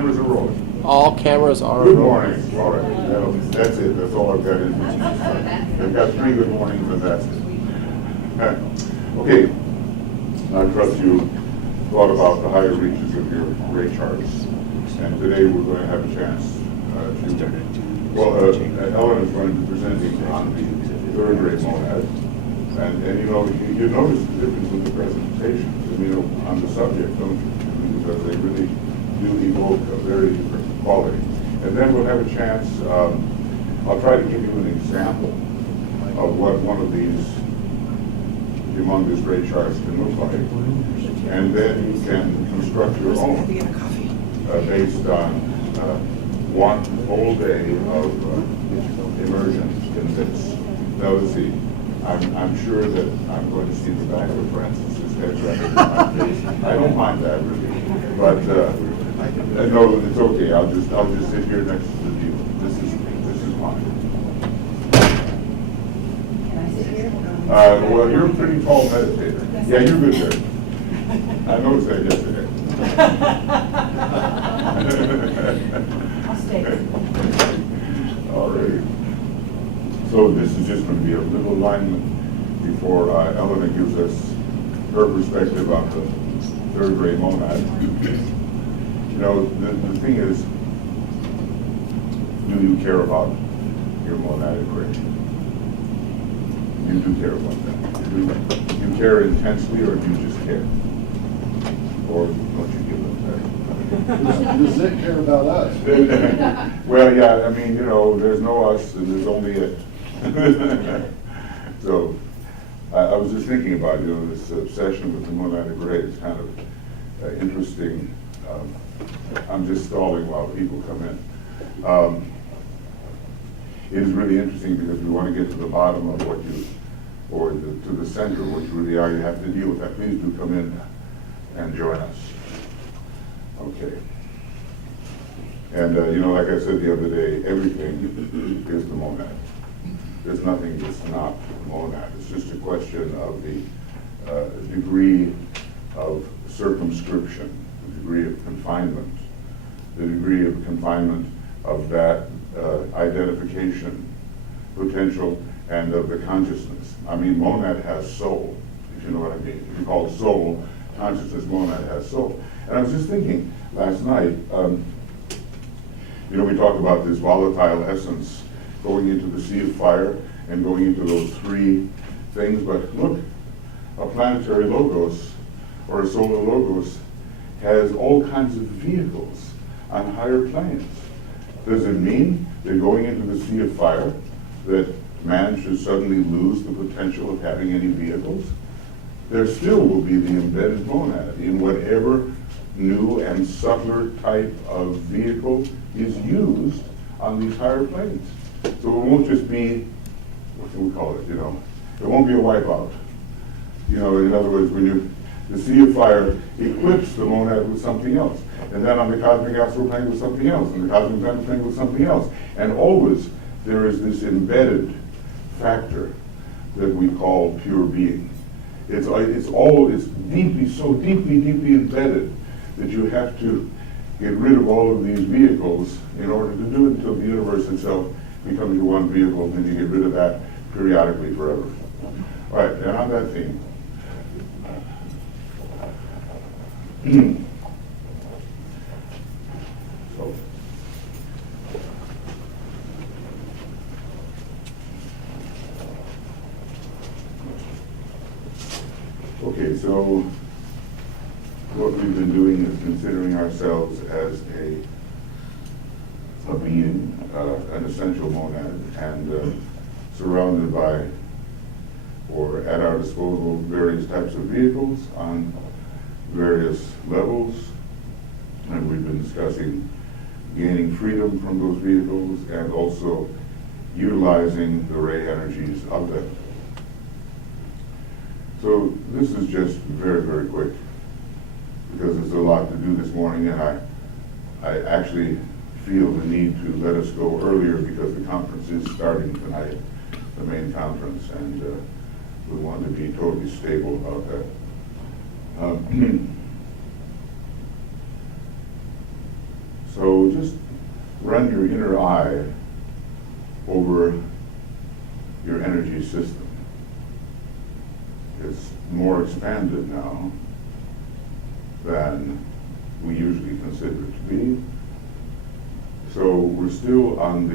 Cameras are rolling. All cameras are Good rolling. morning. All right. That's it. That's all I've got in. I've got 3 good mornings and that's it. Okay. I trust you thought about the higher reaches of your ray charts. And today we're going to have a chance Elena is going to be presenting on the third ray monad. And you know, you notice the difference in the presentations, you know, on the subject, don't you? Because they really do evoke a very different quality. And then we'll have a chance, I'll try to give you an example of what one of these humongous ray charts can look like. And then you can construct your own based on one whole day of immersion in this. Now let's see. I'm sure that I'm going to see the back of Francis's head right in my face. I don't mind that really, but no, it's okay. I'll just sit here next to the view. This is fine. Can I sit here? Well, you're a pretty tall meditator. Yeah, you're good there. I noticed that yesterday. I'll stay. All right. So this is just going to be a little alignment before Elena gives us her perspective on the third ray monad. You know, the thing is, do you care about your monadic ray? You do care about that. Do you care intensely, or do you just care? Or don't you give them that? Does it care about us? Well, yeah, I mean, you know, there's no us and there's only it. So, I was just thinking about, you know, this obsession with the monadic ray is kind of interesting. I'm just stalling while people come in. It is really interesting because we want to get to the bottom of what you, or to the center of what you really are. You have to deal with that. Please do come in and join us. Okay. And, you know, like I said the other day, everything is the monad. There's nothing that's not monad. It's just a question of the degree of circumscription, the degree of confinement, the degree of confinement of that identification, potential, and of the consciousness. I mean, monad has soul, if you know what I mean. If you call it soul, consciousness, monad has soul. And I was just thinking last night, you know, we talk about this volatile essence going into the sea of fire and going into those 3 things, but look, a planetary logos or a solar logos has all kinds of vehicles on higher planes. Does it mean that going into the sea of fire that man should suddenly lose the potential of having any vehicles? There still will be the embedded monad in whatever new and subtler type of vehicle is used on these higher planes. So it won't just be, what can we call it, you know, it won't be a wipeout. You know, in other words, when the sea of fire equips the monad with something else, and then on the cosmic astral plane with something else, and the cosmic mental plane with something else. And always there is this embedded factor that we call pure being. It's deeply, so deeply embedded that you have to get rid of all of these vehicles in order to do it until the universe itself becomes your one vehicle, and then you get rid of that periodically forever. All right, and on that theme. Okay, so what we've been doing is considering ourselves as a being, an essential monad, and surrounded by, or at our disposal, various types of vehicles on various levels, and we've been discussing gaining freedom from those vehicles and also utilizing the ray energies of them. So this is just very, very quick because there's a lot to do this morning, and I actually feel the need to let us go earlier because the conference is starting tonight, the main conference, and we want to be totally stable about that. more expanded now than we usually consider it to be. So we're still on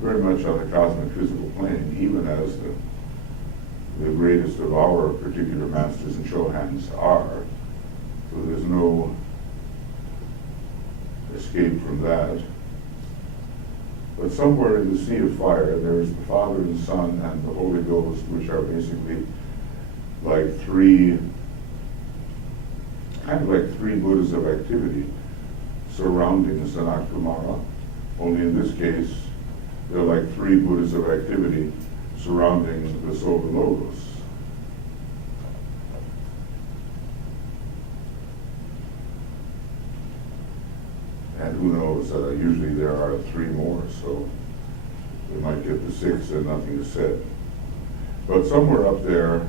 very much on the cosmic physical plane, even as the greatest of our particular masters and Chohans are. So there's no escape from that. But somewhere in the sea of fire, there's the Father and Son and the Holy Ghost, which are basically like three Buddhas of activity surrounding the Sanat Kumara. Only in this case, they're like three Buddhas of activity surrounding the Solar Logos. And who knows, usually there are three more, so we might get to six and nothing is said. But somewhere up there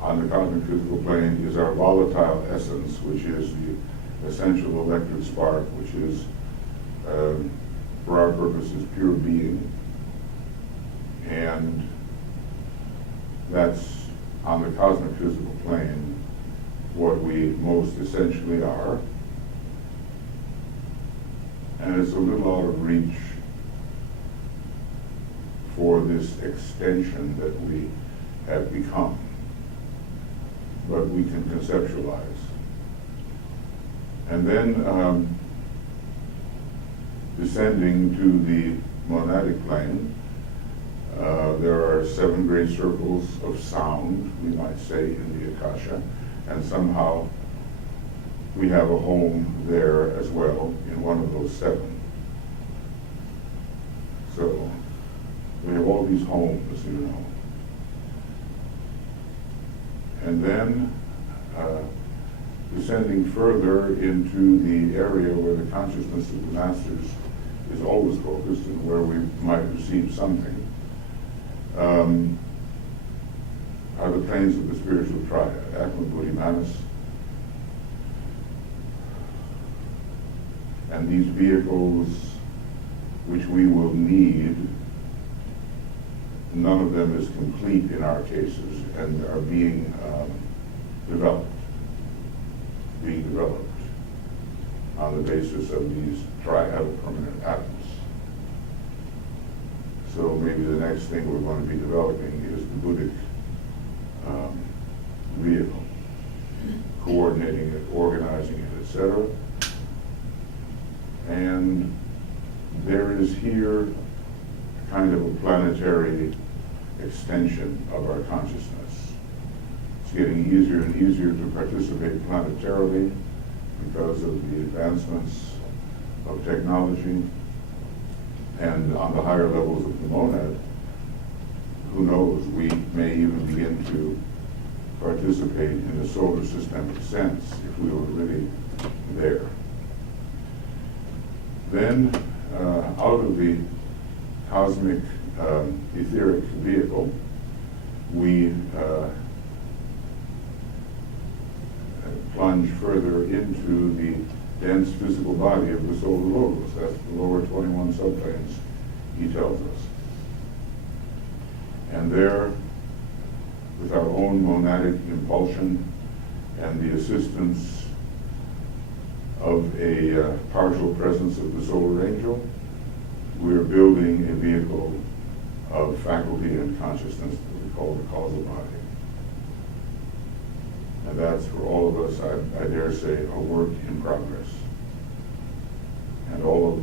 on the cosmic physical plane is our volatile essence, which is the essential electric spark, which is, for our purposes, pure being. And that's on the cosmic physical plane what we most essentially are. And it's a little out of reach for this extension that we have become, but we can conceptualize. And then descending to the monadic plane, there are 7 great circles of sound, we might say, in the Akasha, and somehow we have a home there as well in one of those 7. So we have all these homes, you know. And then descending further into the area where the consciousness of the masters is always focused and where we might receive something, are the planes of the spiritual triad, Atma, Buddhi, Manas. And these vehicles which we will need, none of them is complete in our cases and are being developed on the basis of these triadal permanent atoms. So maybe the next thing we're going to be developing is the Buddhic vehicle, coordinating it, organizing it, etc. And there is here kind of a planetary extension of our consciousness. It's getting easier and easier to participate planetarily because of the advancements of technology. And on the higher levels of the monad, who knows, we may even begin to participate in a solar systemic sense if we were really there. Then, out of the cosmic etheric vehicle, we plunge further into the dense physical body of the Solar Logos. That's the lower 21 subplanes, he tells us. And there, with our own monadic impulsion and the assistance of a partial presence of the solar angel, we're building a vehicle of faculty and consciousness that we call the causal body. And that's for all of us, I dare say, a work in progress. And all of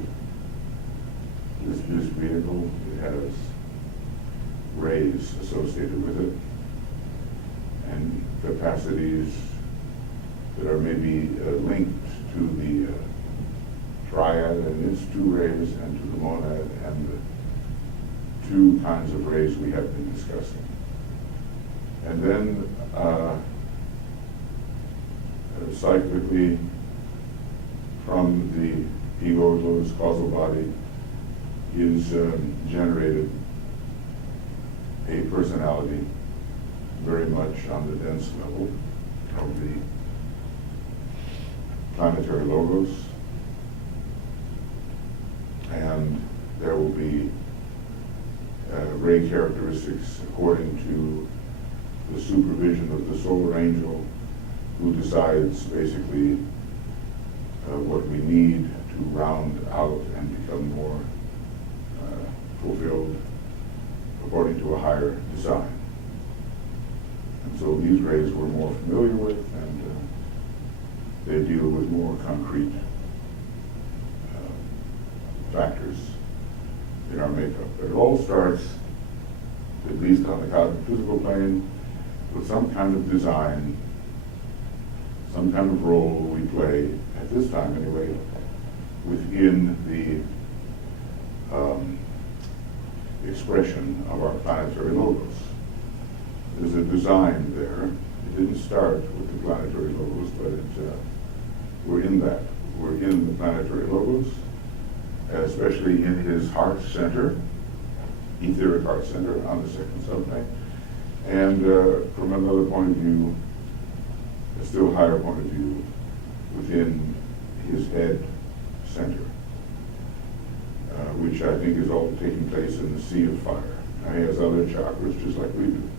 this vehicle, it has rays associated with it and capacities that are maybe linked to the triad and its 2 rays and to the monad and the 2 kinds of rays we have been discussing. And then cyclically from the ego lotus causal body is generated a personality very much on the dense level of the planetary logos, and there will be ray characteristics according to the supervision of the solar angel, who decides basically what we need to round out and become more fulfilled according to a higher design. And so these rays we're more familiar with, and they deal with more concrete factors in our makeup. But it all starts, at least on the cosmic physical plane, with some kind of design, some kind of role we play, at this time anyway, within the expression of our planetary logos. There's a design there. It didn't start with the planetary logos, but we're in that. We're in the planetary logos, especially in his heart center, etheric heart center on the second subplane. And from another point of view, a still higher point of view, within his head center, which I think is all taking place in the sea of fire. Now, he has other chakras just like we do.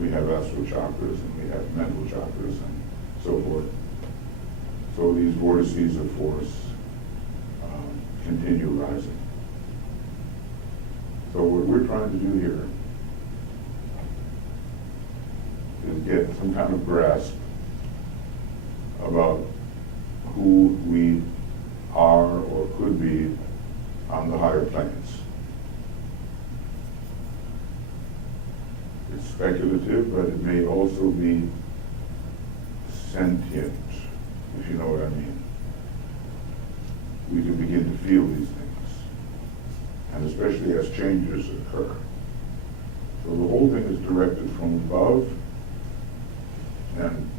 We have astral chakras and we have mental chakras and so forth. So these vortices of force continue rising. So what we're trying to do here is get some kind of grasp about who we are or could be on the higher planes. It's speculative, but it may also be sentient, if you know what I mean. We can begin to feel these things, and especially as changes occur. So the whole thing is directed from above, and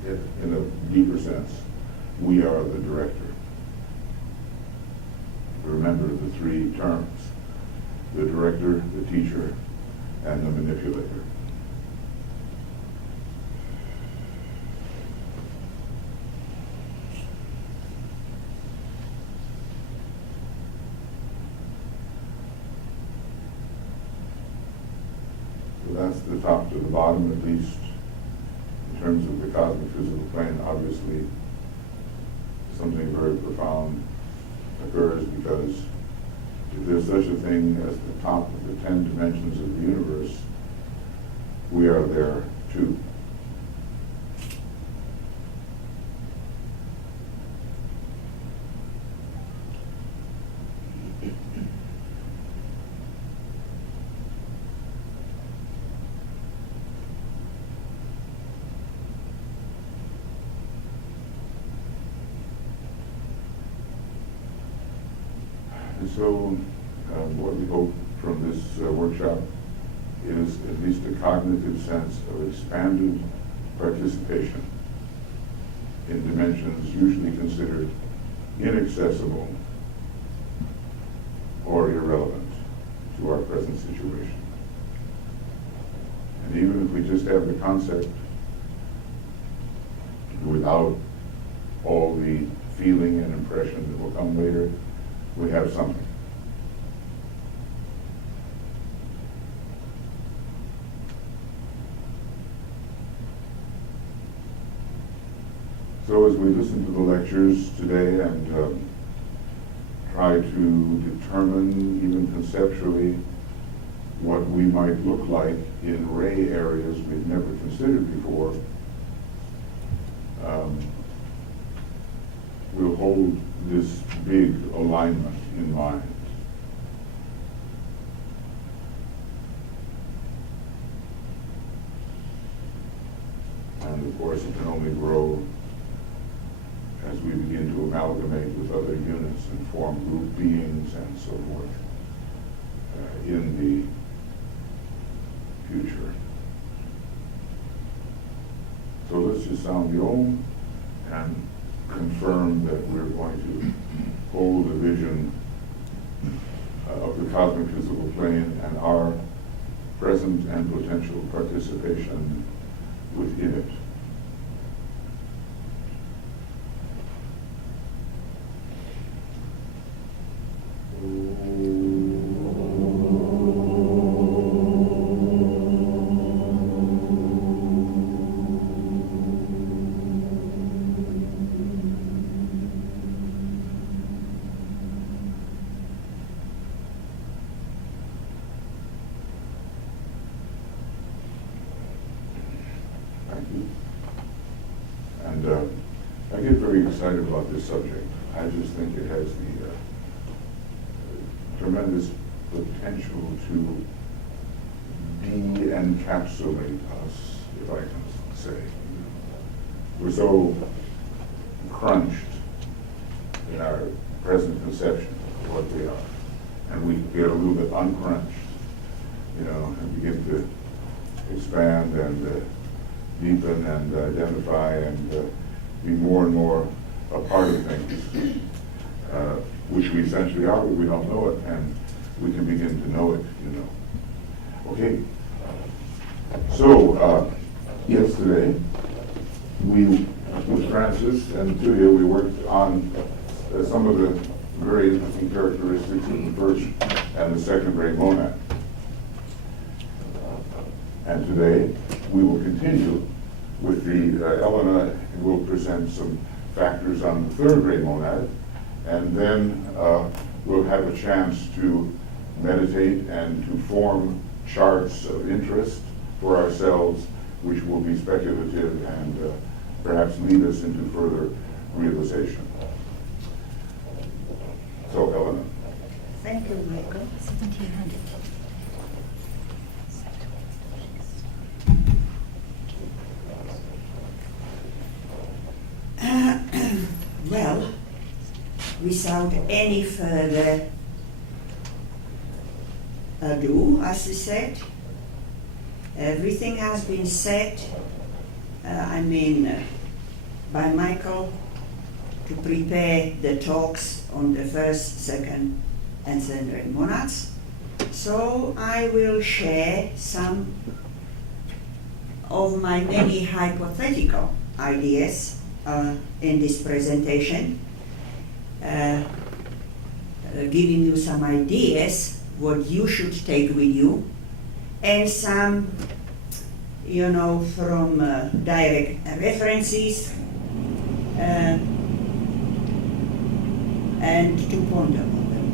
in a deeper sense, we are the director. Remember the three terms: the director, the teacher, and the manipulator. So that's the top to the bottom, at least in terms of the cosmic physical plane. Obviously, something very profound occurs, because if there's such a thing as the top of the 10 dimensions of the universe, we are there too. And so what we hope from this workshop is at least a cognitive sense of expanded participation in dimensions usually considered inaccessible or irrelevant to our present situation. And even if we just have the concept without all the feeling and impression that will come later, we have something. So as we listen to the lectures today and try to determine, even conceptually, what we might look like in ray areas we've never considered before, we'll hold this big alignment in mind. And of course, it can only grow as we begin to amalgamate with other units and form group beings and so forth in the future. So let's just sound the Om and confirm that we're going to hold a vision of the cosmic physical plane and our present and potential participation within it. you. And I get very excited about this subject. I just think it has the tremendous potential to de-encapsulate us, if I can say. We're so crunched in our present conception of what we are. And we get a little bit uncrunched, and begin to expand and deepen and identify and be more and more a part of things, which we essentially are, but we don't know it, and we can begin to know it, Okay, so yesterday, with Francis and Tuija, we worked on some of the very interesting characteristics of the first and the second ray monad. And today, we will continue with Elena will present some factors on the third ray monad, and then we'll have a chance to meditate and to form charts of interest for ourselves, which will be speculative and perhaps lead us into further realization. So, Elena. Thank you, Michael. 1700. Well, without any further ado, as I said, everything has been said, by Michael to prepare the talks on the first, second, and third ray monads. So I will share some of my many hypothetical ideas in this presentation, giving you some ideas what you should take with you, and some, from direct references, and to ponder on them.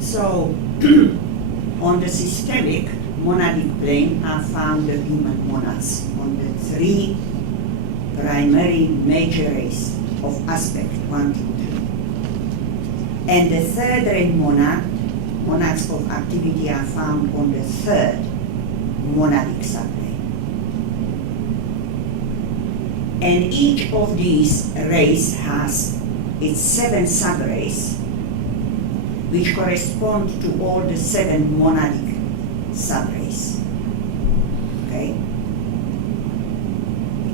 So, on the systemic monadic plane are found the human monads on the three primary major rays of aspect 1, 2, 3. And the third ray monads of activity are found on the third monadic subplane. And each of these rays has its 7 subrays, which correspond to all the 7 monadic subrays. Okay?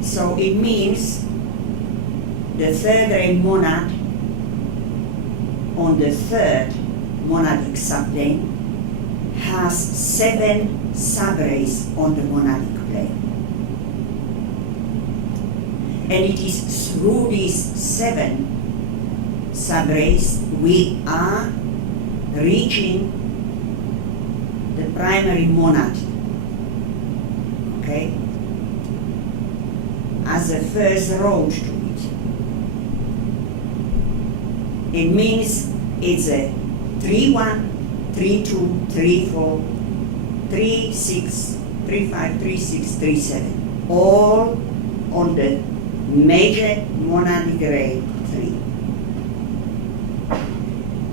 So it means the third ray monad on the third monadic subplane has 7 subrays on the monadic plane. And it is through these 7 subrays we are reaching the primary monad. Okay? As a first road to it. It means it's a 3-1, 3-2, 3-4, 3-6, 3-5, 3-6, 3-7. All on the major monadic ray 3.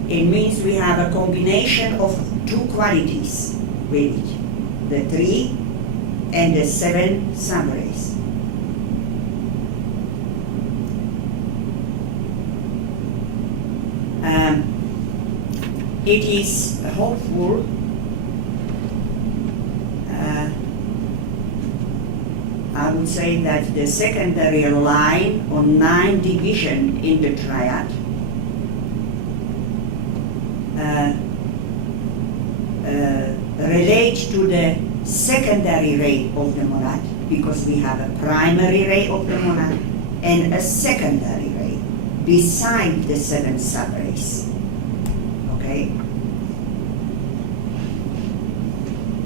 It means we have a combination of 2 qualities with it, the 3 and the 7 subrays. It is hopeful I would say that the secondary line on 9 division in the triad relate to the secondary ray of the monad, because we have a primary ray of the monad and a secondary ray beside the 7 subrays. Okay?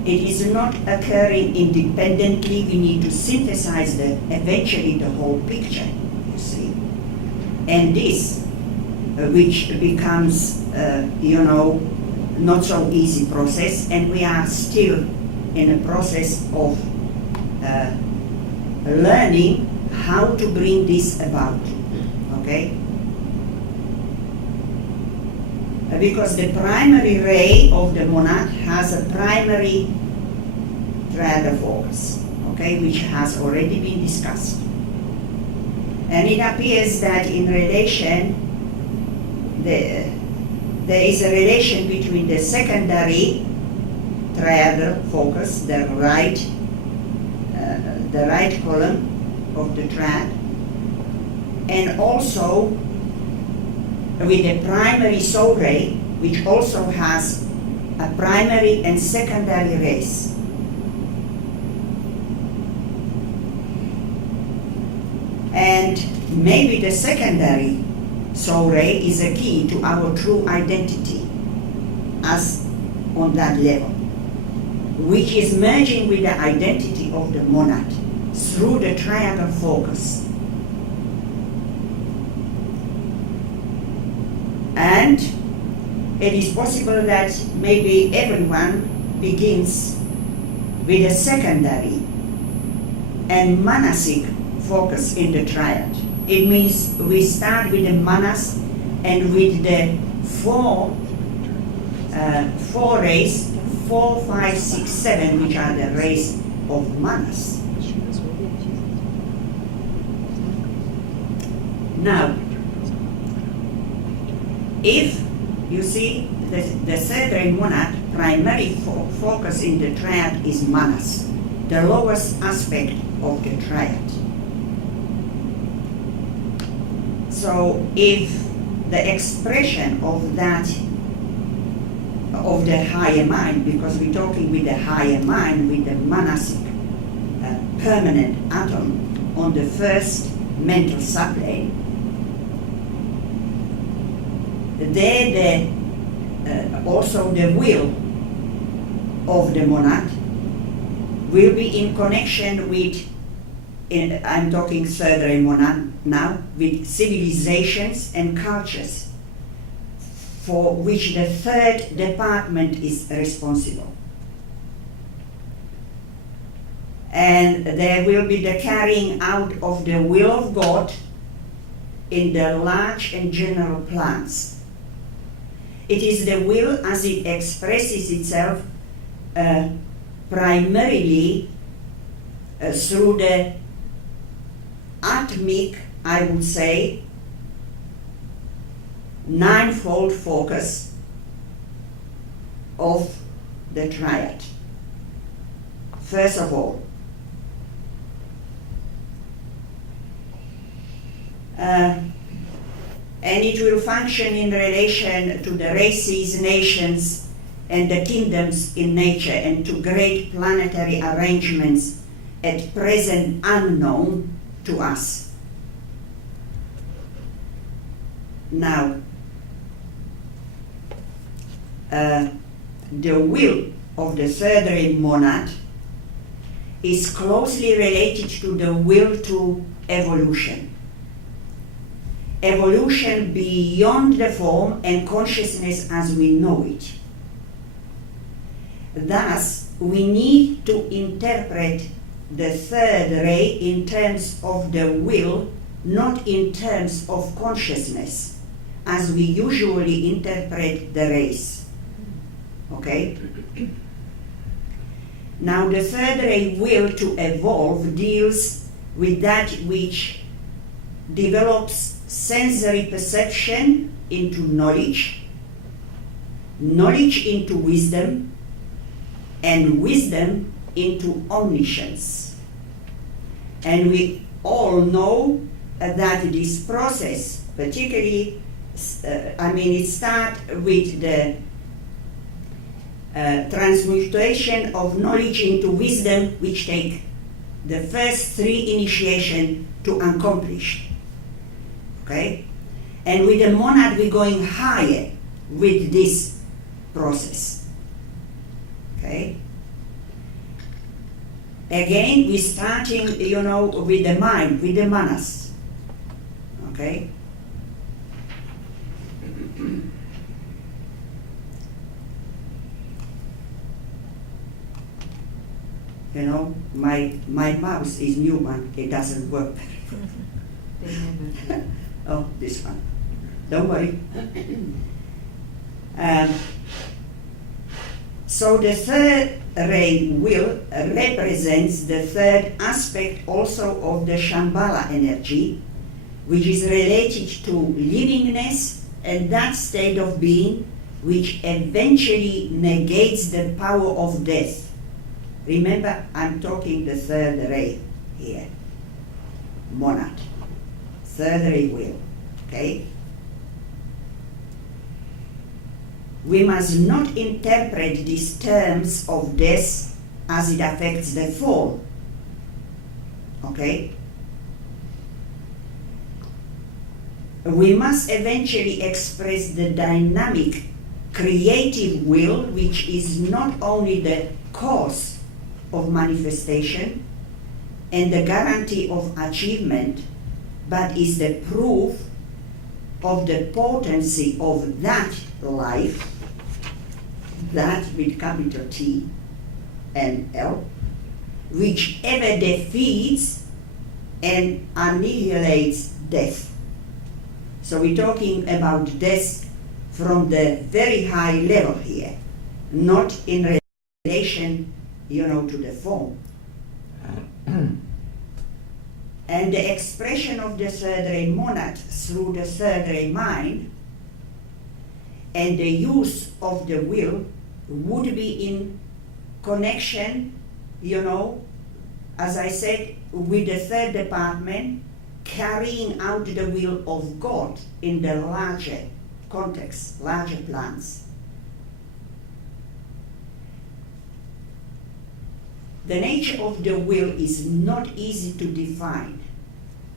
It is not occurring independently. We need to synthesize eventually the whole picture, you see. And this, which becomes, not so easy process, and we are still in a process of learning how to bring this about, okay? Because the primary ray of the monad has a primary triad focus, okay, which has already been discussed. And it appears that in relation, there is a relation between the secondary triad focus, the right column of the triad, and also with the primary soul ray, which also has a primary and secondary rays. And maybe the secondary soul ray is a key to our true identity as on that level, which is merging with the identity of the monad through the triangle focus. And it is possible that maybe everyone begins with a secondary and manasic focus in the triad. It means we start with the manas and with the four rays, 4, 5, 6, 7, which are the rays of manas. Now, if you see the third ray monad, primary focus in the triad is manas, the lowest aspect of the triad. So if the expression of that, of the higher mind, because we're talking with the higher mind, with the manasic permanent atom on the first mental subplane, there also the will of the monad will be in connection with, I'm talking third ray monad now, with civilizations and cultures for which the third department is responsible. And there will be the carrying out of the will of God in the large and general plans. It is the will as it expresses itself primarily through the atmic, I would say, ninefold focus of the triad. First of all, and it will function in relation to the races, nations, and the kingdoms in nature, and to great planetary arrangements at present unknown to us. Now, the will of the third ray monad is closely related to the will to evolution. Evolution beyond the form and consciousness as we know it. Thus, we need to interpret the third ray in terms of the will, not in terms of consciousness, as we usually interpret the rays. Okay? Now, the third ray will to evolve deals with that which develops sensory perception into knowledge, knowledge into wisdom, and wisdom into omniscience. And we all know that this process, particularly, it starts with the transmutation of knowledge into wisdom, which take the first 3 initiation to accomplish. Okay? And with the monad, we're going higher with this process. Okay? Again, we're starting, with the mind, with the manas. Okay? You know, my mouse is new one, it doesn't work. They never do. Oh, this one. Don't worry. So the third ray will represents the third aspect also of the Shambhala energy, which is related to livingness and that state of being which eventually negates the power of death. Remember, I'm talking the third ray here, monad, third ray will, okay? We must not interpret these terms of death as it affects the fall, okay? We must eventually express the dynamic, creative will, which is not only the cause of manifestation and the guarantee of achievement, but is the proof of the potency of that life, that with capital T and L, which ever defeats and annihilates death. So we're talking about death from the very high level here, not in relation, to the form. And the expression of the third ray monad through the third ray mind and the use of the will would be in connection, as I said, with the third department, carrying out the will of God in the larger context, larger plans. The nature of the will is not easy to define,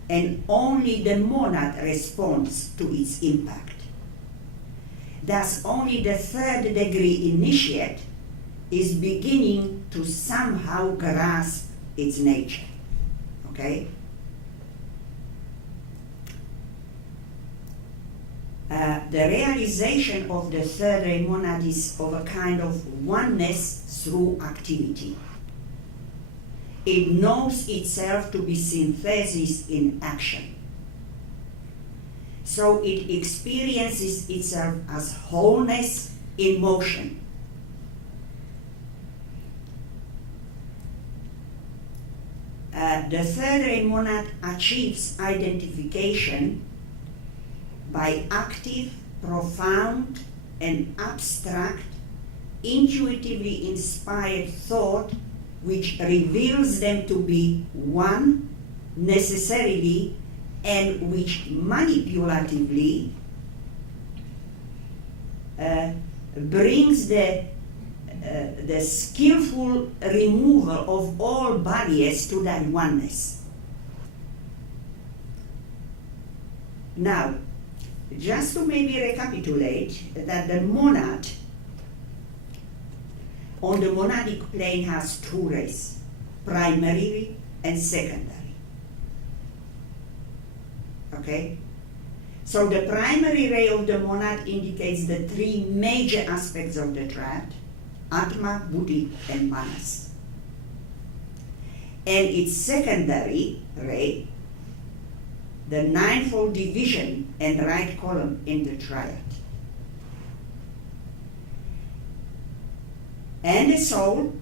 and only the monad responds to its impact. Thus, only the third degree initiate is beginning to somehow grasp its nature. Okay? The realization of the third ray monad is of a kind of oneness through activity. It knows itself to be synthesis in action. So it experiences itself as wholeness in motion. The third ray monad achieves identification by active, profound, and abstract, intuitively inspired thought which reveals them to be one necessarily and which manipulatively brings the skillful removal of all barriers to that oneness. Now, just to maybe recapitulate that the monad on the monadic plane has two rays, primary and secondary. Okay? So the primary ray of the monad indicates the three major aspects of the triad, Atma, Buddhi, and Manas. And its secondary ray, the ninefold division and right column in the triad. And the soul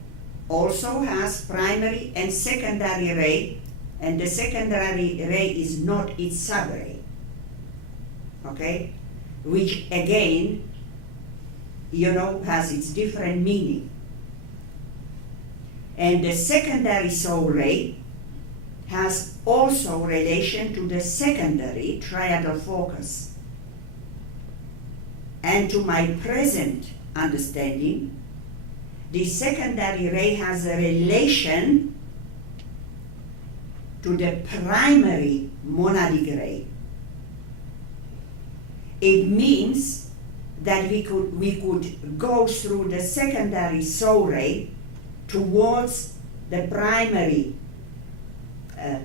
also has primary and secondary ray, and the secondary ray is not its sub-ray, okay? Which again, has its different meaning. And the secondary soul ray has also relation to the secondary triadal focus. And to my present understanding, the secondary ray has a relation to the primary monadic ray. It means that we could go through the secondary soul ray towards the primary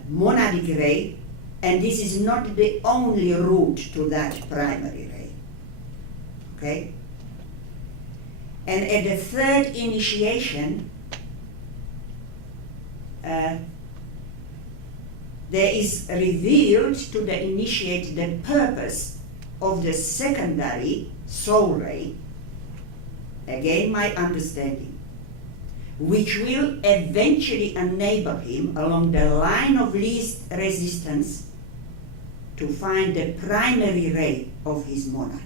monadic ray, and this is not the only route to that primary ray. Okay? And at the third initiation, there is revealed to the initiate the purpose of the secondary soul ray, again my understanding, which will eventually enable him along the line of least resistance to find the primary ray of his monad.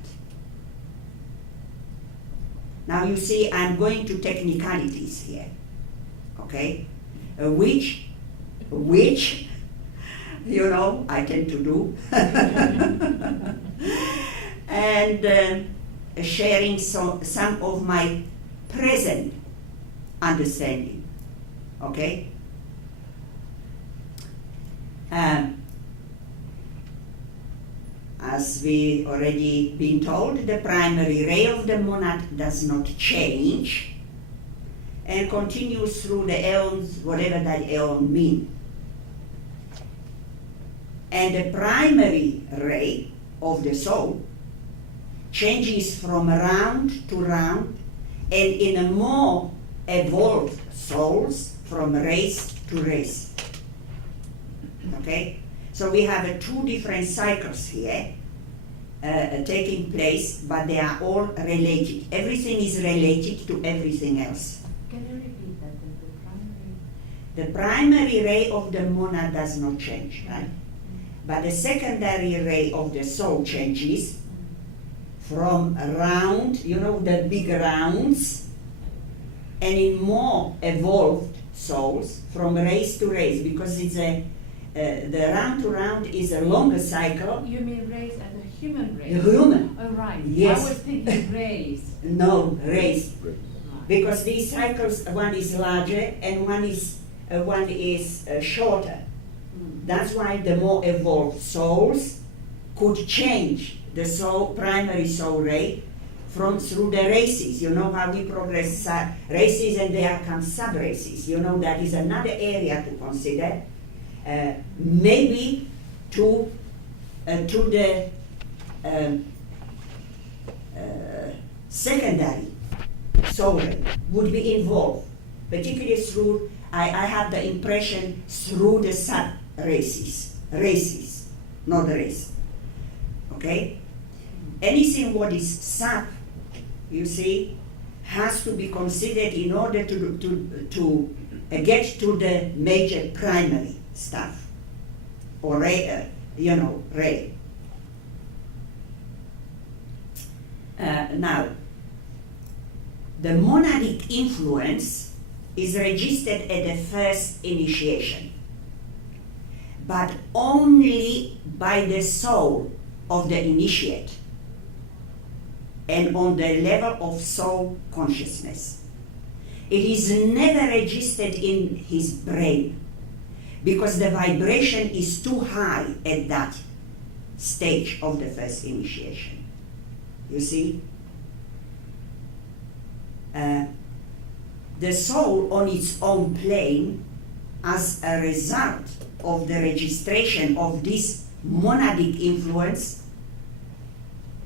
Now you see, I'm going to technicalities here, okay? Which, you know, I tend to do. And sharing some of my present understanding, okay? As we already been told, the primary ray of the monad does not change and continues through the aeons, whatever that aeon means. And the primary ray of the soul changes from round to round, and in a more evolved souls, from race to race. Okay? So we have two different cycles here taking place, but they are all related. Everything is related to everything else. Can you repeat that? The The primary ray of the monad does not change, right? But the secondary ray of the soul changes from round, you know, the big rounds, and in more evolved souls, from race to race, because it's the round to round is a longer cycle. You mean race as a human race? Human. Oh, right. Yes. I was thinking race. No, race. Right. Because these cycles, one is larger and one is shorter. That's why the more evolved souls could change the soul, primary soul ray through the races. You know how we progress races and there come sub-races. You know, that is another area to consider. Maybe to the secondary soul ray would be involved, particularly through, I have the impression, through the sub-races, not race, okay? Anything what is sub, you see, has to be considered in order to get to the major primary stuff, or ray, ray. Now, the monadic influence is registered at the first initiation, but only by the soul of the initiate and on the level of soul consciousness. It is never registered in his brain because the vibration is too high at that stage of the first initiation. You see? The soul on its own plane, as a result of the registration of this monadic influence,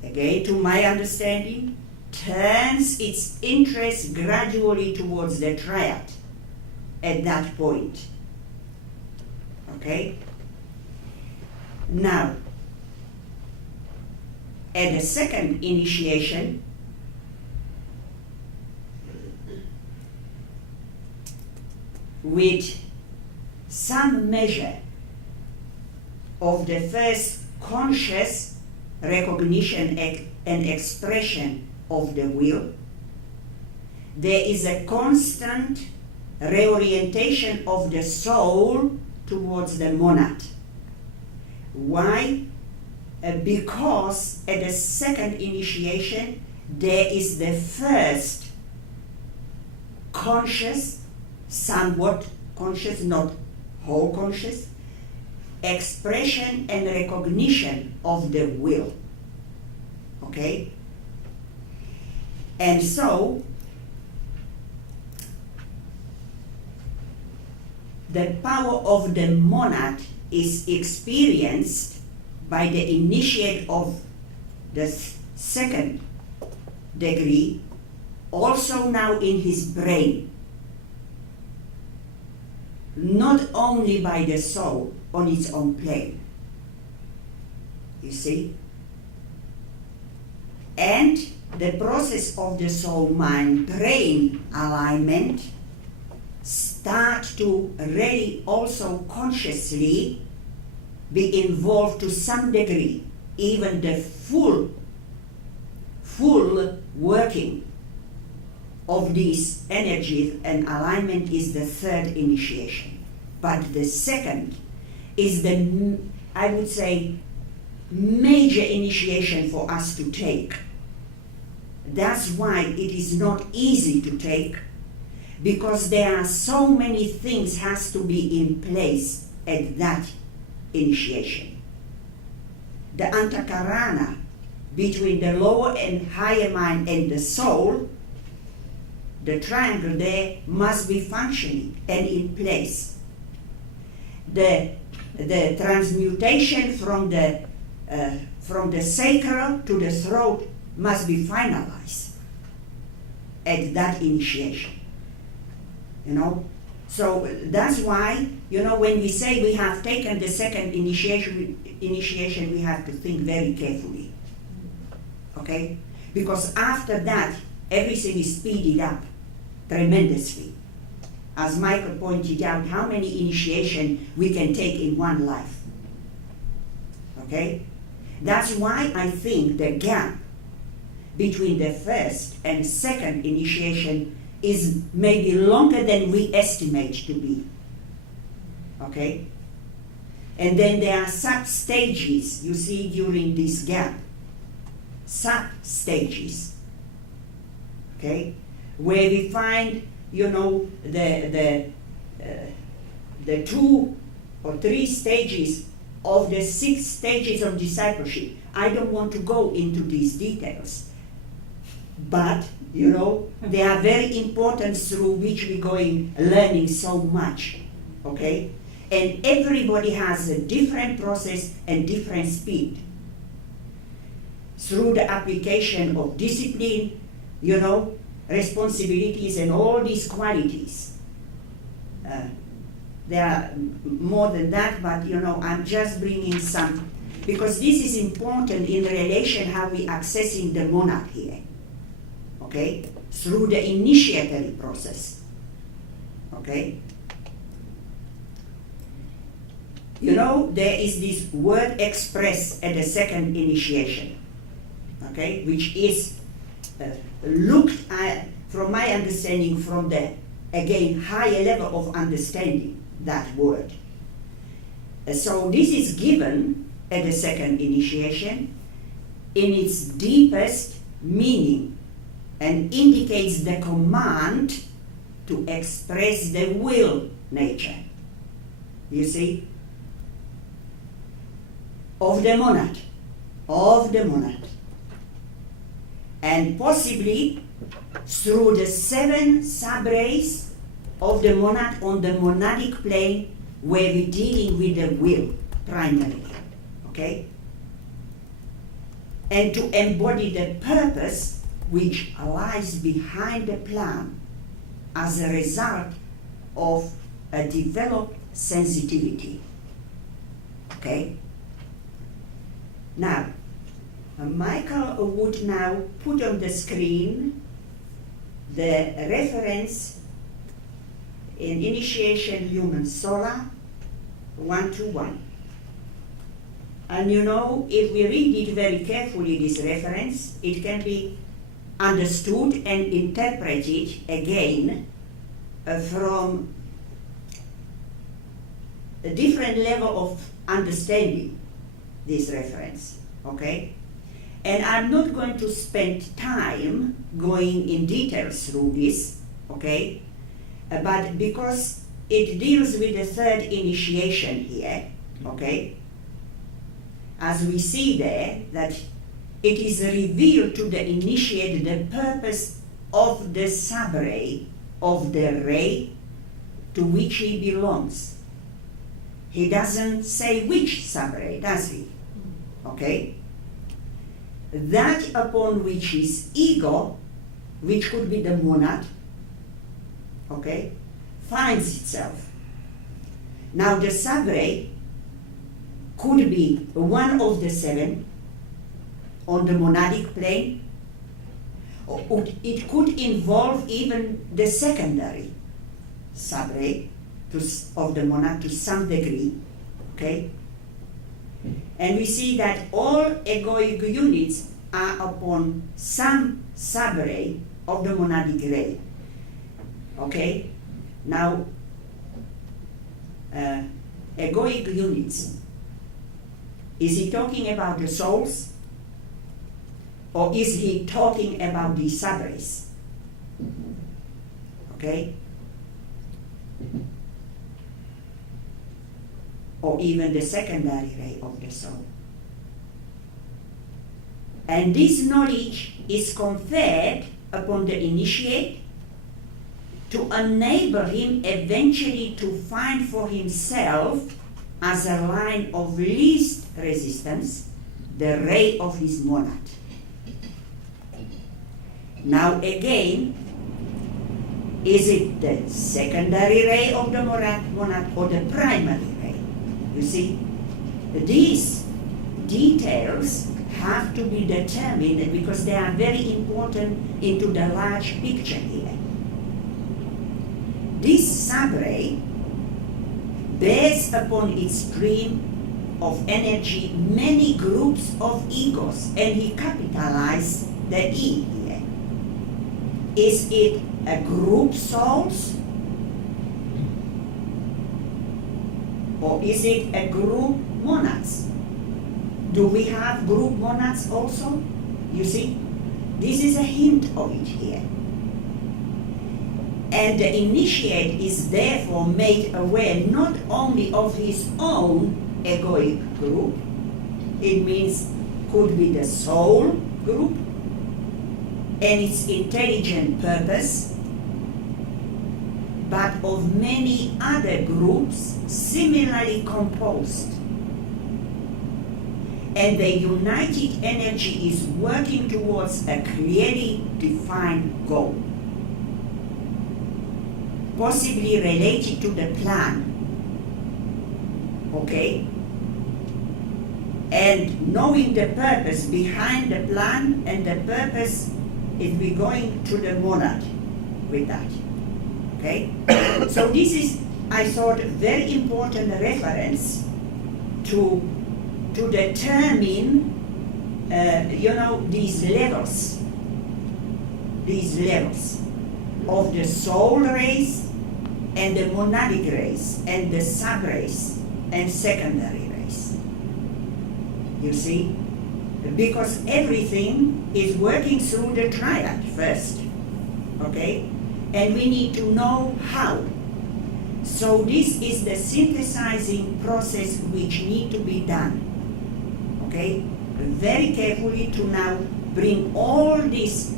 again to my understanding, turns its interest gradually towards the triad at that point. Okay? Now, at the second initiation, with some measure of the first conscious recognition and expression of the will, there is a constant reorientation of the soul towards the monad. Why? Because at the second initiation, there is the first conscious, somewhat conscious, not whole conscious, expression and recognition of the will. Okay? And so, the power of the monad is experienced by the initiate of the second degree, also now in his brain. not only by the soul on its own plane. You see? And the process of the soul-mind-brain alignment start to really also consciously be involved to some degree. Even the full working of these energies and alignment is the third initiation. But the second is the, I would say, major initiation for us to take. That's why it is not easy to take, because there are so many things has to be in place at that initiation. The antakarana between the lower and higher mind and the soul, the triangle there must be functioning and in place. The transmutation from the sacral to the throat must be finalized at that initiation. You know, so that's why, you know, when we say we have taken the second initiation, we have to think very carefully. Okay? Because after that, everything is speeded up tremendously. As Michael pointed out, how many initiation we can take in one life. Okay? That's why I think the gap between the first and second initiation is maybe longer than we estimate to be. Okay? And then there are sub-stages you see during this gap. Sub-stages. Okay? Where we find, you know, the 2 or 3 stages of the 6 stages of discipleship. I don't want to go into these details. But, you know, they are very important through which we're going learning so much. Okay? And everybody has a different process and different speed. Through the application of discipline, you know, responsibilities and all these qualities. There are more than that, but you know, I'm just bringing some, because this is important in relation how we accessing the monad here. Okay? Through the initiatory process. Okay? You know, there is this word express at the second initiation. Okay? Which is looked at, from my understanding, from the, again, higher level of understanding that word. So this is given at the second initiation in its deepest meaning and indicates the command to express the will nature. You see? Of the monad. Of the monad. And possibly through the 7 sub-rays of the monad on the monadic plane where we're dealing with the will primarily. Okay? And to embody the purpose which lies behind the plan as a result of a developed sensitivity. Okay? Now, Michael would now put on the screen the reference in Initiation Human Solar 121. And you know, if we read it very carefully, this reference, it can be understood and interpreted again from a different level of understanding this reference, okay? And I'm not going to spend time going in details through this, okay? But because it deals with the third initiation here, okay? As we see there, that it is revealed to the initiate the purpose of the sub-ray, of the ray to which he belongs. He doesn't say which sub-ray, does he? Okay? That upon which his ego, which could be the monad, okay, finds itself. Now the subray could be one of the 7 on the monadic plane, or it could involve even the secondary subray of the monad to some degree, okay? And we see that all egoic units are upon some subray of the monadic ray, okay? Now, egoic units, is he talking about the souls? Or is he talking about the subrays? Okay? Or even the secondary ray of the soul. And this knowledge is conferred upon the initiate to enable him eventually to find for himself, as a line of least resistance, the ray of his monad. Now again, is it the secondary ray of the monad or the primary ray? You see, these details have to be determined because they are very important into the large picture here. This subray bears upon its stream of energy many groups of egos, and he capitalized the E here. Is it a group souls? Or is it a group monads? Do we have group monads also? You see, this is a hint of it here. And the initiate is therefore made aware not only of his own egoic group, it means could be the soul group and its intelligent purpose, but of many other groups similarly composed. And the united energy is working towards a clearly defined goal, possibly related to the plan, okay? And knowing the purpose behind the plan, and the purpose is we going to the monad with that, okay? So this is, I thought, a very important reference to determine, these levels of the soul race and the monadic race and the sub-race and secondary race. You see? Because everything is working through the triad first, okay? And we need to know how. So this is the synthesizing process which need to be done, okay? Very carefully to now bring all these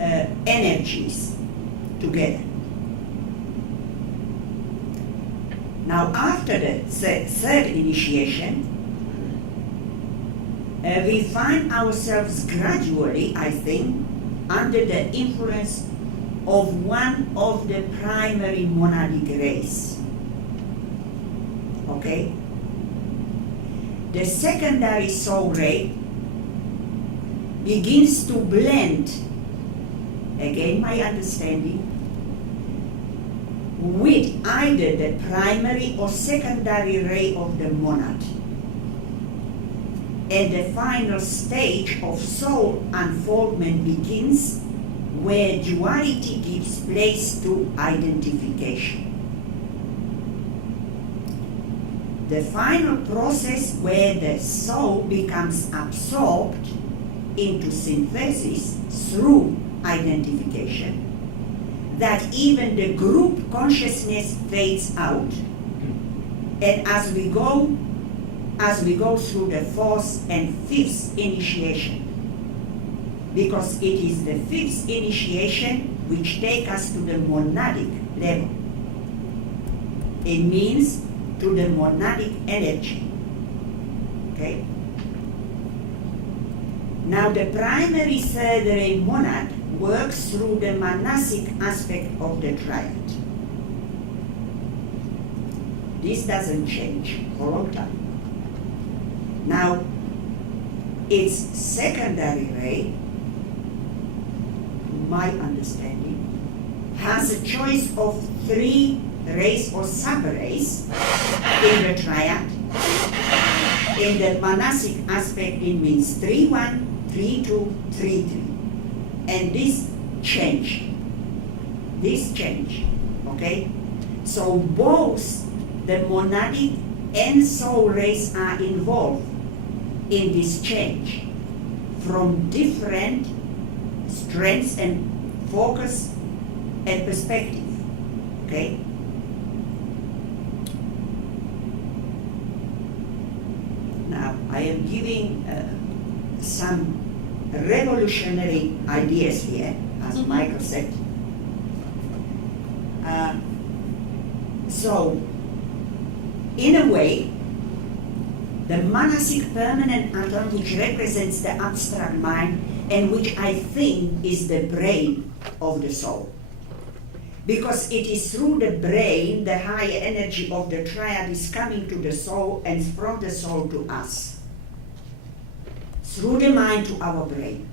energies together. Now after the third initiation, we find ourselves gradually, I think, under the influence of one of the primary monadic rays. Okay? The secondary soul ray begins to blend, again my understanding, with either the primary or secondary ray of the monad. And the final stage of soul unfoldment begins where duality gives place to identification. The final process where the soul becomes absorbed into synthesis through identification, that even the group consciousness fades out, and as we go through the fourth and fifth initiation, because it is the fifth initiation which takes us to the monadic level. It means to the monadic energy. Okay? Now the primary third ray monad works through the manasic aspect of the triad. This doesn't change for a long time. Now, its secondary ray, my understanding, has a choice of 3 rays or subrays in the triad. In the monastic aspect, it means 3-1, 3-2, 3-3. And this change, okay? So both the monadic and soul rays are involved in this change from different strengths and focus and perspective, okay? Now, I am giving some revolutionary ideas here, as Michael said. So, in a way, the monastic permanent atom, which represents the abstract mind and which I think is the brain of the soul. Because it is through the brain the higher energy of the triad is coming to the soul and from the soul to us. Through the mind to our brain.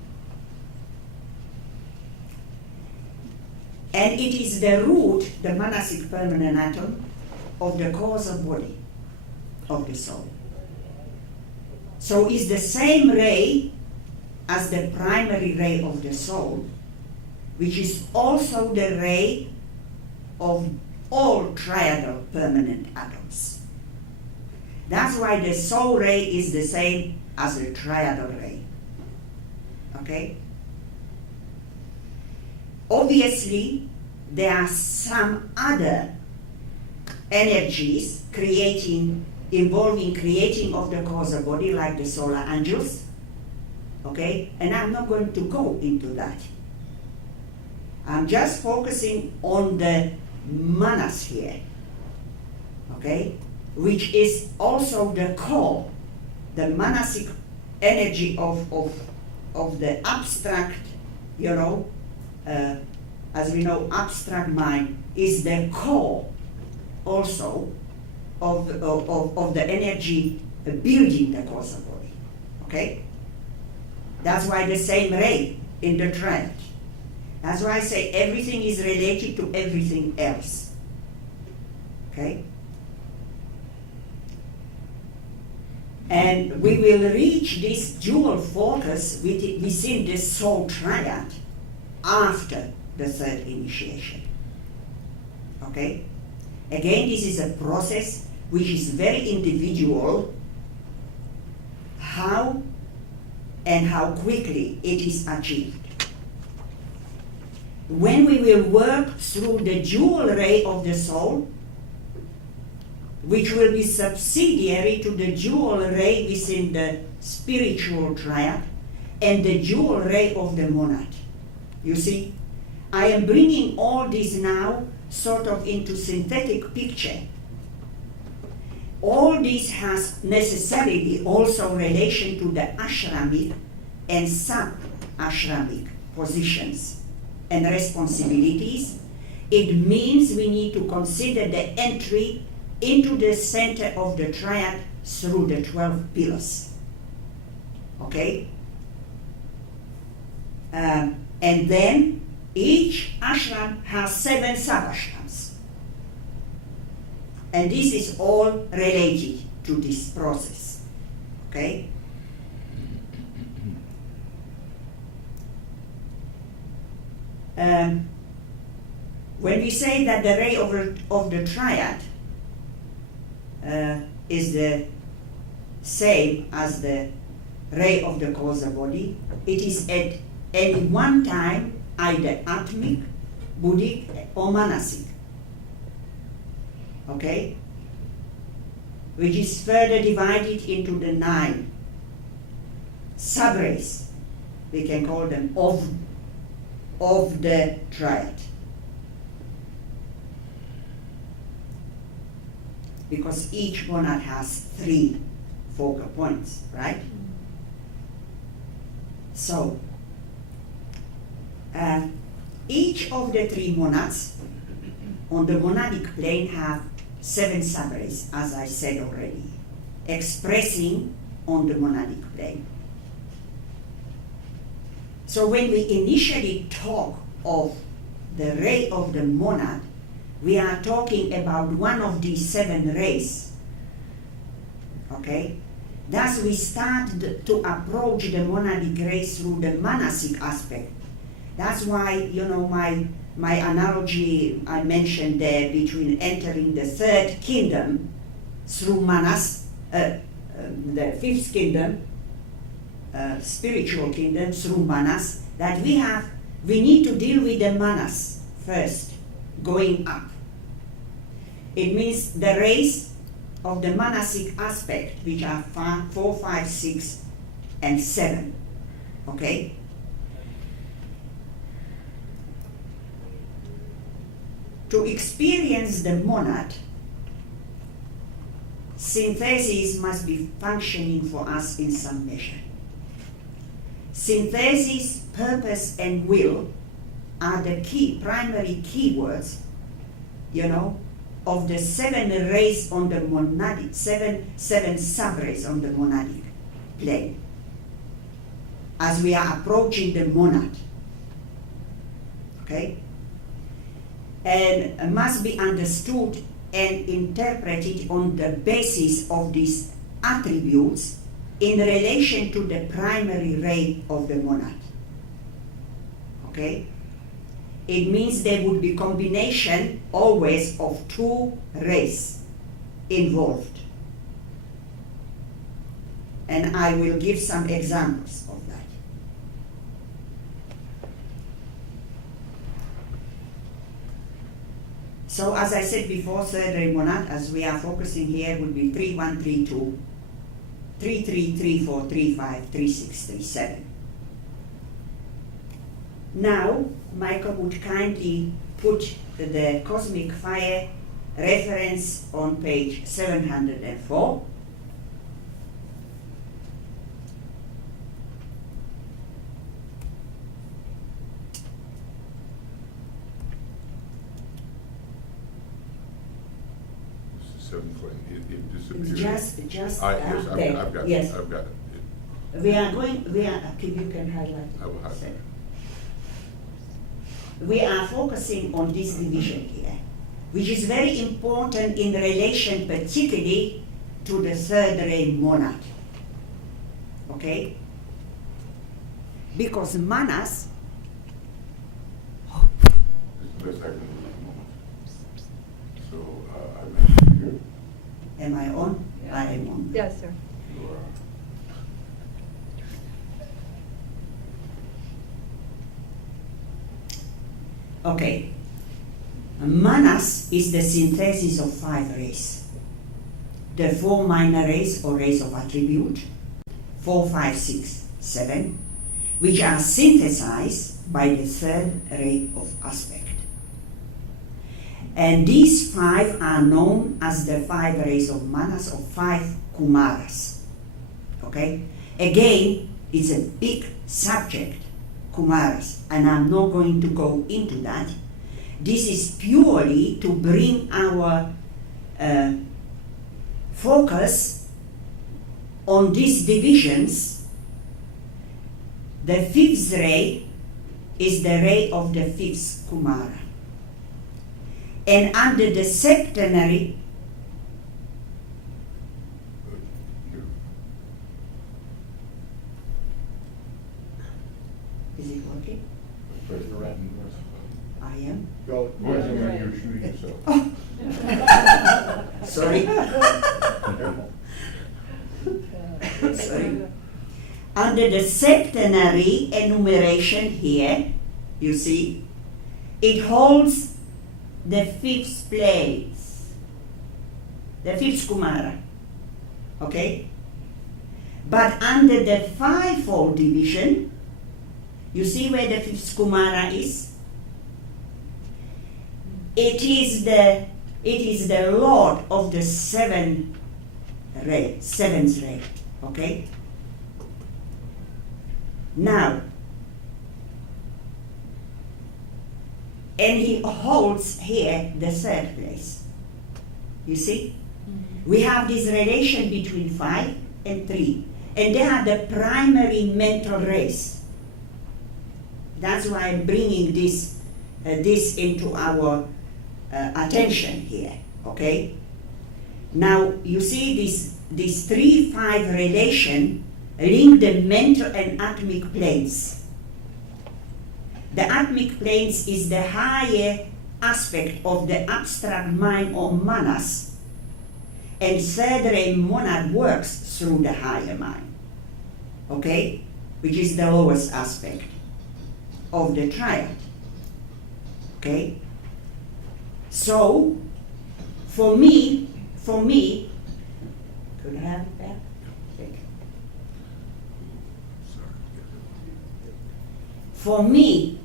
And it is the root, the monastic permanent atom, of the causal body of the soul. So it's the same ray as the primary ray of the soul, which is also the ray of all triadal permanent atoms. That's why the soul ray is the same as the triadal ray. Okay? Obviously, there are some other energies involving creating of the causal body, like the solar angels. Okay? And I'm not going to go into that. I'm just focusing on the manosphere, okay? Which is also the core, the monastic energy of the abstract, as we know, abstract mind is the core also of the energy building the causal body, okay? That's why the same ray in the triad. That's why I say everything is related to everything else, okay? And we will reach this dual focus within the soul triad after the third initiation, okay? Again, this is a process which is very individual, how quickly it is achieved. When we will work through the dual ray of the soul, which will be subsidiary to the dual ray within the spiritual triad and the dual ray of the monad. You see, I am bringing all this now sort of into synthetic picture. All this has necessarily also relation to the ashramic and sub-ashramic positions and responsibilities. It means we need to consider the entry into the center of the triad through the 12 pillars. Okay? And then each ashram has 7 sub-ashrams. And this is all related to this process. Okay? When we say that the ray of the triad is the same as the ray of the causal body, it is at any one time either atmic, buddhic, or manasic. Okay? Which is further divided into the 9 sub-rays, we can call them, of the triad. Because each monad has 3 focal points, right? So, each of the 3 monads on the monadic plane have 7 subrays, as I said already, expressing on the monadic plane. So when we initially talk of the ray of the monad, we are talking about one of these 7 rays. Okay? Thus we start to approach the monadic rays through the manasic aspect. That's why, my analogy I mentioned there between entering the 3rd kingdom through manas, the 5th kingdom, spiritual kingdom through manas, that we need to deal with the manas first, going up. It means the rays of the manasic aspect, which are 4, 5, 6, and 7. Okay? To experience the monad, synthesis must be functioning for us in some measure. Synthesis, purpose, and will are the primary keywords, of the 7 rays on the monadic, 7 sub-rays on the monadic plane, as we are approaching the monad. Okay? And must be understood and interpreted on the basis of these attributes in relation to the primary ray of the monad. Okay? It means there would be combination always of 2 rays involved. And I will give some examples of that. So as I said before, 3rd ray monad, as we are focusing here, will be 3, 1, 3, 2, 3, 3, 3, 4, 3, 5, 3, 6, 3, 7. Now, Michael would kindly put the cosmic fire reference on page 704. It disappeared. Just Yes, there. I've got Yes. it. I've got it. You can highlight. I will highlight it. We are focusing on this division here, which is very important in relation particularly to the 3rd ray monad. Okay? Because manas, It's the best I can do at the moment. So, I mentioned here, am I on? Yeah. I am on. Yes, sir. you are, Okay. Manas is the synthesis of 5 rays. The 4 minor rays or rays of attribute, 4, 5, 6, 7, which are synthesized by the 3rd ray of aspect. And these 5 are known as the 5 rays of manas, or 5 kumaras. Okay? Again, it's a big subject, kumaras, and I'm not going to go into that. This is purely to bring our focus on these divisions. The 5th ray is the ray of the 5th kumara. And under the septenary, here. is it working? Press the red. I am. Go. Voice when you're shooting yourself. Sorry. Careful. Sorry. Under the septenary enumeration here, you see, it holds the 5th place, the 5th kumara. Okay? But under the 5-fold division, you see where the 5th kumara is? It is the Lord of the 7th ray. Okay? Now, and he holds here the 3rd place. You see? We have this relation between 5 and 3. And they are the primary mental race. That's why I'm bringing this into our attention here, okay? Now, you see this 3-5 relation link the mental and atomic planes. The atomic planes is the higher aspect of the abstract mind or manas, and third ray monad works through the higher mind, okay? Which is the lowest aspect of the triad, okay? So, for me, could I have it back? Thank you. For me,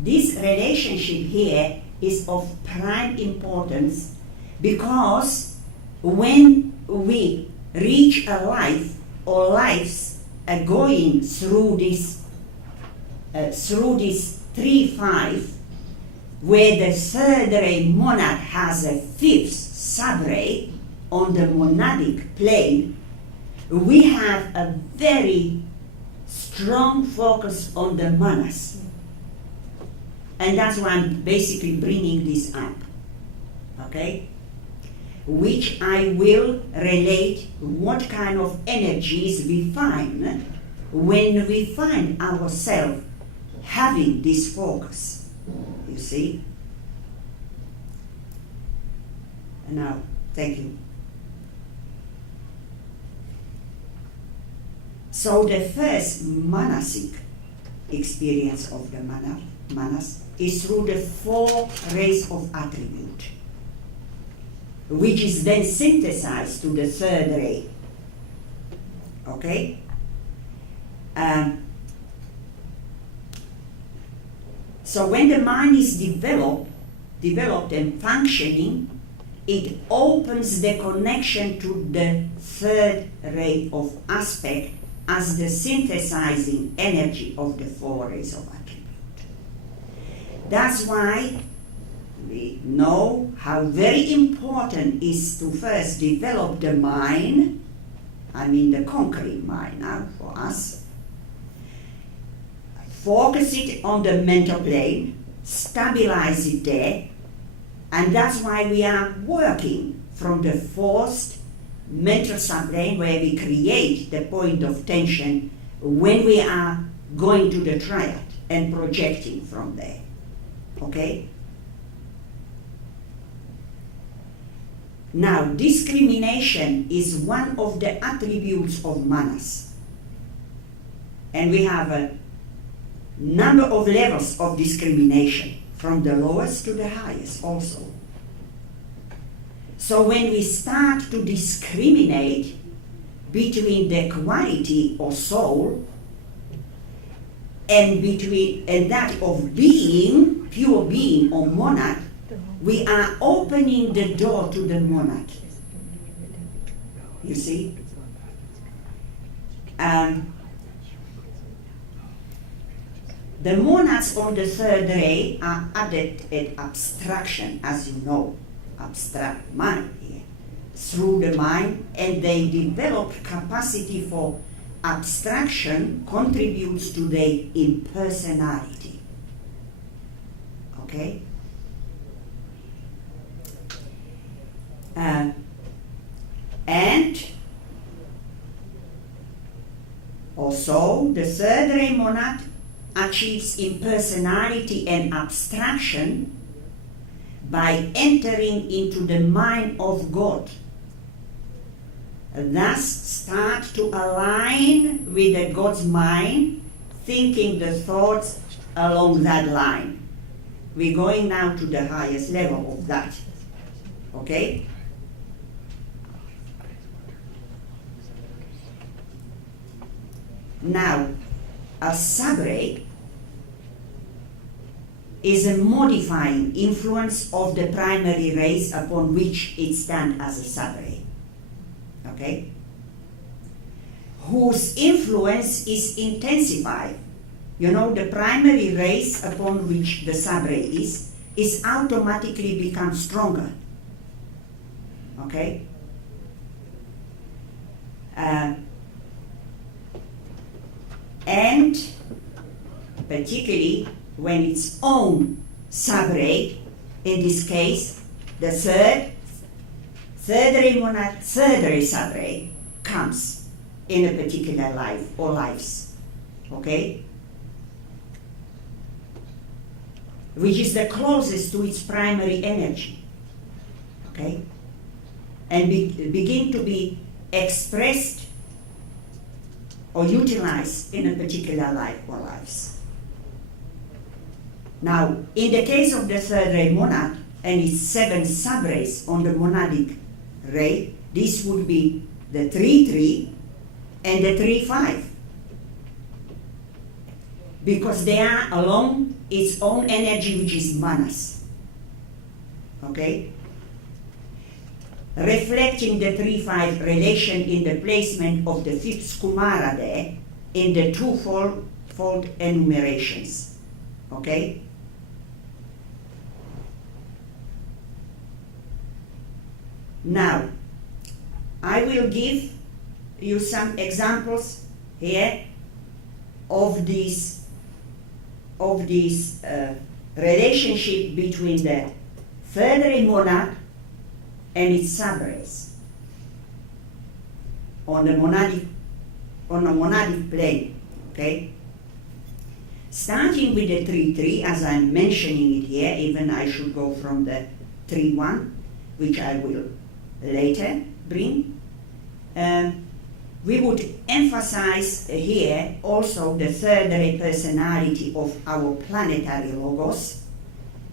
this relationship here is of prime importance, because when we reach a life or lives are going through this 3-5, where the third ray monad has a 5th subray on the monadic plane, we have a very strong focus on the manas. And that's why I'm basically bringing this up, okay? Which I will relate what kind of energies we find when we find ourselves having this focus, you see? And now, thank you. So the first manasic experience of the manas is through the 4 rays of attribute, which is then synthesized to the third ray. Okay? So when the mind is developed and functioning, it opens the connection to the third ray of aspect as the synthesizing energy of the 4 rays of attribute. That's why we know how very important is to first develop the mind, I mean the concrete mind now for us, focus it on the mental plane, stabilize it there, and that's why we are working from the 4th mental subplane, where we create the point of tension when we are going to the triad and projecting from there. Okay? Now, discrimination is one of the attributes of manas. And we have a number of levels of discrimination, from the lowest to the highest also. So when we start to discriminate between the quality of soul and that of being, pure being or monad, we are opening the door to the monad. You see? The monads on the third ray are adept at abstraction, as you know, abstract mind here, through the mind, and they develop capacity for abstraction contributes to their impersonality. Okay? And also the third ray monad achieves impersonality and abstraction by entering into the mind of God, thus start to align with the God's mind, thinking the thoughts along that line. We're going now to the highest level of that. Okay? Now, a subray is a modifying influence of the primary rays upon which it stands as a subray. Okay? Whose influence is intensified. You know, the primary rays upon which the subray is automatically become stronger. okay? And particularly when its own subray, in this case, the third ray monad, third ray subray comes in a particular life or lives, okay? Which is the closest to its primary energy, okay? And begin to be expressed or utilized in a particular life or lives. Now, in the case of the third ray monad and its 7 subrays on the monadic ray, this would be the 3-3 and the 3-5. Because they are along its own energy, which is manas. Okay? Reflecting the 3-5 relation in the placement of the 5th Kumara there in the twofold enumerations. Okay? Now, I will give you some examples here of this relationship between the third ray monad and its subrays on a monadic plane, okay? Starting with the 3-3, as I'm mentioning it here, even I should go from the 3-1, which I will later bring. We would emphasize here also the third ray personality of our planetary logos.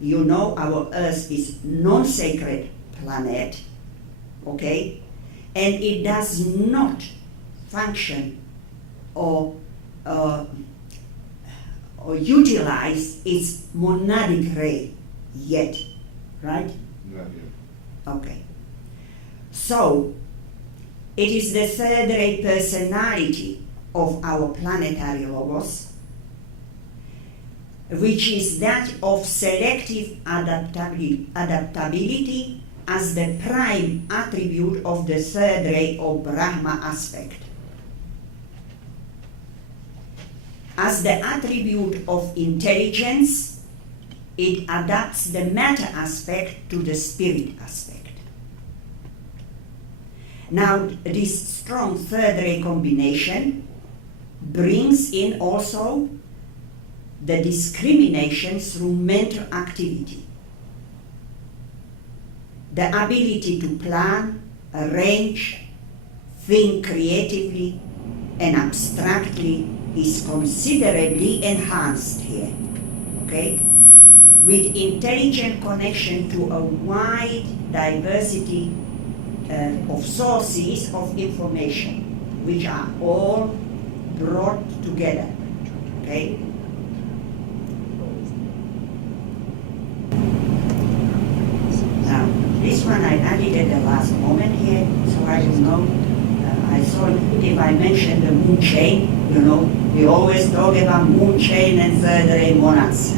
You know our Earth is non-sacred planet, okay? And it does not function or utilize its monadic ray yet, right? Not yet. Okay. So, it is the third ray personality of our planetary logos, which is that of selective adaptability as the prime attribute of the third ray or Brahma aspect. As the attribute of intelligence, it adapts the matter aspect to the spirit aspect. Now, this strong third ray combination brings in also the discrimination through mental activity. The ability to plan, arrange, think creatively and abstractly is considerably enhanced here, okay? With intelligent connection to a wide diversity of sources of information, which are all brought together, okay? Now, this one I added at the last moment here, so I don't know. I thought if I mention the moon chain, you know, we always talk about moon chain and third ray monads.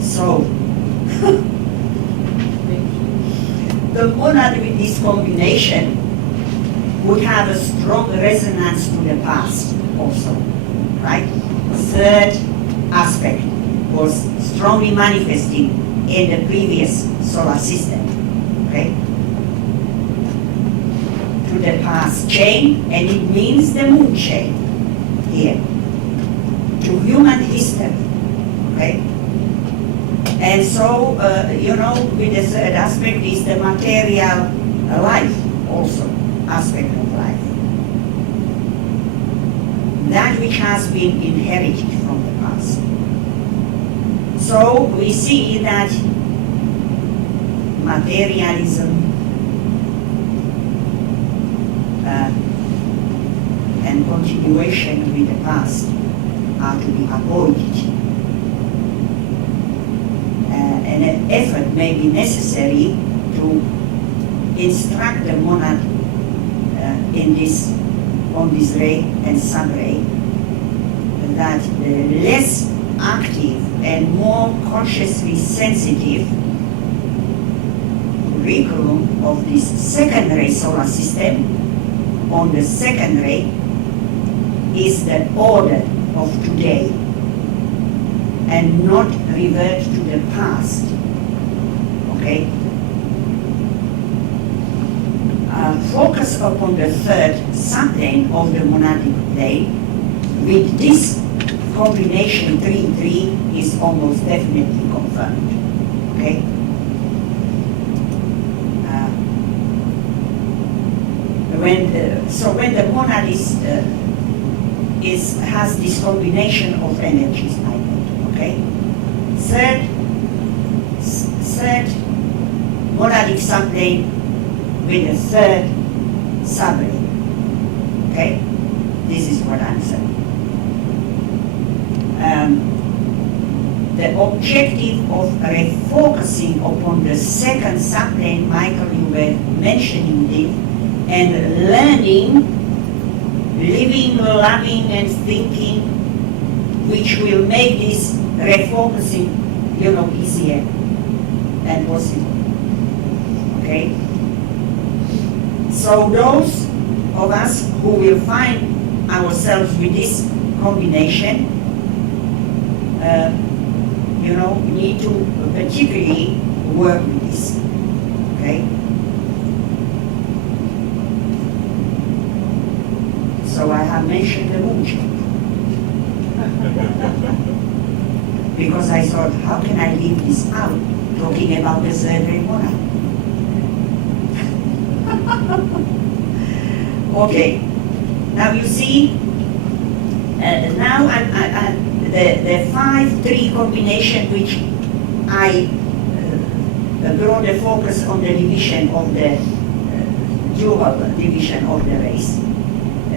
So, the monad with this combination would have a strong resonance to the past also, right? Third aspect was strongly manifesting in the previous solar system, okay? To the past chain, and it means the moon chain here, to human history, okay? And so, you know, with the third aspect is the material life also, aspect of life. That which has been inherited from the past. So we see that materialism and continuation with the past are to be avoided. And an effort may be necessary to instruct the monad on this ray and subray, that the less active and more consciously sensitive curriculum of this second ray solar system on the second ray is the order of today and not revert to the past. Okay? Focus upon the third subplane of the monadic plane. With this combination 3-3 is almost definitely confirmed. Okay? When the monad has this combination of energies like that, okay? Third monadic subplane with a third subplane, okay? This is what I'm saying. The objective of refocusing upon the second subplane, Michael, you were mentioning it, and learning, living, loving, and thinking, which will make this refocusing, easier and possible. Okay? So those of us who will find ourselves with this combination, need to particularly work with this. Okay? So I have mentioned the moonshot. Because I thought, how can I leave this out, talking about the third ray monad? Okay, now you see, now the 5-3 combination, which I brought the focus on the division of the dual division of the rays.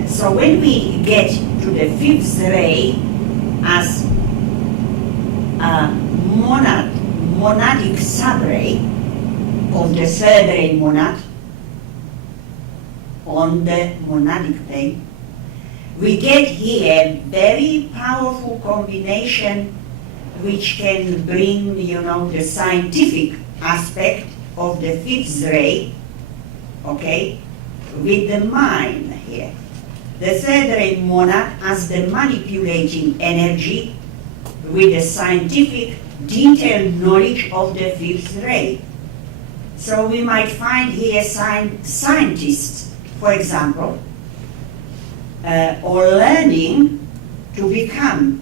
So when we get to the fifth ray as a monadic subray of the third ray monad on the monadic plane, we get here very powerful combination which can bring, the scientific aspect of the fifth ray, okay, with the mind here. The third ray monad as the manipulating energy with the scientific detailed knowledge of the fifth ray. So we might find here scientists, for example, or learning to become,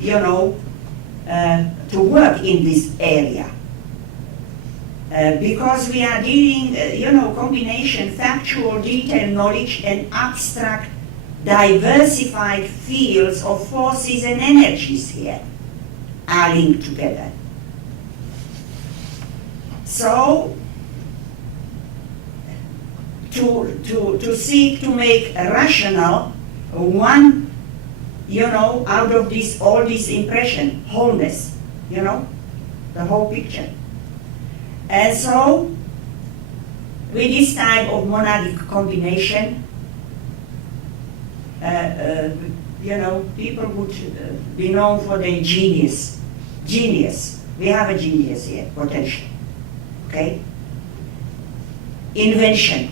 to work in this area. Because we are dealing, combination, factual, detailed knowledge and abstract, diversified fields of forces and energies here are linked together. So, to seek to make a rational one, out of this, all this impression, wholeness, the whole picture. And so, with this type of monadic combination, people would be known for their genius. Genius. We have a genius here, potential. Okay? Invention.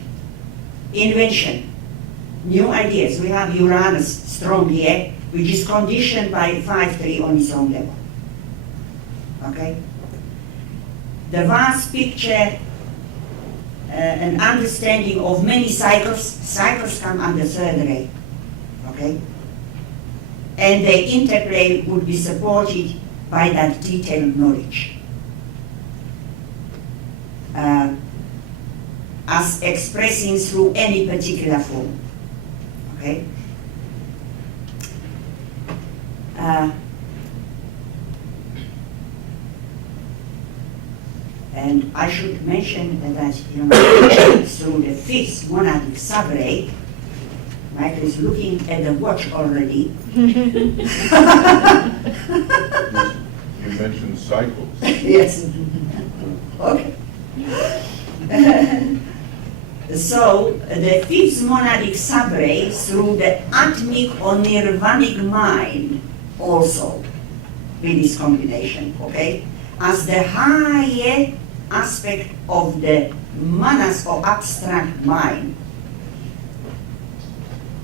New ideas. We have Uranus strong here, which is conditioned by 5-3 on its own level. Okay? The vast picture and understanding of many cycles come under third ray. Okay? And their interplay would be supported by that detailed knowledge. As expressing through any particular form. Okay? And I should mention that, through the fifth monadic subray, Michael is looking at the watch already. You mentioned cycles. Yes. Okay. So, the fifth monadic subray through the atmic or nirvanic mind also with this combination, okay? As the higher aspect of the manas or abstract mind,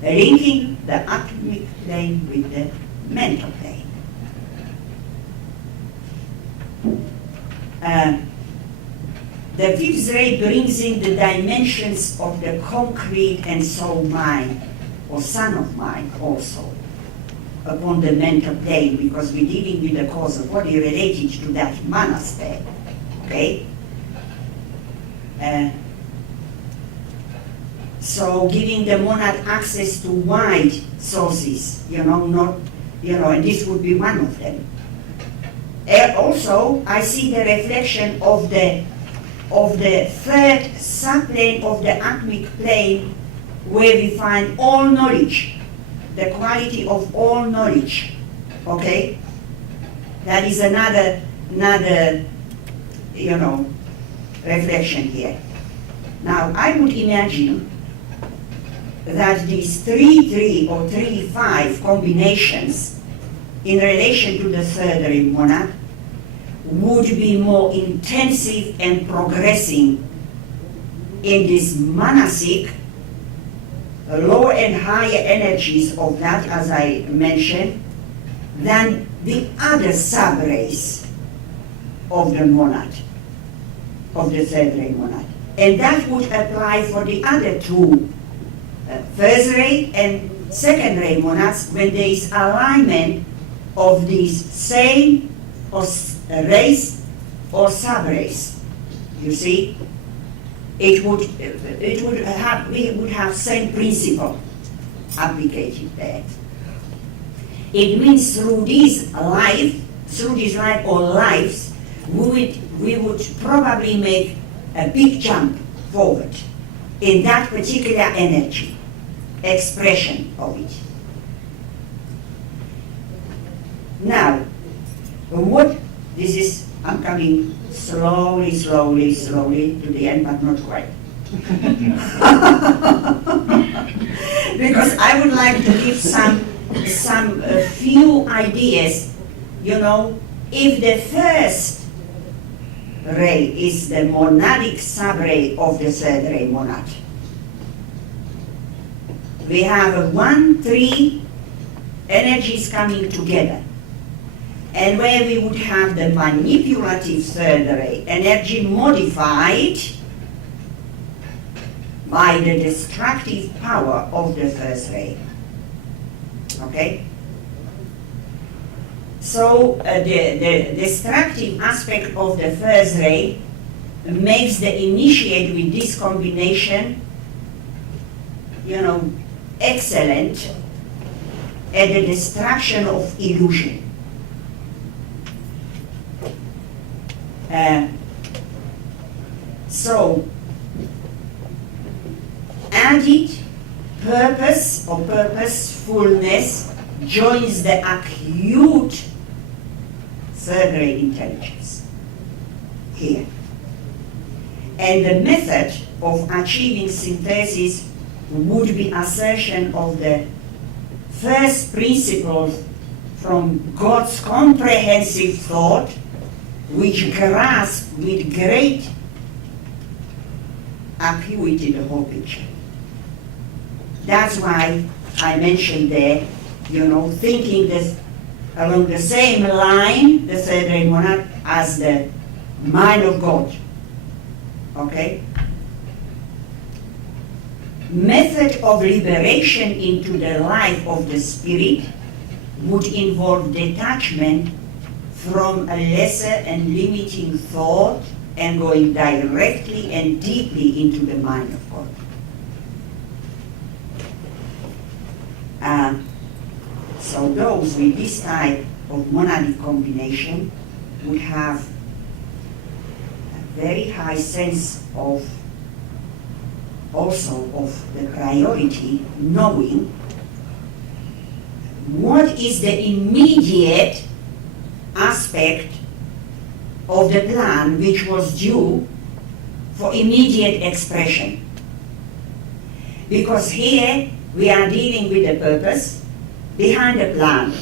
linking the atomic plane with the mental plane. The fifth ray brings in the dimensions of the concrete and soul mind, or son of mind also, upon the mental plane, because we're dealing with the cause of body related to that manas there, okay? So giving the monad access to wide sources, and this would be one of them. Also, I see the reflection of the third subplane of the atomic plane, where we find all knowledge, the quality of all knowledge. Okay, that is another reflection here. Now, I would imagine that these 3-3 or 3-5 combinations in relation to the third ray monad would be more intensive and progressing in these manasic, lower and higher energies of that, as I mentioned, than the other sub-rays of the monad, of the third ray monad. And that would apply for the other two, first ray and second ray monads, when there is alignment of these same or rays or sub-rays. You see, we would have same principle applicated there. It means through this life or lives, we would probably make a big jump forward in that particular energy, expression of it. Now, I'm coming slowly to the end, but not quite. Because I would like to give some few ideas. If the first ray is the monadic sub-ray of the third ray monad, we have 1-3 energies coming together. And where we would have the manipulative third ray energy modified by the destructive power of the first ray. Okay? So the destructive aspect of the first ray makes the initiate with this combination, excellent at the destruction of illusion. So, added purpose or purposefulness joins the acute third ray intelligence here. And the method of achieving synthesis would be assertion of the first principles from God's comprehensive thought, which grasp with great acuity the whole picture. That's why I mentioned there, thinking this along the same line, the third ray monad, as the mind of God. Okay? Method of liberation into the life of the spirit would involve detachment from a lesser and limiting thought and going directly and deeply into the mind of God. So those with this type of monadic combination would have a very high sense of the priority, knowing what is the immediate aspect of the plan which was due for immediate expression. Because here we are dealing with the purpose behind the plan,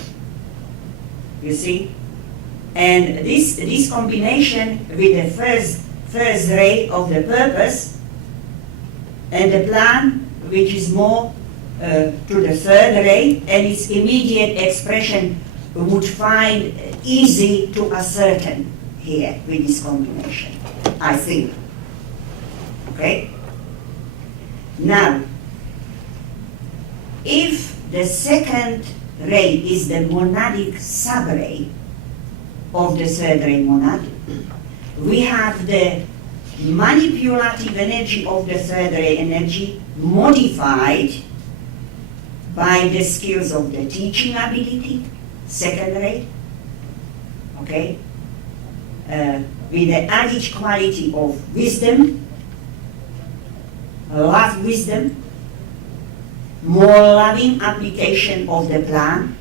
you see? And this combination with the first ray of the purpose, and the plan, which is more to the third ray, and its immediate expression would find easy to ascertain here with this combination, I think. Okay? Now, if the second ray is the monadic subray of the third ray monad, we have the manipulative energy of the third ray energy modified by the skills of the teaching ability, second ray, okay, with the added quality of wisdom, love wisdom, more loving application of the plan.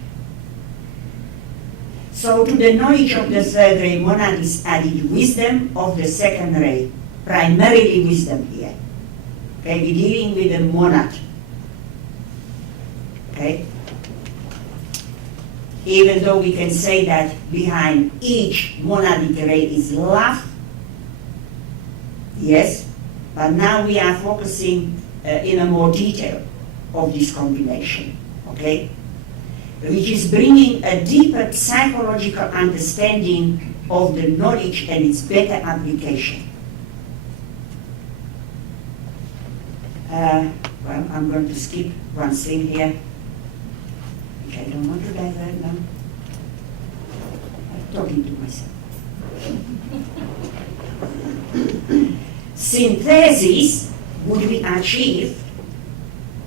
So to the knowledge of the third ray monad is added wisdom of the second ray, primarily wisdom here. Okay, we're dealing with the monad. Okay? Even though we can say that behind each monadic ray is love, yes, but now we are focusing in a more detail of this combination, okay? Which is bringing a deeper psychological understanding of the knowledge and its better application. Well, I'm going to skip one thing here, which I don't want to divert now. I'm talking to myself. Synthesis would be achieved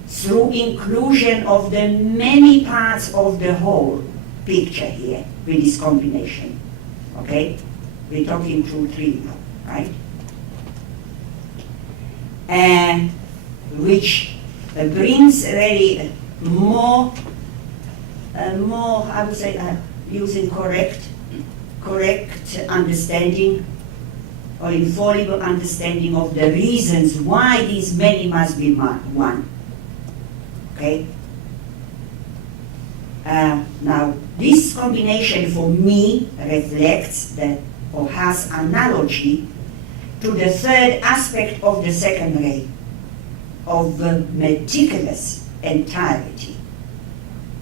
through inclusion of the many parts of the whole picture here with this combination. Okay? We're talking through three now, right? And which brings really more, I would say, using correct understanding or infallible understanding of the reasons why these many must be one. Okay? Now, this combination for me reflects that, or has analogy to the third aspect of the second ray, of meticulous entirety.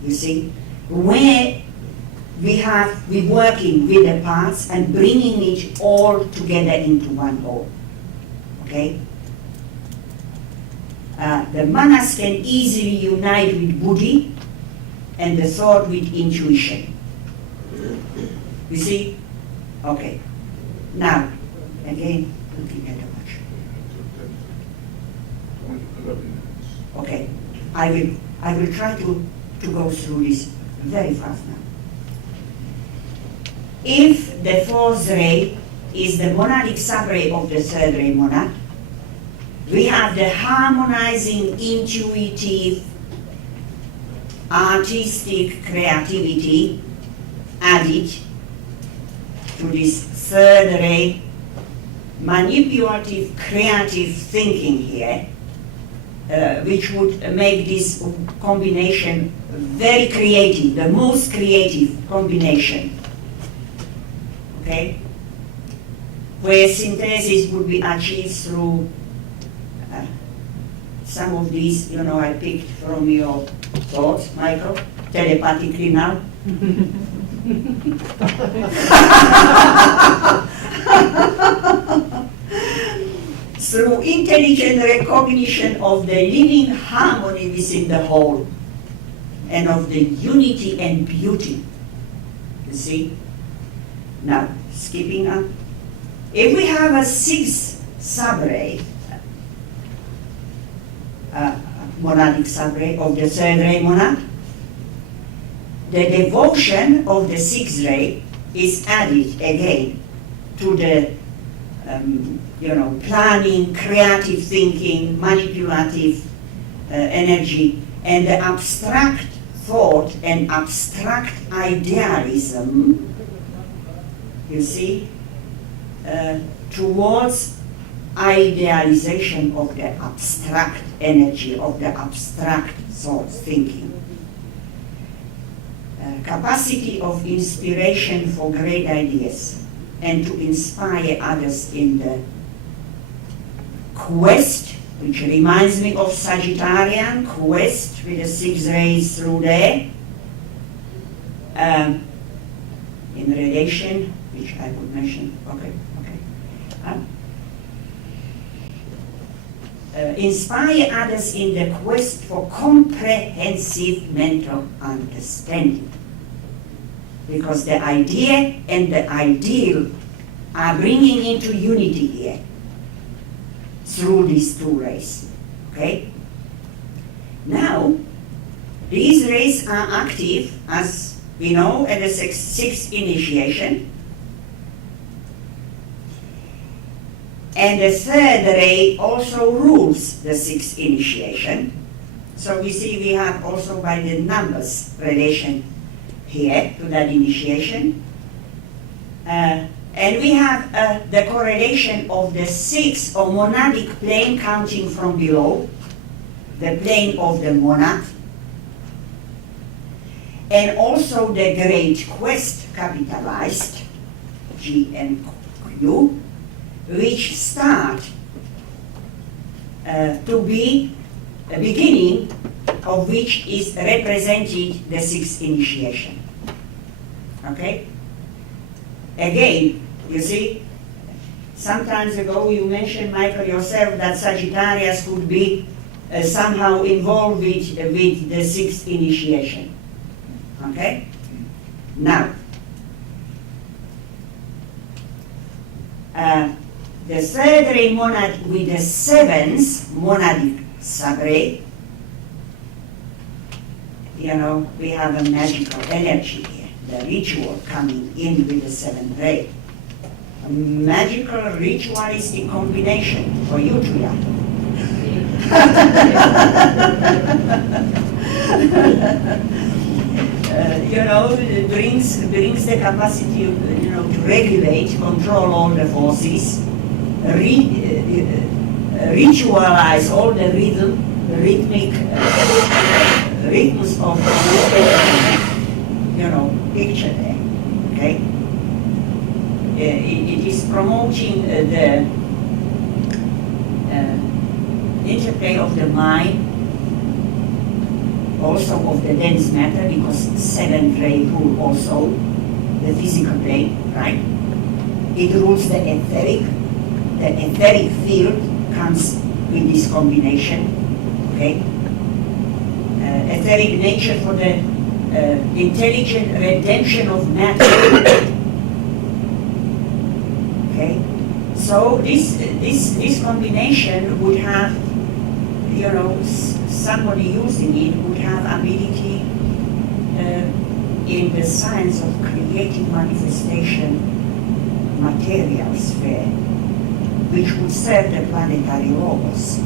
You see, where we're working with the parts and bringing it all together into one whole. Okay? The manas can easily unite with buddhi and the thought with intuition. You see? Okay. Now, again, looking at the watch. 11 minutes. Okay. I will try to go through this very fast now. If the fourth ray is the monadic subray of the third ray monad, we have the harmonizing, intuitive, artistic creativity added to this third ray, manipulative, creative thinking here, which would make this combination very creative, the most creative combination. Okay? Where synthesis would be achieved through some of these, I picked from your thoughts, Michael, telepathically now. Through intelligent recognition of the living harmony within the whole and of the unity and beauty. You see? Now, skipping up. If we have a sixth subray, monadic subray of the third ray monad, the devotion of the sixth ray is added again to the planning, creative thinking, manipulative energy, and the abstract thought and abstract idealism, you see, towards idealization of the abstract energy, of the abstract thought thinking. Capacity of inspiration for great ideas and to inspire others in the quest, which reminds me of Sagittarian, quest with the 6 rays through there. In relation, which I would mention, okay. Inspire others in the quest for comprehensive mental understanding. Because the idea and the ideal are bringing into unity here through these 2 rays. Okay? Now, these rays are active, as we know, at the sixth initiation. And the 3rd ray also rules the 6th initiation. So we see we have also by the numbers relation here to that initiation. And we have the correlation of the 6th or monadic plane counting from below, the plane of the monad, and also the great quest capitalized, G and Q, which start to be a beginning of which is represented the 6th initiation. Okay? Again, you see, sometimes ago you mentioned, Michael, yourself, that Sagittarius could be somehow involved with the 6th initiation. Okay? Now, the 3rd ray monad with the 7th monadic subray, you know, we have a magical energy here, the ritual coming in with the 7th ray. A magical ritualistic combination for you, Tuija. You know, it brings the capacity, you know, to regulate, control all the forces, ritualize all the rhythmic rhythms of the, you know, picture there. Okay. It is promoting the interplay of the mind, also of the dense matter, because 7th ray rule also the physical plane, right? It rules the etheric. The etheric field comes with this combination, okay? Etheric nature for the intelligent redemption of matter. Okay? So this combination would have, you know, somebody using it would have ability in the science of creating manifestation material sphere, which would serve the planetary logos,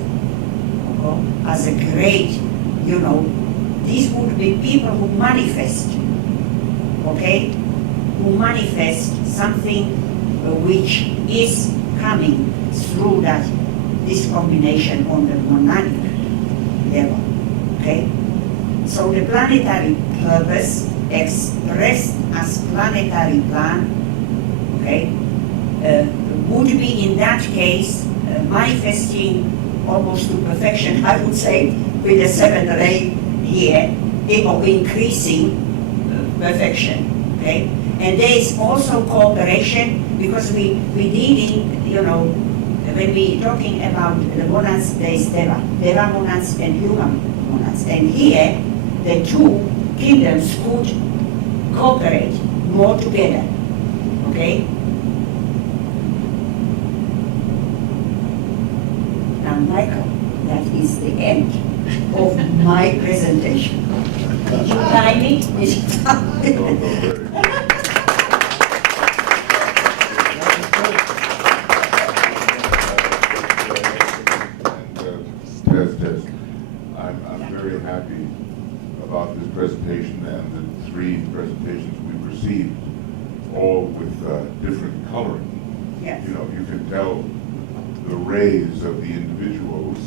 okay, as a great, you know, these would be people who manifest, okay, who manifest something which is coming through this combination on the monadic level, okay? So the planetary purpose expressed as planetary plan, okay, would be in that case manifesting almost to perfection, I would say, with the 7th ray here, or increasing perfection, okay? And there is also cooperation, because we dealing, you know, when we talking about the monads, there is Deva monads and human monads. And here, the 2 kingdoms could cooperate more together, okay? Now, Michael, that is the end of my presentation. Did you time it? Did you time it? No, very good. I'm very happy about this presentation and the 3 presentations we've received, all with different coloring. Yes. You know, you can tell the rays of the individuals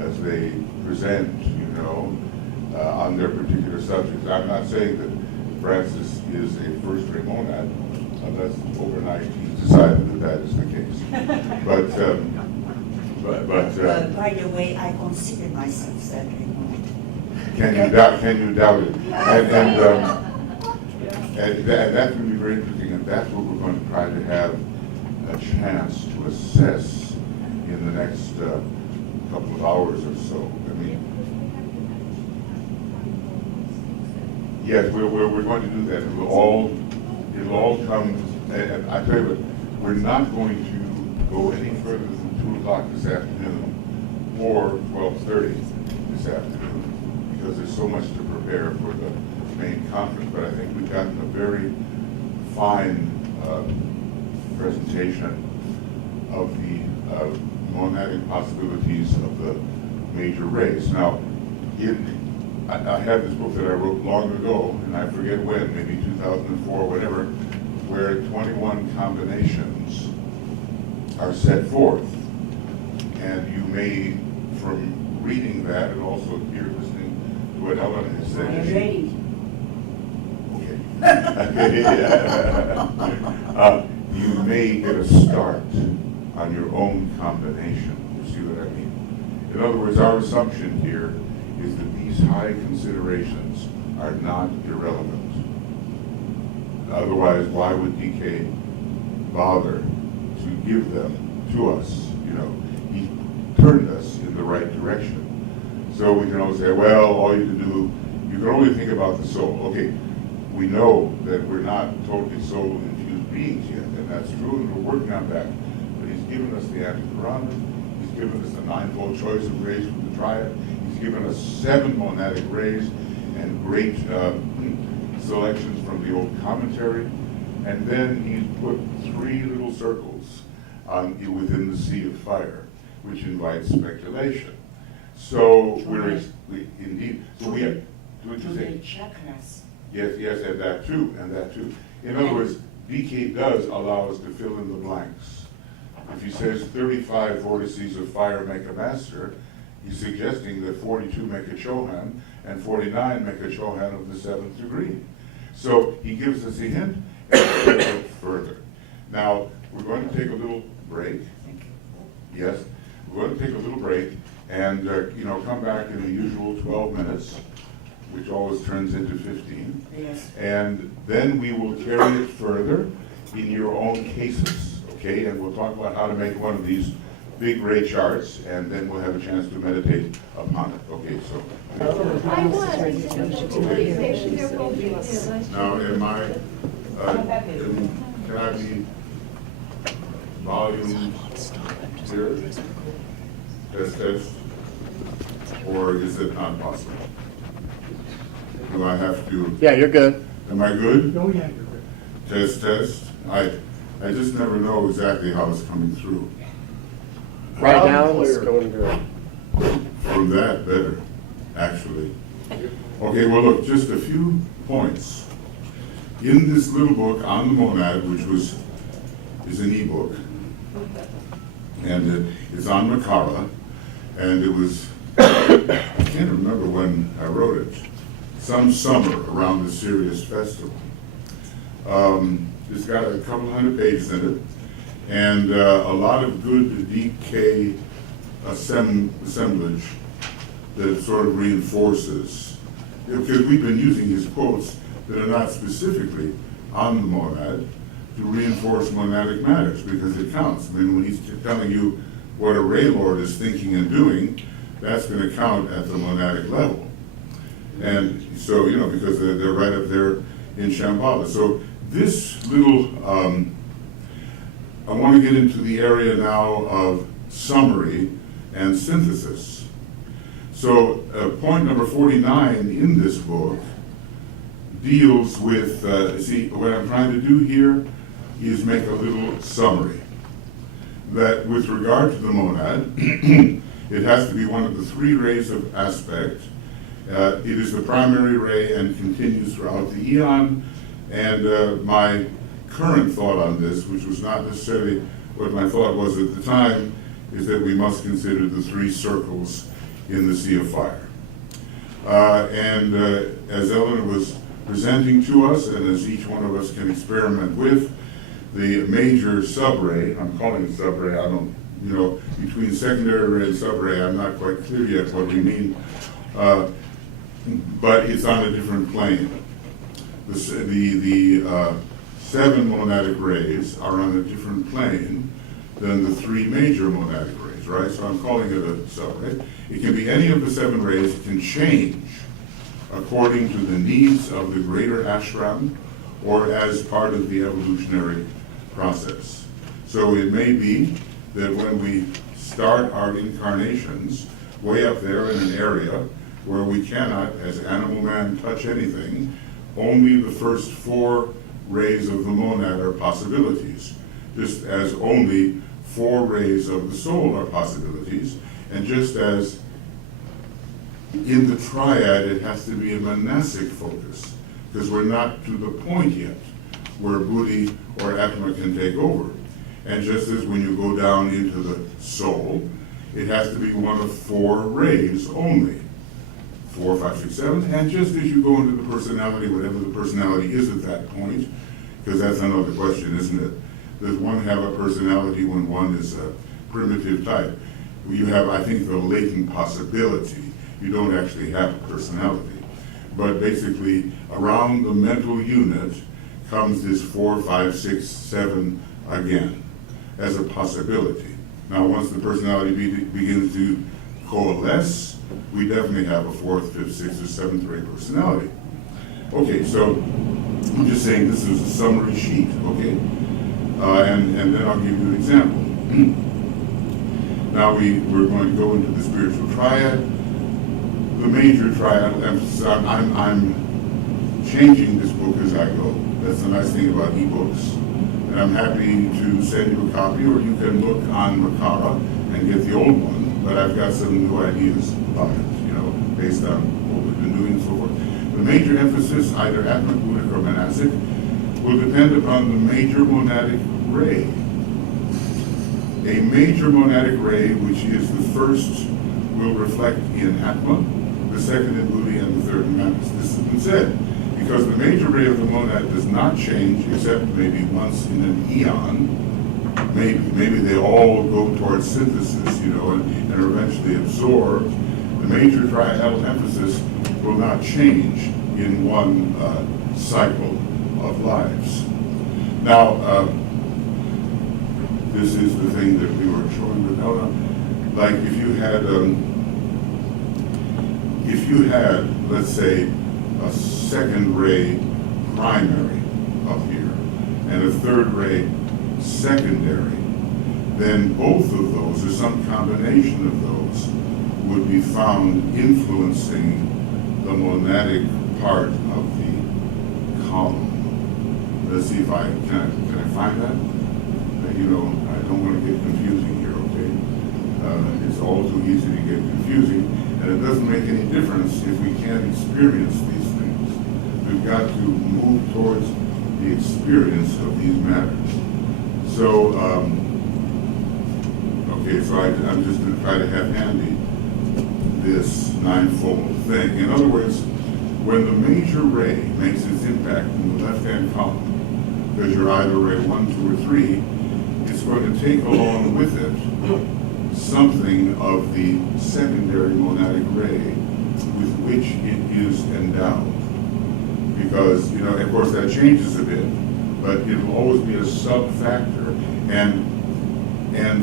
as they present, you know, on their particular subjects. I'm not saying that Francis is a first-ray monad, unless overnight he's decided that that is the case. But By the way, I consider myself certainly not. Can you doubt it? And that's going to be very interesting, and that's what we're going to try to have a chance to assess in the next couple of hours or so. I mean, yes, we're going to do that. It'll all come. And I tell you what, we're not going to go any further than 2 o'clock this afternoon or 12:30 this afternoon, because there's so much to prepare for the main conference. But I think we've gotten a very fine presentation of the monadic possibilities of the major rays. Now, I have this book that I wrote long ago, and I forget when, maybe 2004, whatever, where 21 combinations are set forth. And you may, from reading that, and also here listening to what Elena has said. I'm ready. Okay. You may get a start on your own combination. You see what I mean? In other words, our assumption here is that these high considerations are not irrelevant. Otherwise, why would DK bother to give them to us? You know, he turned us in the right direction. So we can always say, well, all you can do, you can only think about the soul. Okay, we know that we're not totally soul-infused beings yet, and that's true, and we're working on that. But he's given us the anticorona, he's given us the 9-fold choice of rays from the Triad, he's given us 7 monadic rays, and great selections from the old commentary, and then he's put 3 little circles within the sea of fire, which invites speculation. So indeed. So we have To the chakras. Yes, and that too. In other words, DK does allow us to fill in the blanks. If he says 35 vortices of fire make a master, he's suggesting that 42 make a Chohan and 49 make a Chohan of the 7th degree. So he gives us a hint and we go further. Now, we're going to take a little break. Yes, we're going to take a little break and come back in the usual 12 minutes, which always turns into 15. Yes. And then we will carry it further in your own cases, okay? And we'll talk about how to make one of these big ray charts, and then we'll have a chance to meditate upon it. Okay, so. Now, am I, can I be volume here? Test, or is it not possible? Do I have to? Yeah, you're good. Am I good? Oh, yeah, you're good. Test. I just never know exactly how it's coming through. Right now, it's going good. From that, better, actually. Okay, well, look, just a few points. In this little book on the monad, which is an e-book, and it's on Makara, and it was, I can't remember when I wrote it, some summer around the Sirius Festival. It's got a couple hundred pages in it, and a lot of good DK assemblage that sort of reinforces, because we've been using his quotes that are not specifically on the monad to reinforce monadic matters, because it counts. I mean, when he's telling you what a Ray Lord is thinking and doing, that's going to count at the monadic level. And so, because they're right up there in Shambhala. So this little, I want to get into the area now of summary and synthesis. So point number 49 in this book deals with, see, what I'm trying to do here is make a little summary. That with regard to the monad, it has to be one of the 3 rays of aspect. It is the primary ray and continues throughout the eon. And my current thought on this, which was not necessarily what my thought was at the time, is that we must consider the 3 circles in the sea of fire. And as Elena was presenting to us, and as each one of us can experiment with, the major subray, I'm calling it subray, I don't between secondary ray and subray, I'm not quite clear yet what we mean, but it's on a different plane. The 7 monadic rays are on a different plane than the 3 major monadic rays, right? So I'm calling it a subray. It can be any of the 7 rays. It can change according to the needs of the greater ashram or as part of the evolutionary process. So it may be that when we start our incarnations way up there in an area where we cannot, as animal man, touch anything, only the first 4 rays of the monad are possibilities, just as only 4 rays of the soul are possibilities, and just as in the triad it has to be a monastic focus, because we're not to the point yet where buddhi or atma can take over. And just as when you go down into the soul, it has to be one of 4 rays only. 4, 5, 6, 7, and just as you go into the personality, whatever the personality is at that point, because that's another question, isn't it? Does one have a personality when one is a primitive type? You have, I think, the latent possibility. You don't actually have a personality. But basically, around the mental unit comes this 4, 5, 6, 7 again, as a possibility. Now, once the personality begins to coalesce, we definitely have a 4th, 5th, 6th, or 7th ray personality. Okay, so I'm just saying this is a summary sheet, okay? And then I'll give you an example. Now we're going to go into the spiritual triad. The major triad, I'm changing this book as I go. That's the nice thing about ebooks. And I'm happy to send you a copy, or you can look on Makara and get the old one. But I've got some new ideas about it, based on what we've been doing and so forth. The major emphasis, either atmic, buddhic, or monastic, will depend upon the major monadic ray. A major monadic ray, which is the first, will reflect in atma, the second in buddhi, and the third in manas. This has been said, because the major ray of the monad does not change except maybe once in an eon. Maybe they all go towards synthesis, and are eventually absorbed. The major triadal emphasis will not change in one cycle of lives. Now, this is the thing that we were showing with Elena. Like if you had, let's say, a second ray primary up here and a third ray secondary, then both of those, or some combination of those, would be found influencing the monadic part of the column. Let's see if can I find that? I don't want to get confusing here, okay? It's all too easy to get confusing, and it doesn't make any difference if we can't experience these things. We've got to move towards the experience of these matters. So, okay, so I'm just going to try to have handy this 9-fold thing. In other words, when the major ray makes its impact in the left-hand column, because you're either ray 1, 2, or 3, it's going to take along with it something of the secondary monadic ray with which it is endowed. Because, of course that changes a bit, but it'll always be a sub-factor. And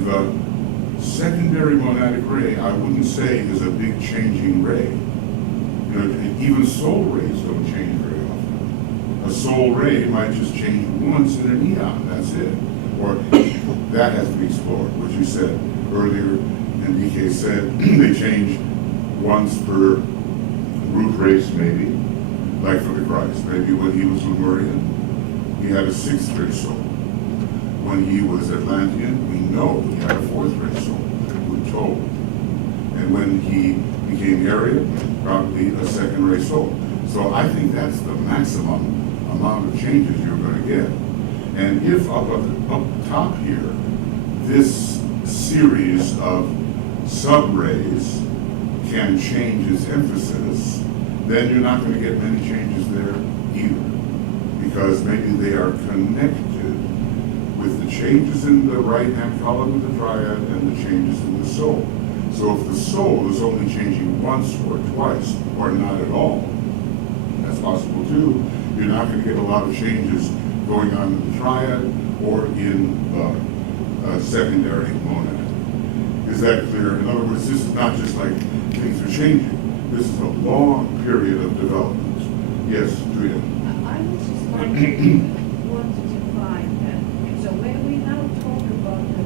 the secondary monadic ray, I wouldn't say is a big changing ray. Even soul rays don't change very often. A soul ray might just change once in an eon, that's it. Or that has to be explored, what you said earlier, and DK said they change once per root race maybe, like for the Christ. Maybe when he was Lemurian, he had a 6th ray soul. When he was Atlantean, we know he had a 4th ray soul, we're told. And when he became Aryan, probably a 2nd ray soul. So I think that's the maximum amount of changes you're going to get. And if up top here, this series of sub-rays can change its emphasis, then you're not going to get many changes there either. Because maybe they are connected with the changes in the right-hand column of the triad and the changes in the soul. So if the soul is only changing once or twice, or not at all, that's possible too, you're not going to get a lot of changes going on in the triad or in the secondary monad. Is that clear? In other words, this is not just like things are changing. This is a long period of development. Yes, Tuija? I was just wondering, want to define that. So when we now talk about the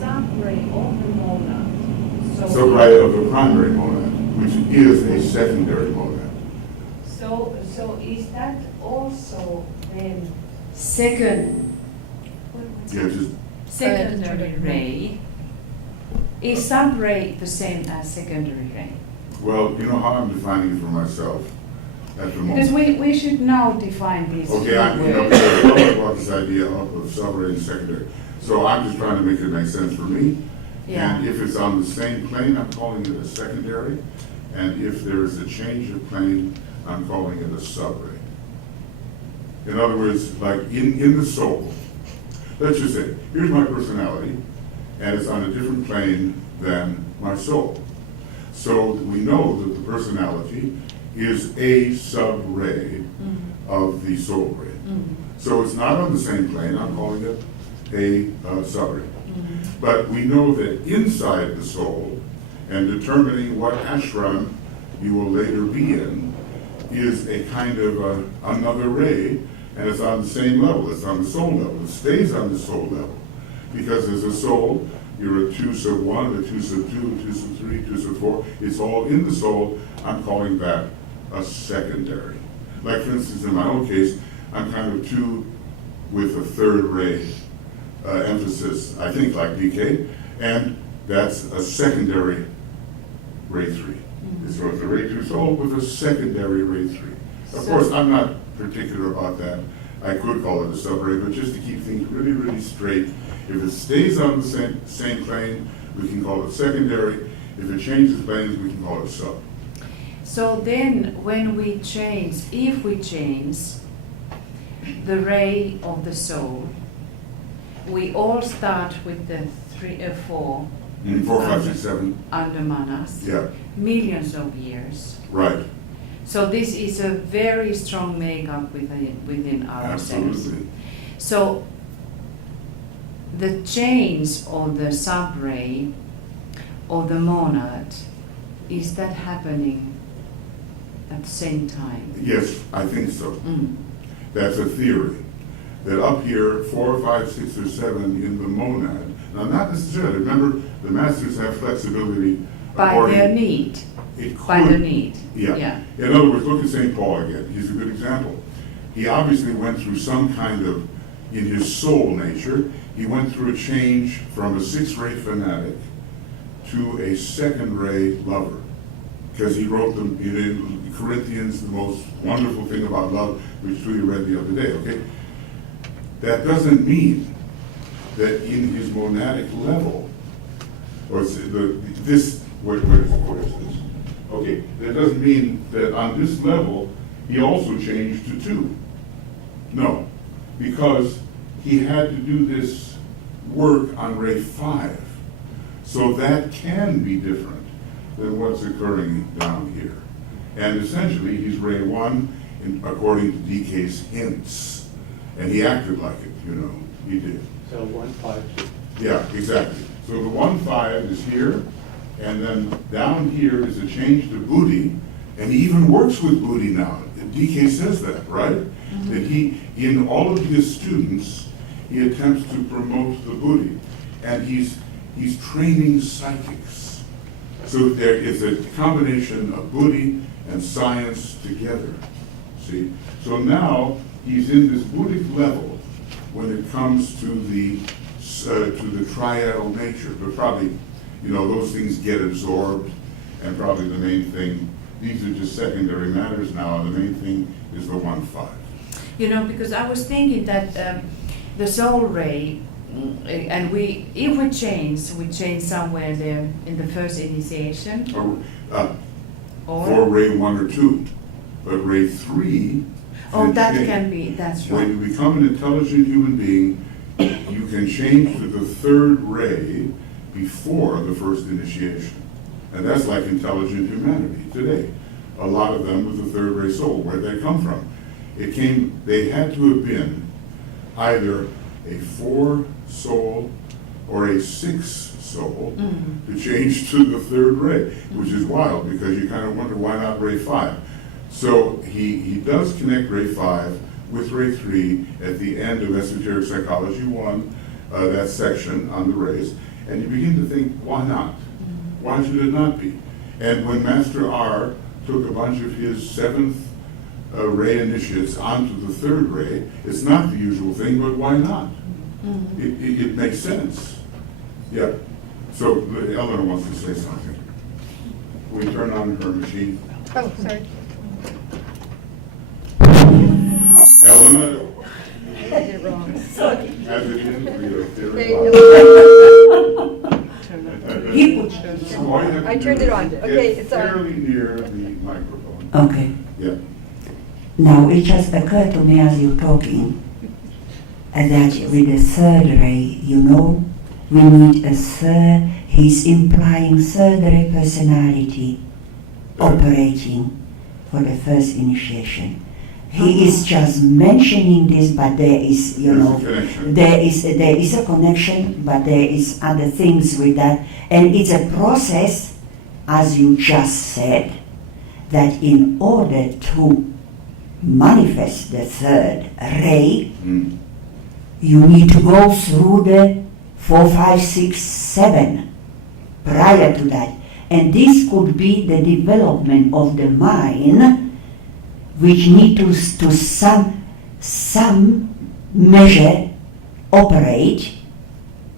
sub-ray of the monad, So right of the primary monad, which is a secondary monad. so is that also then Yeah, just Secondary ray. Is sub-ray the same as secondary ray? well, you know how I'm defining it for myself at the Because moment. we should now define these Okay, two I words. about this idea of sub-ray and secondary. So I'm just trying to make it make sense for me. Yeah. And if it's on the same plane, I'm calling it a secondary. And if there is a change of plane, I'm calling it a sub-ray. In other words, like in the soul, let's just say, here's my personality, and it's on a different plane than my soul. So we know that the personality is a sub-ray of the soul ray. So it's not on the same plane, I'm calling it a sub-ray. But we know that inside the soul, and determining what ashram you will later be in, is a kind of another ray, and it's on the same level, it's on the soul level, it stays on the soul level. Because as a soul, you're a 2 sub 1, a 2 sub 2, a 2 sub 3, 2 sub 4, it's all in the soul, I'm calling that a secondary. Like for instance, in my own case, I'm kind of 2 with a third ray emphasis, I think like DK, and that's a secondary ray 3. So it's a ray 2 soul with a secondary ray 3. Of course, I'm not particular about that. I could call it a sub-ray, but just to keep things really, really straight, if it stays on the same plane, we can call it secondary. If it changes planes, we can call it sub. So then when we change, if we change the ray of the soul, we all start with the 4 4, 5, 6, 7. under manas, Yeah, millions of years. right. So this is a very strong makeup within ourselves. Absolutely. So the change of the sub-ray of the monad, is that happening at the same time? Yes, I think so. Mm. That's a theory. That up here, 4, 5, 6, or 7 in the monad, now not necessarily, remember, the masters have flexibility By according- their need. It By the could- need. Yeah. Yeah. In other words, look at St. Paul again. He's a good example. He obviously went through some kind of, in his soul nature, he went through a change from a 6-ray fanatic to a 2nd-ray lover. Because he wrote them in Corinthians, the most wonderful thing about love, which Tuija read the other day, okay? That doesn't mean that in his monadic level, or this, where is this? Okay, that doesn't mean that on this level, he also changed to 2. No, because he had to do this work on ray 5. So that can be different than what's occurring down here. And essentially, he's ray 1, according to DK's hints. And he acted like it, you know, he did. So 1, 5, 6. Yeah, exactly. So the 1, 5 is here, and then down here is a change to Buddhi, and he even works with Buddhi now. DK says that, right? Mm-hmm. That he, in all of his students, he attempts to promote the Buddhi, and he's training psychics. So there is a combination of Buddhi and science together. See? So now he's in this Buddhic level when it comes to the triadal nature, but probably, you know, those things get absorbed, and probably the main thing, these are just secondary matters now, and the main thing is the 1, 5. You know, because I was thinking that the soul ray, and if we change somewhere there in the first initiation. For ray 1 or 2, but ray 3. Oh, that change. can be, that's right. When you become an intelligent human being, you can change to the third ray before the first initiation. And that's like intelligent humanity today. A lot of them with the third ray soul, where'd they come from? They had to have been either a 4 soul or a 6 soul to change to the third ray, which is wild because you kind of wonder why not ray 5. So he does connect ray 5 with ray 3 at the end of Esoteric Psychology 1, that section on the rays, and you begin to think, why not? Why should it not be? And when Master R took a bunch of his 7th ray initiates onto the third ray, it's not the usual thing, but why not? It makes sense. Yeah. So Elena wants to say something. We turn on her machine. Oh, sorry. Elena, I did it wrong. as it is for your theory. He put, All you have to I do turned it is on. get Okay, it's on. fairly near the microphone. okay. Yeah. Now, it just occurred to me as you're talking that with the third ray, we need a third, he's implying third ray personality operating for the first initiation. He is just mentioning this, but there is, There's a connection. there is a connection, but there is other things with that. And it's a process, as you just said, that in order to manifest the third ray, you need to go through the 4, 5, 6, 7 prior to that. And this could be the development of the mind, which need to some measure operate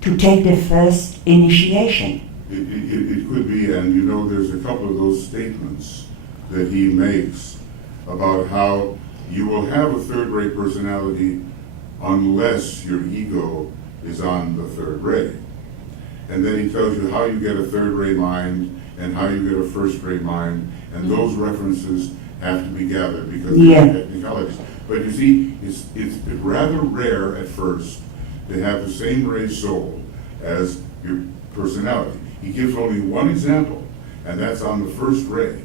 to take the first initiation. It could be, and there's a couple of those statements that he makes about how you will have a third-rate personality unless your ego is on the third ray. And then he tells you how you get a third-rate mind and how you get a first-rate mind, and those references have to be gathered because they're technicalities. But you see, it's rather rare at first to have the same ray soul as your personality. He gives only one example, and that's on the first ray.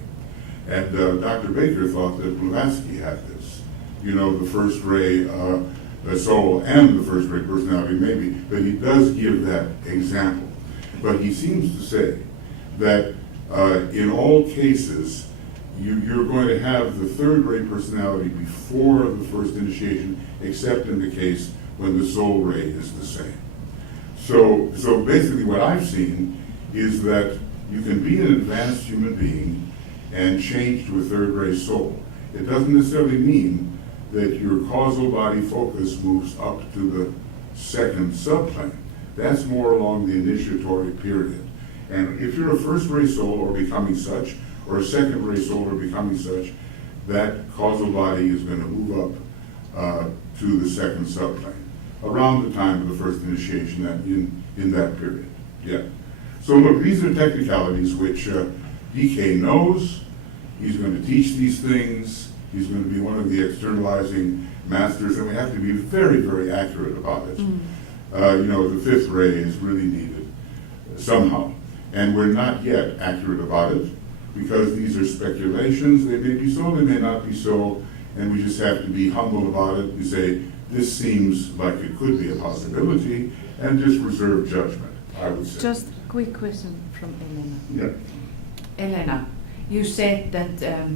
And Dr. Baker thought that Blavatsky had this. The first ray the soul and the first ray personality, maybe, but he does give that example. But he seems to say that in all cases, you're going to have the third ray personality before the first initiation, except in the case when the soul ray is the same. So basically what I've seen is that you can be an advanced human being and change to a third ray soul. It doesn't necessarily mean that your causal body focus moves up to the second subplane. That's more along the initiatory period. And if you're a first ray soul or becoming such, or a second ray soul or becoming such, that causal body is going to move up to the second subplane around the time of the first initiation in that period. Yeah. So look, these are technicalities which DK knows. He's going to teach these things. He's going to be one of the externalizing masters, and we have to be very, very accurate about it. The fifth ray is really needed somehow, and we're not yet accurate about it because these are speculations. They may be so, they may not be so, and we just have to be humble about it. We say, this seems like it could be a possibility, and just reserve judgment, I would say. Just a quick question from Elena. Yeah. Elena, you said that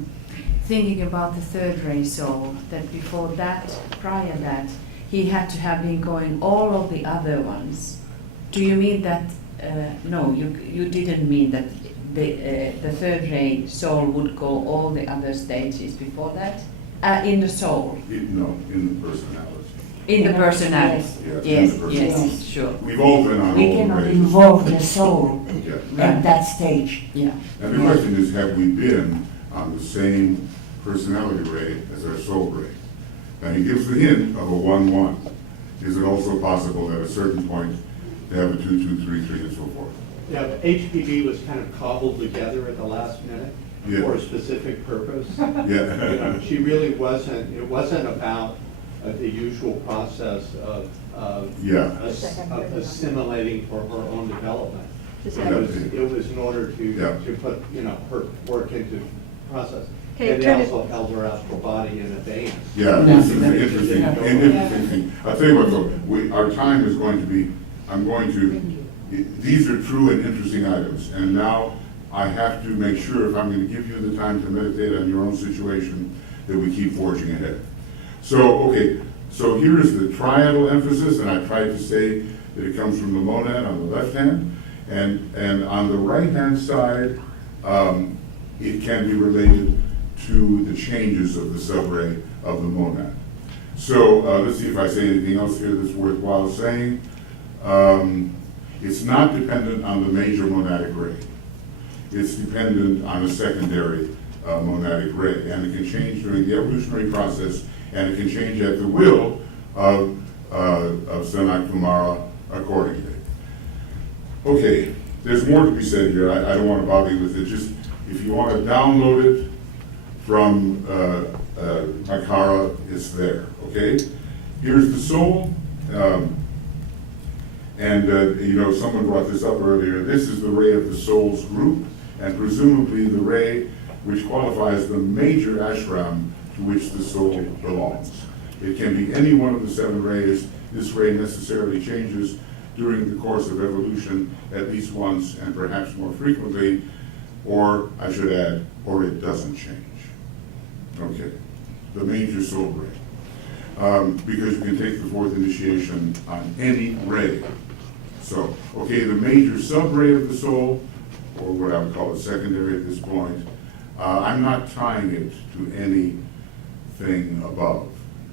thinking about the third ray soul, that before that, prior that, he had to have been going all of the other ones. Do you mean that, no, you didn't mean that the third ray soul would go all the other stages before that? In the soul? No, in the personality. In the personality? Yes, Yes, sure. We've all been on We all the cannot rays. involve the soul Yeah. at that stage. Yeah. And the question is, have we been on the same personality ray as our soul ray? Now he gives the hint of a 1-1. Is it also possible at a certain point to have a 2-2-3-3 and so forth? Yeah, the HPV was kind of cobbled together at the last minute Yeah. for a specific purpose. Yeah. She really wasn't, it wasn't about the usual process of Yeah. of assimilating for her own development. Just It have- was in order Yeah. to put, her work into process. Okay, And they turn it- also held her astral body in abeyance. Yeah, this is an interesting thing. I'll tell you what, though, our time is going to be, these are true and interesting items, and now I have to make sure, if I'm gonna give you the time to meditate on your own situation, that we keep forging ahead. So, okay, so here is the triadal emphasis, and I tried to say that it comes from the monad on the left hand, and on the right hand side, it can be related to the changes of the subray of the monad. So let's see if I say anything else here that's worthwhile saying. It's not dependent on the major monadic ray. It's dependent on a secondary monadic ray, and it can change during the evolutionary process, and it can change at the will of Sanat Kumara accordingly. Okay, there's more to be said here. I don't want to bother you with it. Just if you want to download it from Makara, it's there. Okay, here's the soul. Someone brought this up earlier. This is the ray of the soul's group, and presumably the ray which qualifies the major ashram to which the soul belongs. It can be any one of the 7 rays. This ray necessarily changes during the course of evolution at least once, and perhaps more frequently, or I should add, or it doesn't change. Okay, the major soul ray. Because you can take the 4th initiation on any ray. So, okay, the major sub-ray of the soul, or what I would call a secondary at this point, I'm not tying it to anything above.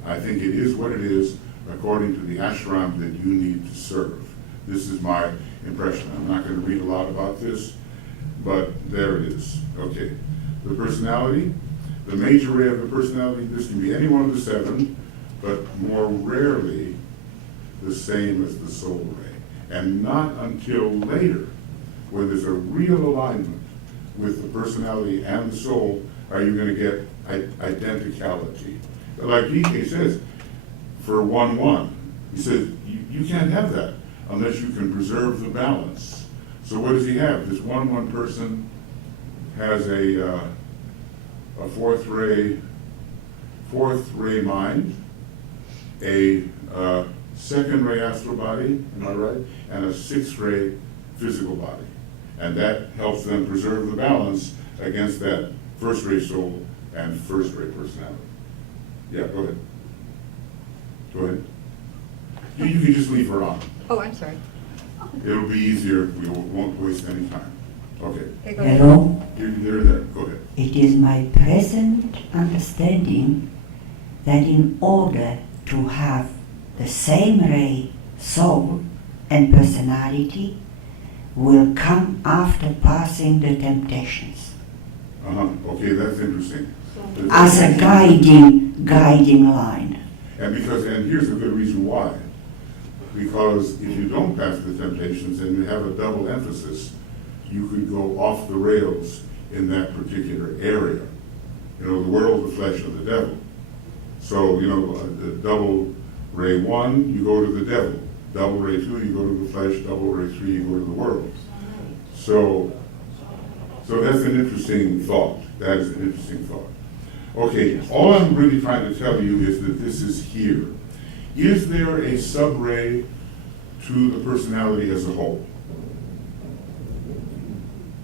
I think it is what it is according to the ashram that you need to serve. This is my impression. I'm not going to read a lot about this, but there it is. Okay, the personality, the major ray of the personality, this can be any one of the 7, but more rarely the same as the soul ray. And not until later, when there's a real alignment with the personality and the soul, are you going to get identicality. Like DK says, for 1-1, he says, you can't have that unless you can preserve the balance. So what does he have? This 1-1 person has a 4th ray mind, a 2nd ray astral body, am I right? And a 6th ray physical body. And that helps them preserve the balance against that 1st ray soul and 1st ray personality. Yeah, go ahead. Go ahead. You can just leave her on. Oh, I'm sorry. It'll be easier. We won't waste any time. Okay. Okay, go ahead. Hello? You're there. Go ahead. It is my present understanding that in order to have the same ray, soul, and personality will come after passing the temptations Okay, that's interesting. as a guiding line. And here's a good reason why. Because if you don't pass the temptations and you have a double emphasis, you could go off the rails in that particular area. The world, the flesh, of the devil. So, the double ray 1, you go to the devil. Double ray 2, you go to the flesh. Double ray 3, you go to the world. So that's an interesting thought. That is an interesting thought. Okay, all I'm really trying to tell you is that this is here. Is there a sub-ray to the personality as a whole?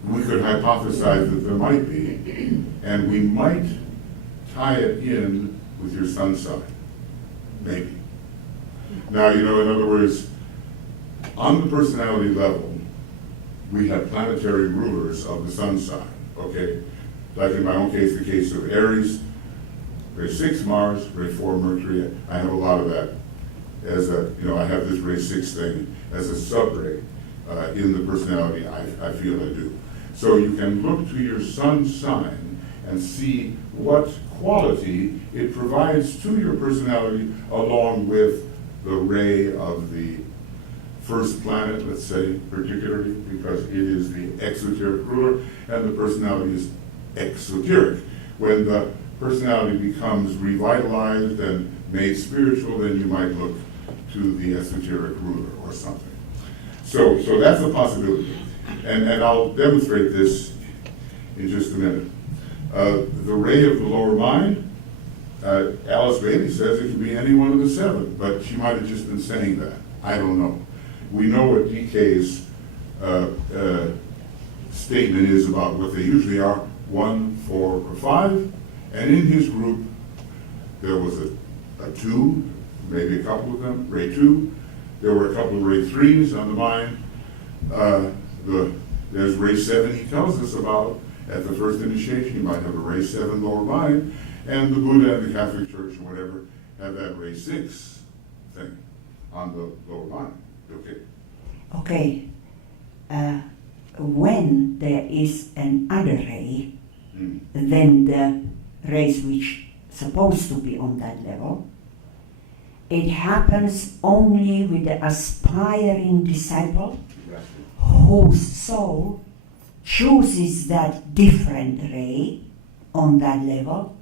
We could hypothesize that there might be, and we might tie it in with your sun sign. Maybe. Now, in other words, on the personality level, we have planetary rulers of the sun sign, okay? Like in my own case, the case of Aries, ray 6 Mars, ray 4 Mercury. I have a lot of that as I have this ray 6 thing as a sub-ray in the personality. I feel I do. So you can look to your sun sign and see what quality it provides to your personality along with the ray of the first planet, let's say, particularly, because it is the exoteric ruler and the personality is exoteric. When the personality becomes revitalized and made spiritual, then you might look to the esoteric ruler or something. So that's a possibility. And I'll demonstrate this in just a minute. The ray of the lower mind, Alice Bailey says it can be any one of the 7, but she might have just been saying that. I don't know. We know what DK's statement is about what they usually are, 1, 4, or 5. And in his group, there was a 2, maybe a couple of them, ray 2. There were a couple of ray 3s on the mind. There's ray 7 he tells us about at the first initiation. You might have a ray 7 lower mind, and the Buddha and the Catholic Church or whatever have that ray 6 thing on the lower mind. Okay. Okay. When there is an other ray, then the rays which supposed to be on that level, it happens only with the aspiring disciple whose soul chooses that different ray on that level,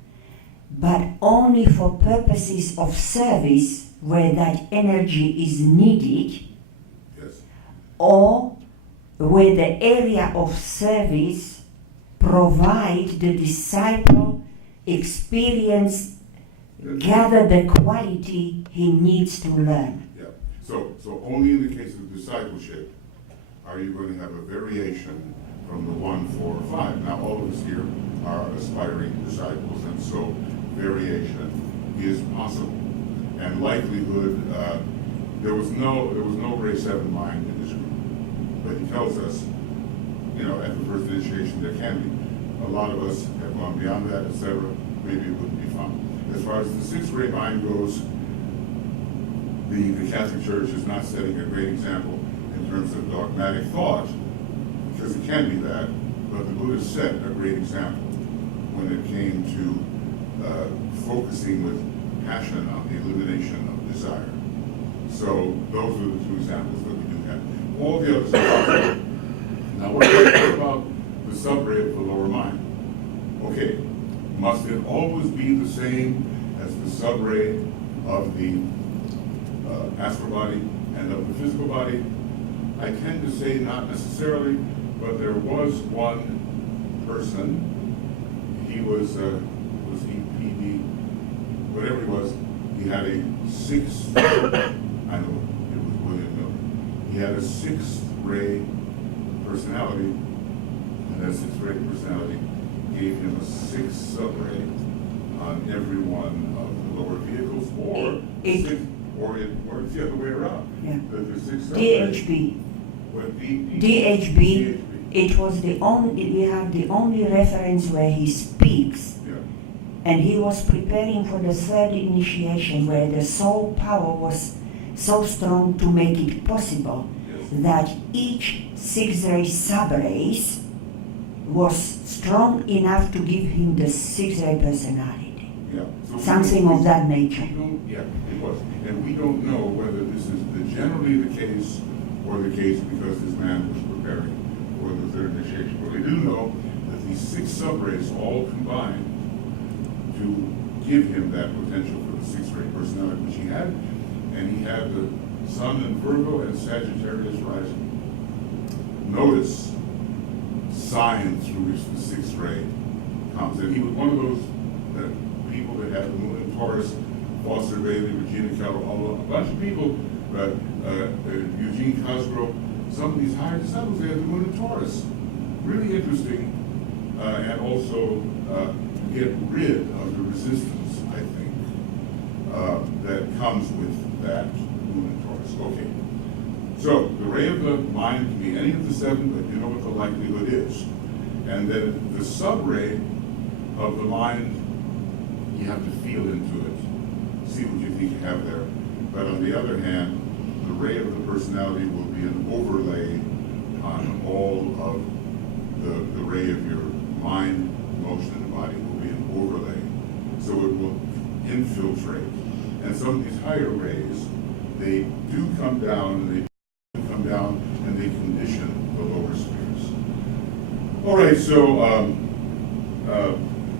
but only for purposes of service where that energy is needed, Yes. or where the area of service provide the disciple experience, gather the quality he needs to learn. Yeah. So only in the case of discipleship are you going to have a variation from the 1, 4, or 5. Now all of us here are aspiring disciples, and so variation is possible. And likelihood, there was no ray 7 mind in this group, but he tells us, at the first initiation there can be. A lot of us have gone beyond that, etc. Maybe it wouldn't be found. As far as the 6th ray mind goes, the Catholic Church is not setting a great example in terms of dogmatic thought, because it can be that, but the Buddha set a great example when it came to focusing with passion on the elimination of desire. So those are the 2 examples that we do have. All the others are now we're talking about the sub-ray of the lower mind. Okay, must it always be the same as the sub-ray of the astral body and of the physical body? I tend to say not necessarily, but there was one person, he was he PD, whatever he was, he had a 6th, I know, it was William Miller. He had a 6th ray personality, and that 6th ray personality gave him a 6th sub-ray on every one of the lower vehicles, or it's the other way around. Yeah. The 6th sub-ray. DHB. What, DHB, it was we have the only reference where he speaks. Yeah. And he was preparing for the 3rd initiation where the soul power was so strong to make it possible that each 6 ray sub-rays was strong enough to give him the 6 ray personality. Yeah. So Something of that nature. Yeah, it was. And we don't know whether this is generally the case or the case because this man was preparing for the 3rd initiation. But we do know that these 6 sub-rays all combined to give him that potential for the 6th ray personality which he had. And he had the Sun in Virgo and Sagittarius rising. Notice signs through which the 6th ray comes. And he was one of those people that had the moon in Taurus, Foster Bailey, Regina Keller, a bunch of people, Eugene Cosgrove, some of these higher disciples, they had the moon in Taurus. Really interesting, and also get rid of the resistance, I think, that comes with that moon in Taurus. Okay. So the ray of the mind can be any of the 7, but you know what the likelihood is. And then the sub-ray of the mind, you have to feel into it, see what you think you have there. But on the other hand, the ray of the personality will be an overlay on all of the ray of your mind, emotion, and body will be an overlay. So it will infiltrate. And some of these higher rays, they do come down, and they condition the lower spheres. All right, so,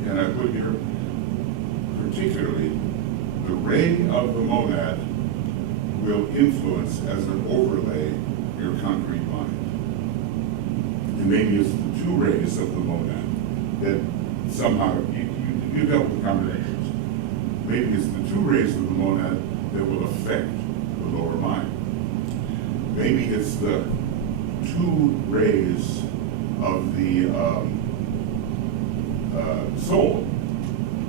and I put here, particularly, the ray of the monad will influence as an overlay your concrete mind. And maybe it's the two rays of the monad that somehow, you dealt with combinations. Maybe it's the two rays of the monad that will affect the lower mind. Maybe it's the two rays of the soul,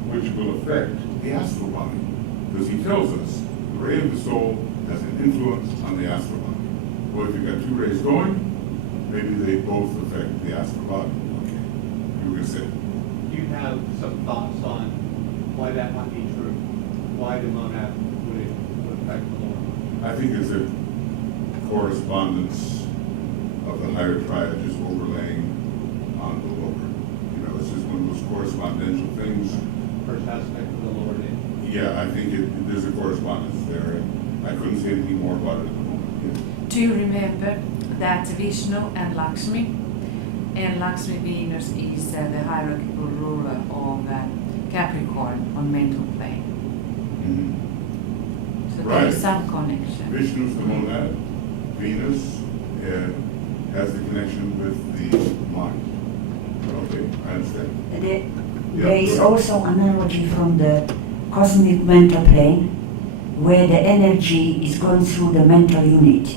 which will affect the astral body. Because he tells us the ray of the soul has an influence on the astral body. Well, if you've got two rays going, maybe they both affect the astral body. Okay, you were going to say. Do you have some thoughts on why that might be true? Why the monad would affect the lower mind? I think it's a correspondence of the higher triad just overlaying on the lower. You know, it's just one of those correspondential things. First aspect of the lower day. Yeah, I think there's a correspondence there. I couldn't say anything more about it at the moment. Do you remember that Vishnu and Lakshmi Venus is the hierarchical ruler of Capricorn on mental plane. Mhm. So Right. there is some connection. Vishnu's the monad. Venus has the connection with the mind. Okay, I understand. There is also analogy from the cosmic mental plane where the energy is going through the mental unit.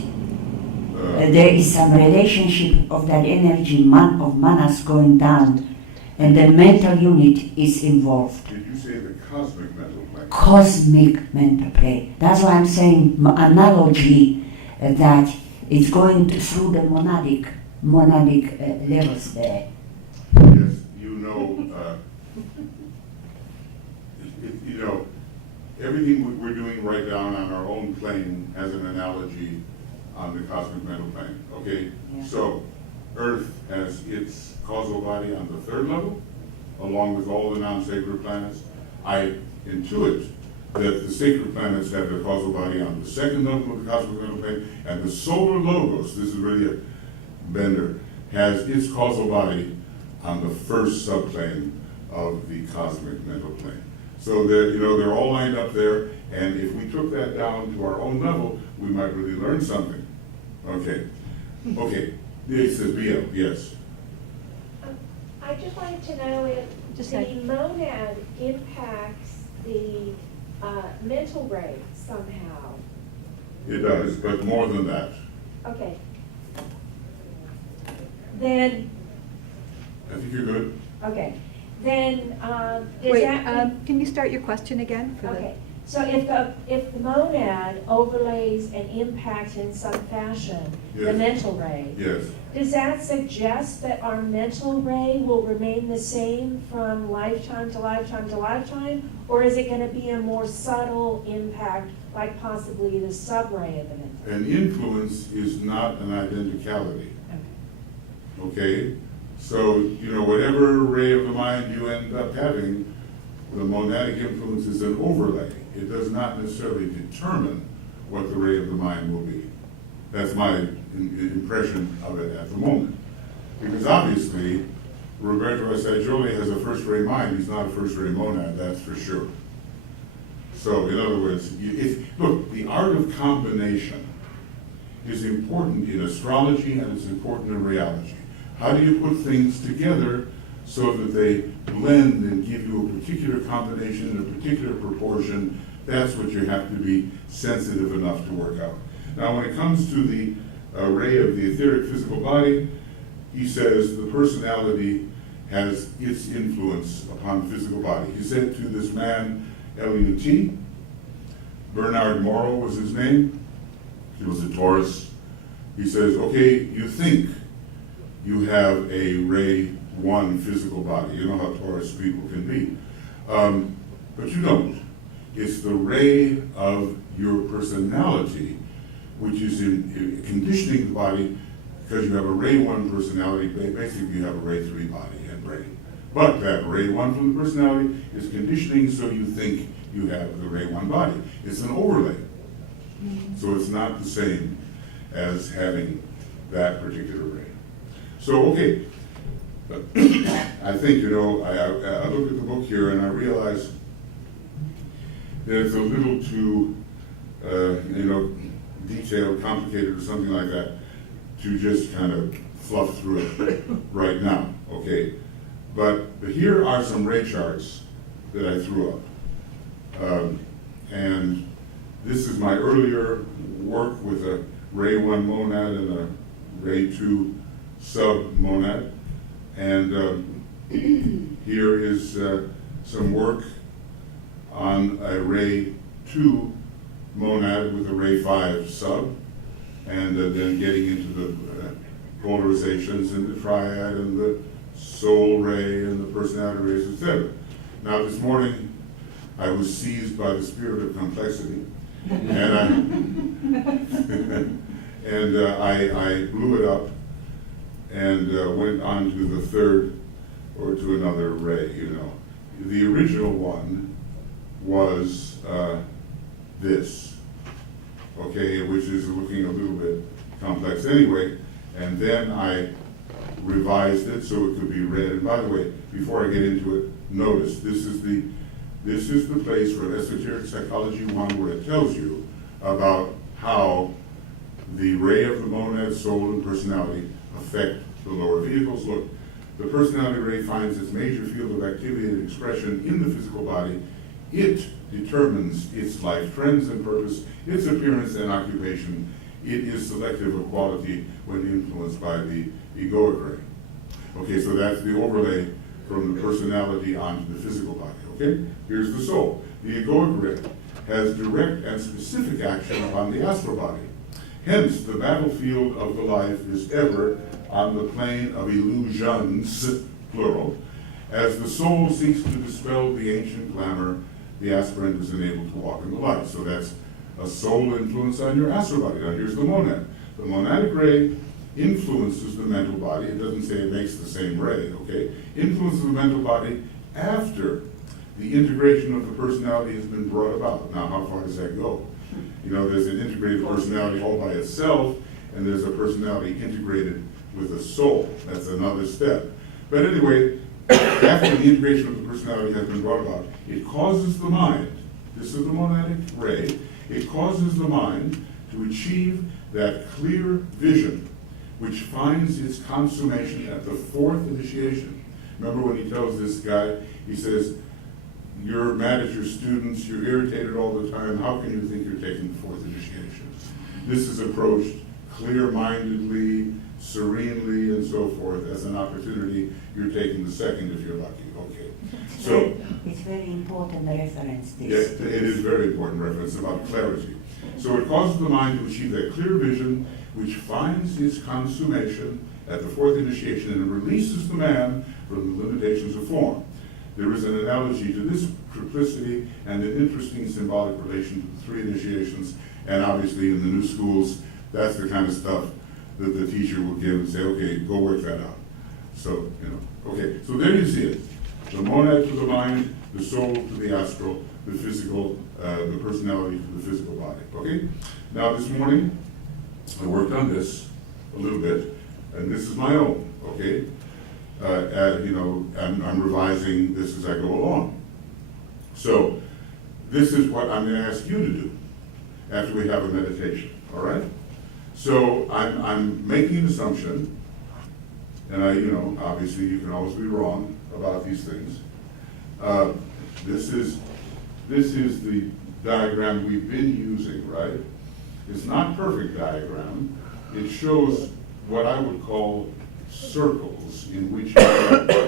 There is some relationship of that energy of manas going down, and the mental unit is involved. Did you say the cosmic mental plane? Cosmic mental plane. That's why I'm saying analogy that it's going through the monadic levels there. Yes, you know, everything we're doing right down on our own plane has an analogy on the cosmic mental plane, okay? Yeah. So, Earth has its causal body on the third level, along with all the non-sacred planets. I intuit that the sacred planets have their causal body on the second level of the cosmic mental plane, and the solar logos, this is really a bender, has its causal body on the first subplane of the cosmic mental plane. So they're all lined up there, and if we took that down to our own level, we might really learn something. Okay. It says BL, yes. I just wanted to know if Just the like- monad impacts the mental rate somehow. It does, but more than that. Okay. Then, I think you're good. okay, then, does Wait, that? can you start your question again for the? Okay, so if the monad overlays and impacts in some fashion the Yes. mental ray, Yes. does that suggest that our mental ray will remain the same from lifetime to lifetime to lifetime? Or is it gonna be a more subtle impact, like possibly the sub-ray of the mental? An influence is not an identicality. Okay? So, whatever ray of the mind you end up having, the monadic influence is an overlay. It does not necessarily determine what the ray of the mind will be. That's my impression of it at the moment. Because obviously, Roberto Assagioli has a first-ray mind. He's not a first-ray monad, that's for sure. So, in other words, look, the art of combination is important in astrology and it's important in reality. How do you put things together so that they blend and give you a particular combination in a particular proportion? That's what you have to be sensitive enough to work out. Now, when it comes to the ray of the etheric physical body, he says the personality has its influence upon physical body. He said to this man, LUT, Bernard Morrow was his name. He was a Taurus. He says, okay, you think you have a ray 1 physical body. You know how Taurus people can be. But you don't. It's the ray of your personality, which is in conditioning the body, because you have a ray 1 personality. Basically, you have a ray 3 body and brain. But that ray 1 from the personality is conditioning so you think you have the ray 1 body. It's an overlay. So it's not the same as having that particular ray. So, okay, I think, I look at the book here and I realize it's a little too, detailed, complicated, or something like that, to just kind of fluff through it right now, okay? But here are some ray charts that I threw up. And this is my earlier work with a ray 1 monad and a ray 2 sub-monad. And here is some work on a ray 2 monad with a ray 5 sub, and then getting into the polarizations and the triad and the soul ray and the personality rays, etc. Now this morning I was seized by the spirit of complexity, and I blew it up and went on to the third, or to another ray, The original one was this, okay, which is looking a little bit complex anyway, and then I revised it so it could be read. And by the way, before I get into it, notice this is the place for Esoteric Psychology 1 where it tells you about how the ray of the monad, soul, and personality affect the lower vehicles. Look, the personality ray finds its major field of activity and expression in the physical body. It determines its life trends and purpose, its appearance and occupation. It is selective of quality when influenced by the egoic ray. Okay, so that's the overlay from the personality onto the physical body, okay? Here's the soul. The egoic ray has direct and specific action upon the astral body. Hence, the battlefield of the life is ever on the plane of illusions, plural. As the soul seeks to dispel the ancient glamour, the aspirant is enabled to walk in the light. So that's a soul influence on your astral body. Now here's the monad. The monadic ray influences the mental body. It doesn't say it makes the same ray, okay? Influences the mental body after the integration of the personality has been brought about. Now, how far does that go? There's an integrated personality all by itself, and there's a personality integrated with a soul. That's another step. But anyway, after the integration of the personality has been brought about, it causes the mind, this is the monadic ray, it causes the mind to achieve that clear vision which finds its consummation at the fourth initiation. Remember when he tells this guy, he says, you're mad at your students, you're irritated all the time, how can you think you're taking the fourth initiation? This is approached clear-mindedly, serenely, and so forth, as an opportunity. You're taking the second if you're lucky, okay. So, it's very important reference, yeah, this. it is very important reference about clarity. So it causes the mind to achieve that clear vision which finds its consummation at the fourth initiation and releases the man from the limitations of form. There is an analogy to this triplicity and an interesting symbolic relation to the three initiations, and obviously in the new schools, that's the kind of stuff that the teacher will give and say, okay, go work that out. So, okay, so there you see it. The monad to the mind, the soul to the astral, the physical, the personality to the physical body, okay? Now this morning, I worked on this a little bit, and this is my own, okay? I'm revising this as I go along. So, this is what I'm going to ask you to do after we have a meditation, all right? So, I'm making an assumption, and obviously you can always be wrong about these things. This is the diagram we've been using, right? It's not perfect diagram. It shows what I would call circles in which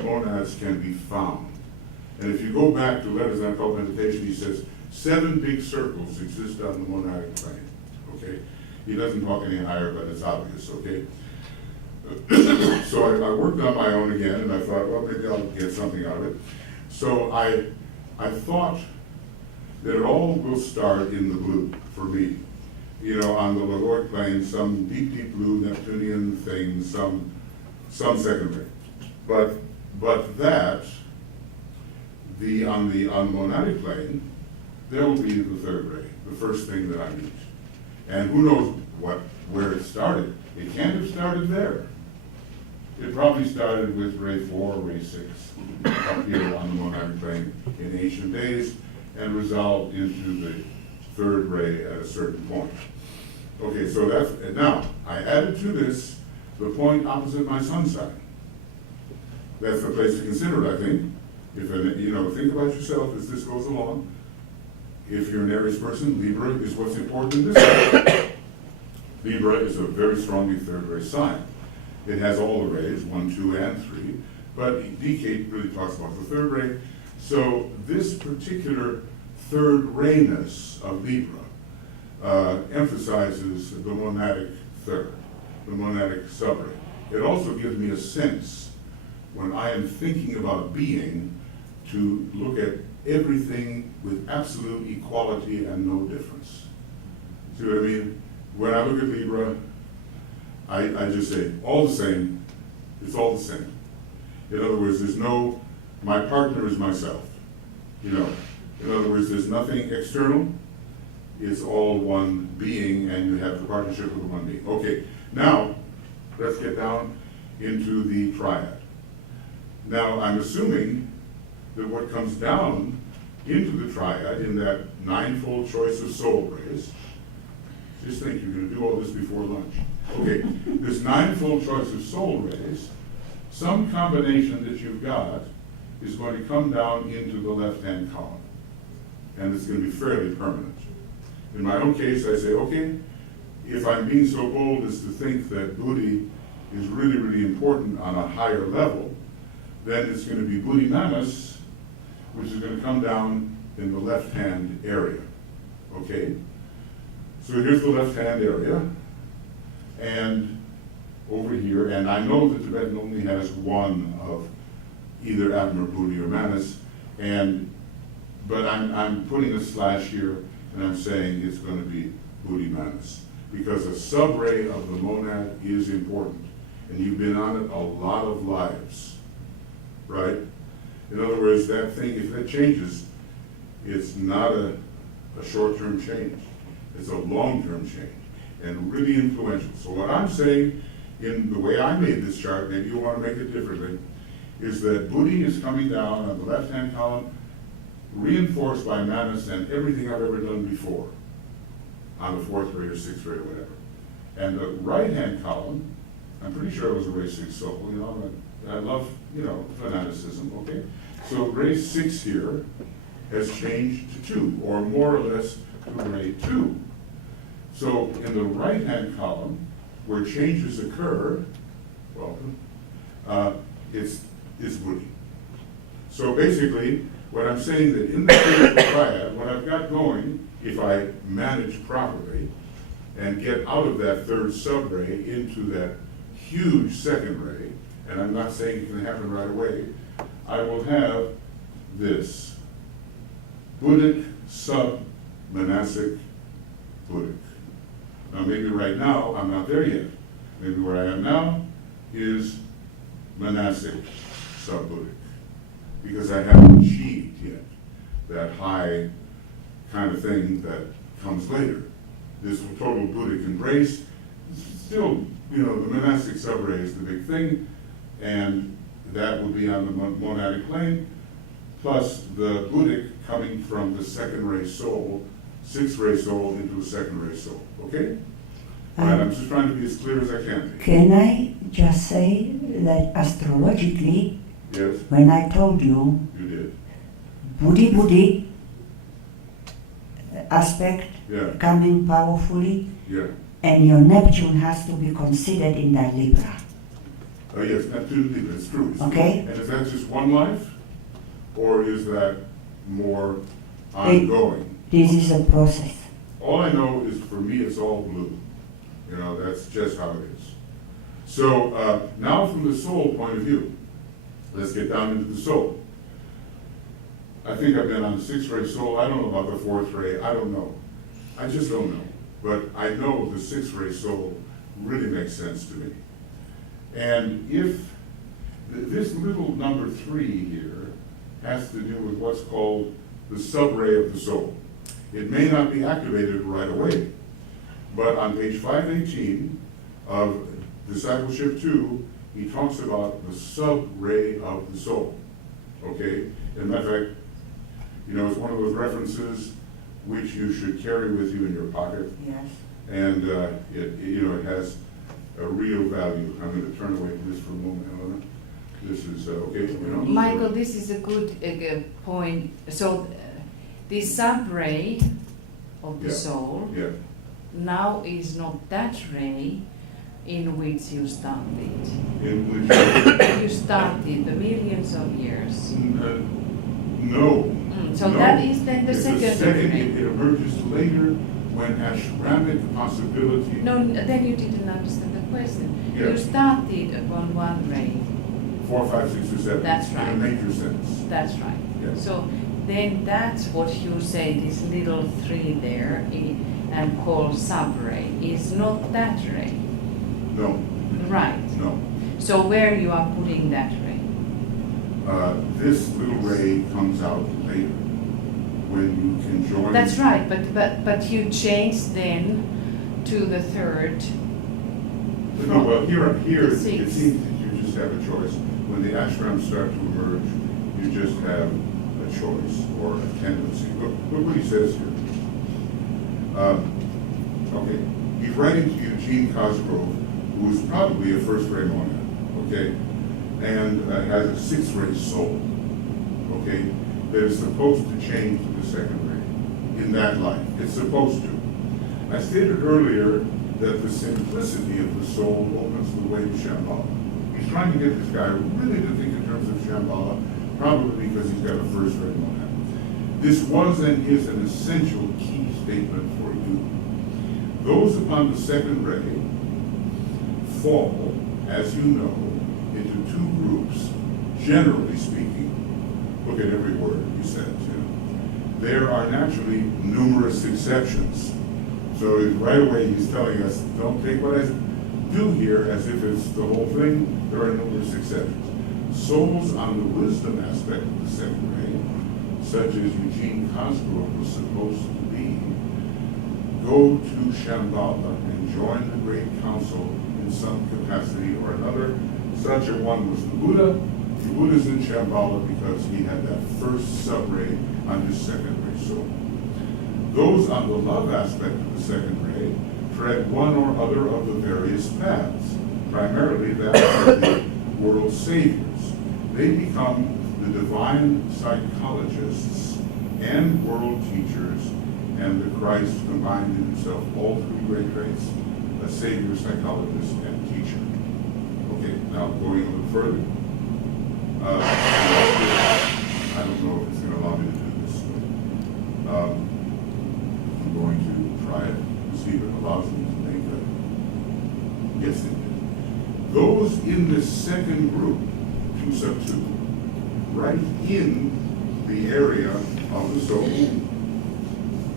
monads can be found. And if you go back to Letters on Occult Meditation, he says 7 big circles exist on the monadic plane, okay? He doesn't talk any higher, but it's obvious, okay? So I worked on my own again, and I thought, well, maybe I'll get something out of it. So I thought that it all will start in the blue for me. On the Lagoric plane, some deep, deep blue Neptunian thing, some secondary. But that, on the monadic plane, there will be the third ray, the first thing that I meet. And who knows where it started. It can't have started there. It probably started with ray 4, ray 6, up here on the monadic plane in ancient days, and resolve into the third ray at a certain point. Okay, so that's, and now, I added to this the point opposite my sun sign. That's the place to consider it, I think. If, think about yourself as this goes along. If you're an Aries person, Libra is what's important in this case. Libra is a very strongly third ray sign. It has all the rays, 1, 2, and 3, but DK really talks about the third ray. So this particular third rayness of Libra emphasizes the monadic third, the monadic subray. It also gives me a sense, when I am thinking about being, to look at everything with absolute equality and no difference. See what I mean? When I look at Libra, I just say, all the same, it's all the same. In other words, there's no, my partner is myself. In other words, there's nothing external. It's all one being, and you have the partnership of the one being. Okay, now, let's get down into the triad. Now, I'm assuming that what comes down into the triad in that ninefold choice of soul rays, just think, you're going to do all this before lunch. Okay, this ninefold choice of soul rays, some combination that you've got is going to come down into the left-hand column, and it's going to be fairly permanent. In my own case, I say, okay, if I'm being so bold as to think that buddhi is really, really important on a higher level, then it's going to be buddhi manas, which is going to come down in the left-hand area, okay? So here's the left-hand area, and over here, and I know the Tibetan only has one of either Atma, buddhi, or manas, but I'm putting a slash here, and I'm saying it's going to be buddhi manas, because a sub-ray of the monad is important, and you've been on it a lot of lives, right? In other words, that thing, if it changes, it's not a short-term change. It's a long-term change, and really influential. So what I'm saying, in the way I made this chart, maybe you want to make it differently, is that buddhi is coming down on the left-hand column, reinforced by manas and everything I've ever done before, on the fourth ray or sixth ray or whatever. And the right-hand column, I'm pretty sure it was a ray 6 soul, I love, fanaticism, okay? So ray 6 here has changed to 2, or more or less to ray 2. So in the right-hand column, where changes occur, it's buddhi. So basically, what I'm saying that in the spiritual triad, what I've got going, if I manage properly, and get out of that third sub-ray into that huge second ray, and I'm not saying it can happen right away, I will have this buddhic sub-manasic buddhic. Now maybe right now I'm not there yet. Maybe where I am now is monastic sub-buddhic, because I haven't achieved yet that high kind of thing that comes later. This total Buddhic embrace, still, the monastic sub-ray is the big thing, and that will be on the monadic plane, plus the Buddhic coming from the second ray soul, sixth ray soul into a second ray soul, okay? And I'm just trying to be as clear as I can be. Can I just say that astrologically, Yes, when I told you you did. buddhi aspect Yeah, coming powerfully, yeah. and your Neptune has to be considered in that Libra. Oh, yes, Neptune Libra, it's true. It's Okay. true. And is that just one life, or is that more ongoing? This is a process. All I know is, for me, it's all blue. That's just how it is. So now from the soul point of view, let's get down into the soul. I think I've been on the sixth ray soul. I don't know about the fourth ray. I don't know. I just don't know. But I know the sixth ray soul really makes sense to me. And if this little number 3 here has to do with what's called the sub-ray of the soul. It may not be activated right away, but on page 518 of Discipleship 2, he talks about the sub-ray of the soul, okay? As a matter of fact, You know, it's one of those references which you should carry with you in your pocket, Yes. and it has a real value. I'm going to turn away from this for a moment, Elena. This is okay. Michael, this is a good point. So the sub-ray of the Yeah. soul Yeah. now is not that ray in which you started. In which You started the millions of years. no. So No. that is then the It's second ray. It emerges later when ashramic possibility. No, then you didn't understand the question. Yeah. You started upon one ray. 4, 5, 6, or 7. That's right. In a major sense. That's right. Yeah. So then that's what you say, this little 3 there, and call sub-ray, is not that ray. No. Right. No. So where you are putting that ray? This little ray comes out later when you can join. That's right, but you change then to the third. No, well, here the it sixth. seems that you just have a choice. When the ashrams start to emerge, you just have a choice or a tendency. Look what he says here. Okay, he's writing to Eugene Cosgrove, who is probably a first-ray monad, okay, and has a sixth-ray soul, okay, that is supposed to change to the second ray in that life. It's supposed to. I stated earlier that the simplicity of the soul opens the way to Shambhala. He's trying to get this guy really to think in terms of Shambhala, probably because he's got a first-ray monad. This was and is an essential key statement for you. Those upon the second ray fall, as you know, into 2 groups, generally speaking. Look at every word he says. There are naturally numerous exceptions. So right away he's telling us, don't take what I do here as if it's the whole thing. There are numerous exceptions. Souls on the wisdom aspect of the second ray, such as Eugene Cosgrove was supposed to be, go to Shambhala and join the Great Council in some capacity or another. Such a one was the Buddha. The Buddha's in Shambhala because he had that first sub-ray on his second ray soul. Those on the love aspect of the second ray tread one or other of the various paths, primarily that of the world saviors. They become the divine psychologists and world teachers, and the Christ combined in himself all 3 great traits, a savior, psychologist, and teacher. Okay, now going a little further. I don't know if it's going to allow me to do this. I'm going to try it and see if it allows me to make a. Yes, it did. Those in the second group, 2 sub 2, right in the area of the soul.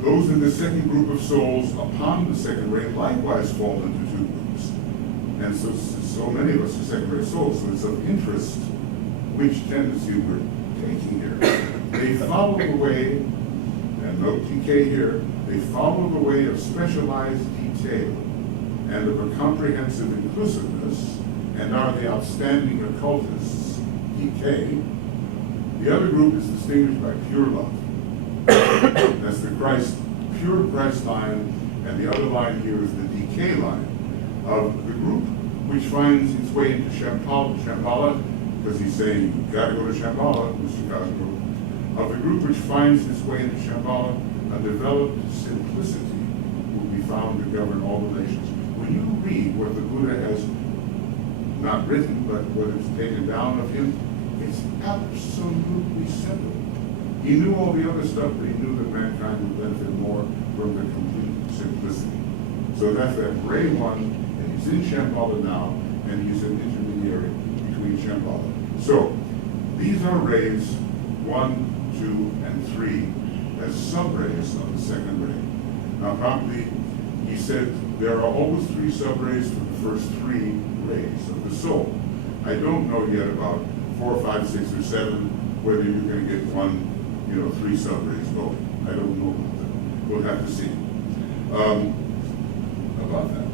Those in the second group of souls upon the second ray likewise fall into 2 groups. And so many of us are second ray souls, so it's of interest which tendency we're taking here. They follow the way, and no TK here, they follow the way of specialized detail and of a comprehensive inclusiveness, and are the outstanding occultists, DK. The other group is distinguished by pure love. That's the Christ, pure Christ line, and the other line here is the DK line of the group which finds its way into Shambhala, because he's saying, you've got to go to Shambhala, Mr. Cosgrove. Of the group which finds its way into Shambhala, a developed simplicity will be found to govern all relations. When you read what the Buddha has not written, but what is taken down of him, it's absolutely simple. He knew all the other stuff, but he knew that mankind would benefit more from the complete simplicity. So that's that ray 1, and he's in Shambhala now, and he's an intermediary between Shambhala. So these are rays 1, 2, and 3 as sub-rays of the second ray. Now probably he said there are always 3 sub-rays for the first 3 rays of the soul. I don't know yet about 4, 5, 6, or 7 whether you're going to get 3 sub-rays going. I don't know about that. We'll have to see about that.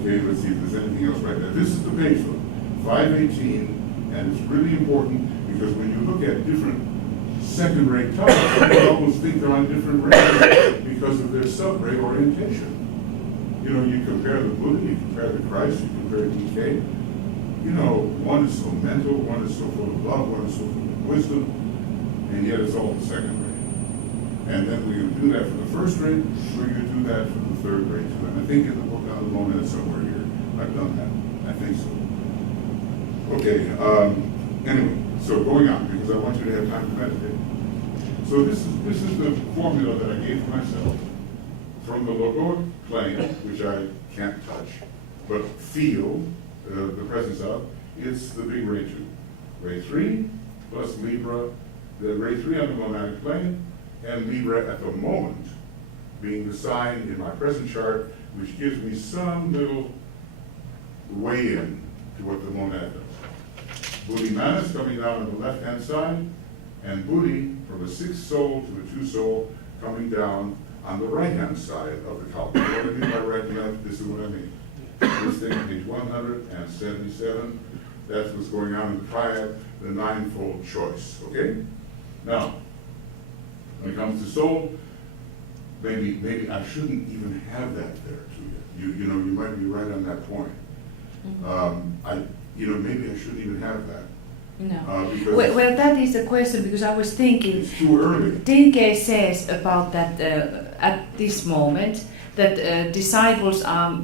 Okay, let's see if there's anything else right there. This is the page one, 518, and it's really important because when you look at different second-ray types, I almost think they're on different rays because of their sub-ray orientation. You know, you compare the Buddha, you compare the Christ, you compare DK. You know, one is so mental, one is so full of love, one is so full of wisdom, and yet it's all the second ray. And then we're going to do that for the first ray, we're going to do that for the third ray too. And I think in the book on the monad somewhere here, I've done that. I think so. Okay, anyway, so going on, because I want you to have time to meditate. So this is the formula that I gave for myself from the logoic plane, which I can't touch, but feel the presence of. It's the big ray 2. Ray 3 plus Libra, the ray 3 on the monadic plane, and Libra at the moment being the sign in my present chart, which gives me some little way in to what the monad does. Buddhi Manas coming down on the left-hand side, and Buddhi from a 6 soul to a 2 soul coming down on the right-hand side of the column. What I mean by right and left, this is what I mean. This thing, page 177, that's what's going on in the Triad, the ninefold choice, okay? Now, when it comes to soul, maybe I shouldn't even have that there to you. You know, you might be right on that point. Maybe I shouldn't even have that. No. Because Well, that is a question because I was thinking. it's too early. DK says about that at this moment that disciples are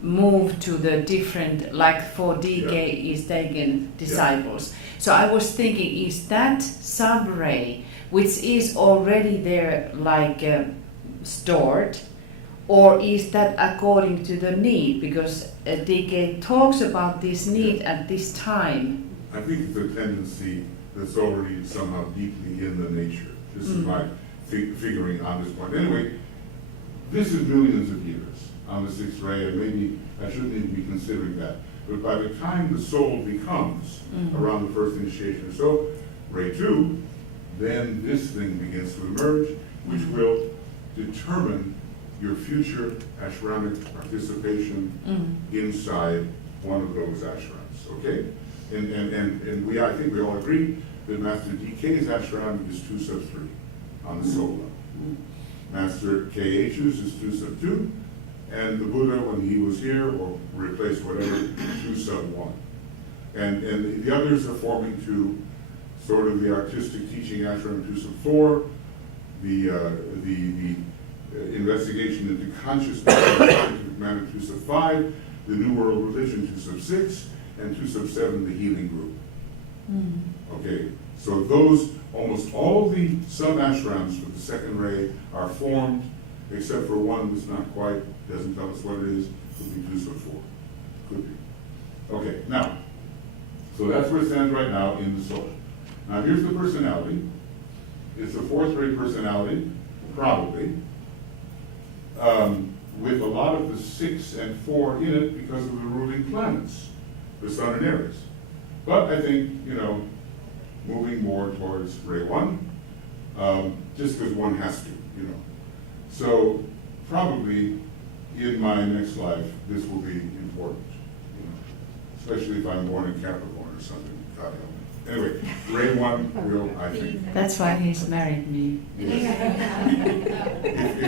moved to the different, like for DK is taken disciples. So I was thinking, is that sub-ray, which is already there like stored, or is that according to the need? Because DK talks about this need at this time. I think it's a tendency that's already somehow deeply in the nature. This is my figuring on this point. Anyway, this is millions of years on the 6th ray, and maybe I shouldn't even be considering that. But by the time the soul becomes around the first initiation or so, ray 2, then this thing begins to emerge, which will determine your future ashramic participation inside one of those ashrams, okay? And I think we all agree that Master DK's ashram is 2 sub 3 on the soul level. Master KH's is 2 sub 2, and the Buddha, when he was here, or replaced whatever, 2 sub 1. And the others are forming to sort of the artistic teaching ashram 2 sub 4, the investigation into consciousness scientific manner 2 sub 5, the New World Religion 2 sub 6, and 2 sub 7, the healing group. Okay, so those, almost all the sub-ashrams for the second ray are formed, except for one that's not quite, doesn't tell us what it is, could be 2 sub 4, could be. Okay, now, so that's where it stands right now in the soul. Now here's the personality. It's a 4th ray personality, probably, with a lot of the 6 and 4 in it because of the ruling planets, the Sun and Aries. But I think, moving more towards ray 1, just because one has to, So probably in my next life, this will be important, especially if I'm born in Capricorn or something, God help me. Anyway, ray 1 will, I think. That's why he's married me. If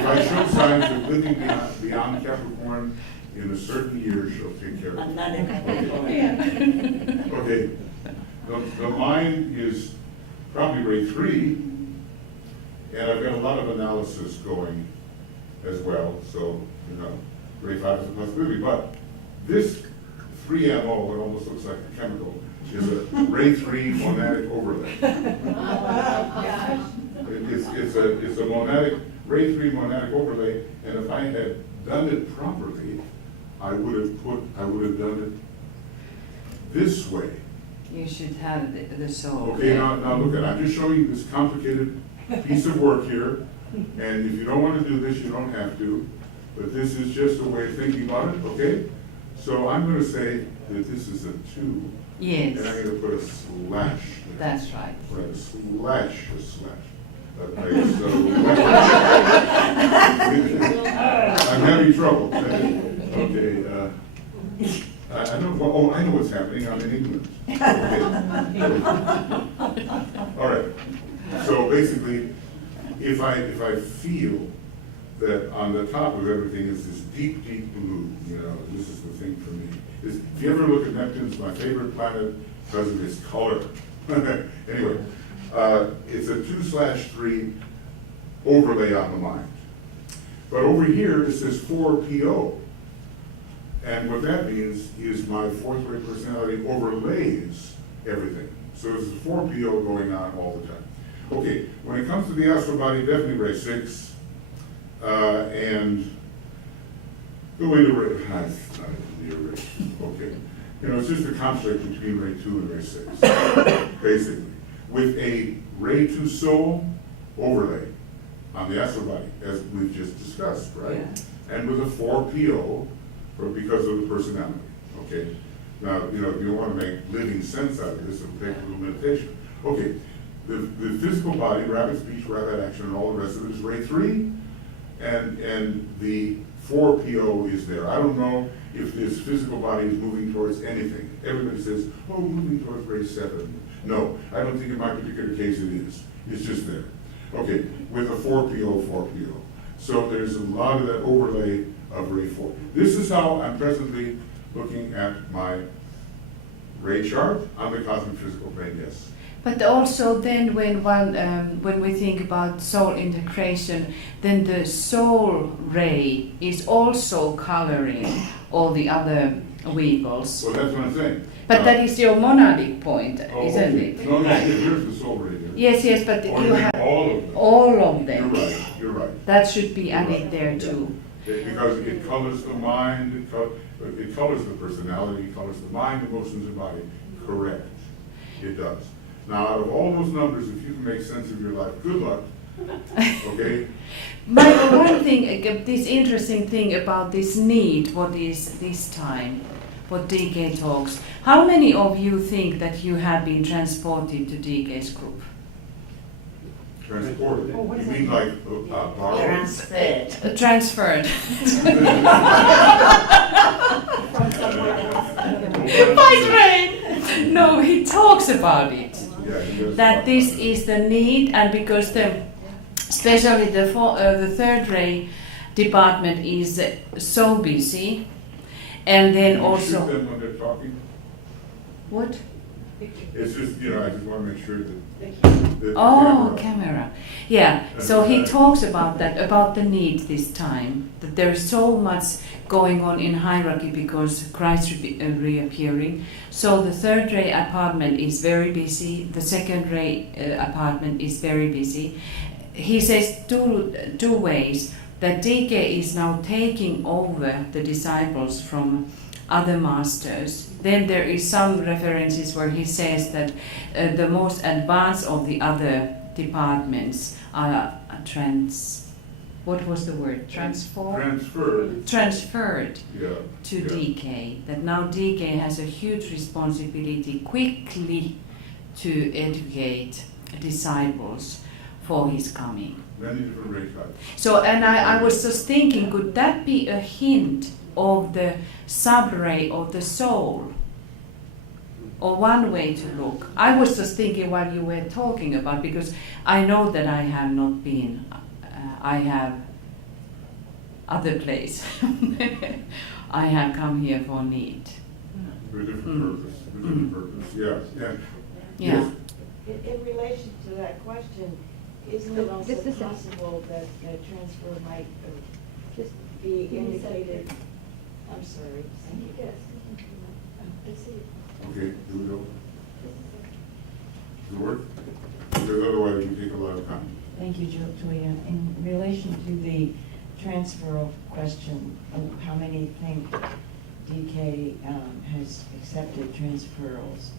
I show signs of living beyond Capricorn, in a certain year, she'll take care of it. Okay. The mind is probably ray 3, and I've got a lot of analysis going as well, so, ray 5 is a possibility. But this 3MO, it almost looks like a chemical, is a ray 3 monadic overlay. It's a monadic, ray 3 monadic overlay, and if I had done it properly, I would have done it this way. You should have the soul. Okay, now look at it. I'm just showing you this complicated piece of work here, and if you don't want to do this, you don't have to, but this is just a way of thinking about it, okay? So I'm going to say that this is a 2. Yes. And I'm going to put a slash there. That's right. Right, a slash. I'm having trouble. Okay, I know what's happening. I'm in England. Okay. All right. So basically, if I feel that on the top of everything is this deep, deep blue, you know, this is the thing for me. If you ever look at Neptune, it's my favorite planet because of its color. Anyway, it's a 2/3 overlay on the mind. But over here, it says 4PO. And what that means is my fourth ray personality overlays everything. So there's a 4PO going on all the time. Okay, when it comes to the astral body, definitely ray 6. And go into ray, it's not into the ray, okay. You know, it's just a conflict between ray 2 and ray 6, basically. With a ray 2 soul overlay on the astral body, as we've just discussed, right? Yeah. And with a 4PO, because of the personality, okay? Now, you know, you don't want to make living sense out of this, it'll take a little meditation. Okay, the physical body, rapid speech, rapid action, and all the rest of it is ray 3, and the 4PO is there. I don't know if this physical body is moving towards anything. Everybody says, oh, moving towards ray 7. No, I don't think in my particular case it is. It's just there. Okay, with a 4PO. So there's a lot of that overlay of ray 4. This is how I'm presently looking at my ray chart on the cosmic physical plane, yes. But also then when we think about soul integration, then the soul ray is also coloring all the other vehicles. Well, that's what I'm saying. But that is your monadic point, isn't okay. it? No, here's the soul ray there. Yes, but Or you have all of them. all of them. You're right. That should be You're added right. there Yeah. too. Because it colors the mind, it colors the personality, it colors the mind, emotions, and body. Correct. It does. Now, out of all those numbers, if you can make sense of your life, good luck. Okay? But one thing, this interesting thing about this need, what is this time, what DK talks, how many of you think that you have been transported to DK's group? Transported. You mean like borrowed? Transferred. Transferred. By By train! No, he talks about it. Yeah, he does That talk this about is the need, and because especially the third ray department is so busy, and then Can you also shoot them when they're talking? what? It's just, you know, I just want to make sure that the Oh, camera. camera. Yeah, so he talks about that, about the need this time, that there's so much going on in hierarchy because Christ reappearing. So the third ray apartment is very busy, the second ray apartment is very busy. He says two ways, that DK is now taking over the disciples from other masters. Then there is some references where he says that the most advanced of the other departments are what was the word? Transferred Yeah. to yeah. DK. That now DK has a huge responsibility quickly to educate disciples for his coming. Many different ray types. So, and I was just thinking, could that be a hint of the sub-ray of the soul? Or one way to look. I was just thinking while you were talking about, because I know that I have not been, I have other place. I have come here for need. For a different purpose. For a different purpose. Yeah. Yeah. Yes. In relation to that question, isn't it also This is it. possible that the transfer might just be indicated? I'm sorry. Let's see. Okay, do we go? Does it work? Because otherwise we take a lot of time. Thank you, Tuija. In relation to the transfer question, how many think DK has accepted transferals?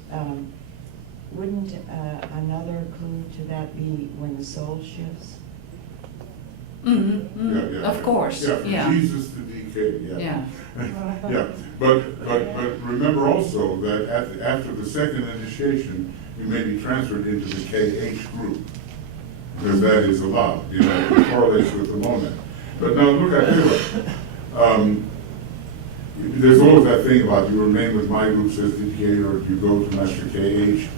Wouldn't another clue to that be when the soul shifts? Yeah. Of course. Yeah, from Yeah. Jesus to DK, yeah. Yeah. Yeah, but remember also that after the second initiation, you may be transferred into the KH group, because that is allowed, you know, it correlates with the monad. But now look, I tell you what, there's always that thing about you remain with my group, says DK, or you go to Master KH.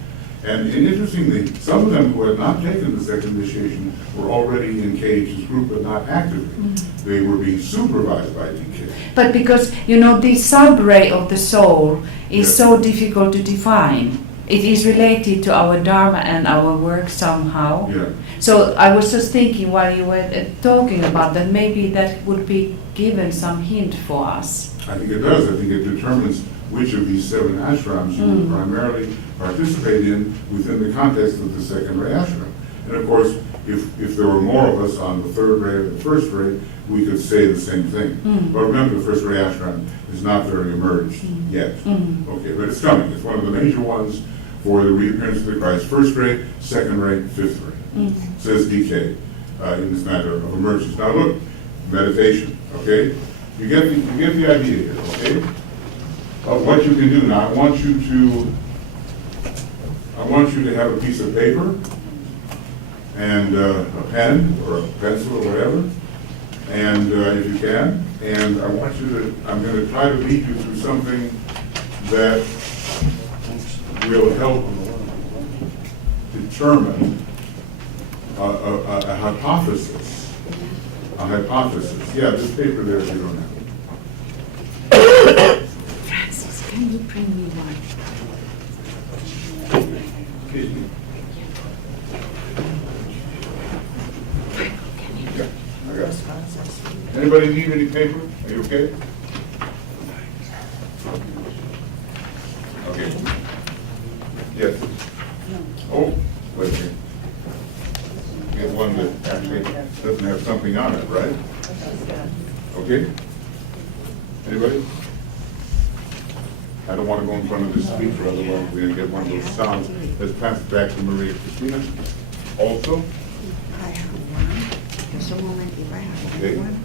And interestingly, some of them who had not taken the second initiation were already engaged in group, but not actively. They were being supervised by DK. But because, you know, the sub-ray of the soul is Yes. so difficult to define. It is related to our dharma and our work somehow. Yeah. So I was just thinking while you were talking about that, maybe that would be given some hint for us. I think it does. I think it determines which of these 7 ashrams you will primarily participate in within the context of the second ray ashram. And of course, if there were more of us on the third ray or the first ray, we could say the same thing. But remember, the first ray ashram is not very emerged yet. Okay, but it's coming. It's one of the major ones for the reappearance of the Christ. First ray, second ray, fifth ray, says DK in this matter of emergence. Now look, meditation, okay? You get the idea here, okay? Of what you can do. Now I want you to have a piece of paper and a pen or a pencil or whatever, and if you can, and I'm going to try to lead you through something that will help determine a hypothesis. A hypothesis. Yeah, this paper there, you don't have. Francis, can you bring me one? Excuse me. Yeah, I got it. Anybody need any paper? Are you okay? Okay. Yes. Oh, wait a minute. Get one that actually doesn't have something on it, right? Okay? Anybody? I don't want to go in front of this speaker, otherwise we're going to get one of those sounds. Let's pass it back to Maria Christina. Also? I have one. Just a moment, if I have Okay. one.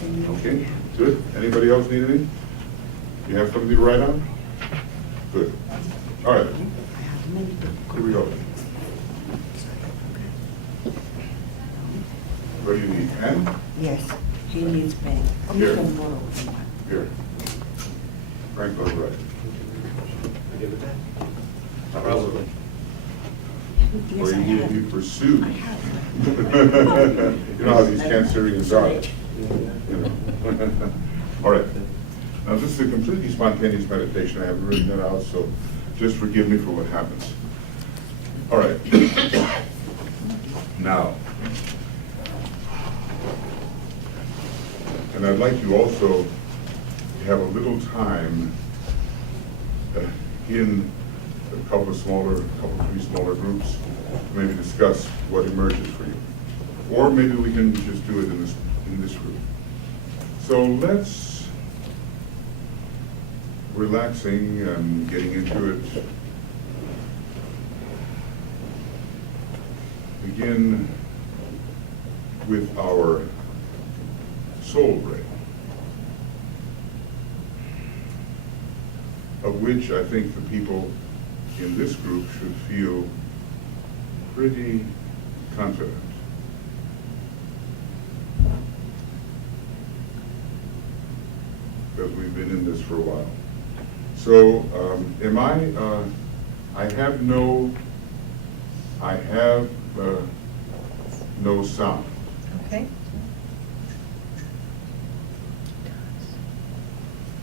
Can you- Okay, good. Anybody else need any? You have something to write on? Good. All right, I have many books. here we go. What do you need, pen? Yes, he needs pen. You Here. can borrow one. Here. Frank, all right. Yes, Or I you will have. be pursued. I have. You know how these cancerians are. You know. All right. Now, this is a completely spontaneous meditation. I haven't written it out, so just forgive me for what happens. All right. Now, and I'd like you also to have a little time in a couple of three smaller groups to maybe discuss what emerges for you. Or maybe we can just do it in this group. So let's, relaxing and getting into it, begin with our soul ray, of which I think the people in this group should feel pretty confident. Because we've been in this for a while. So, I have no sound. Okay,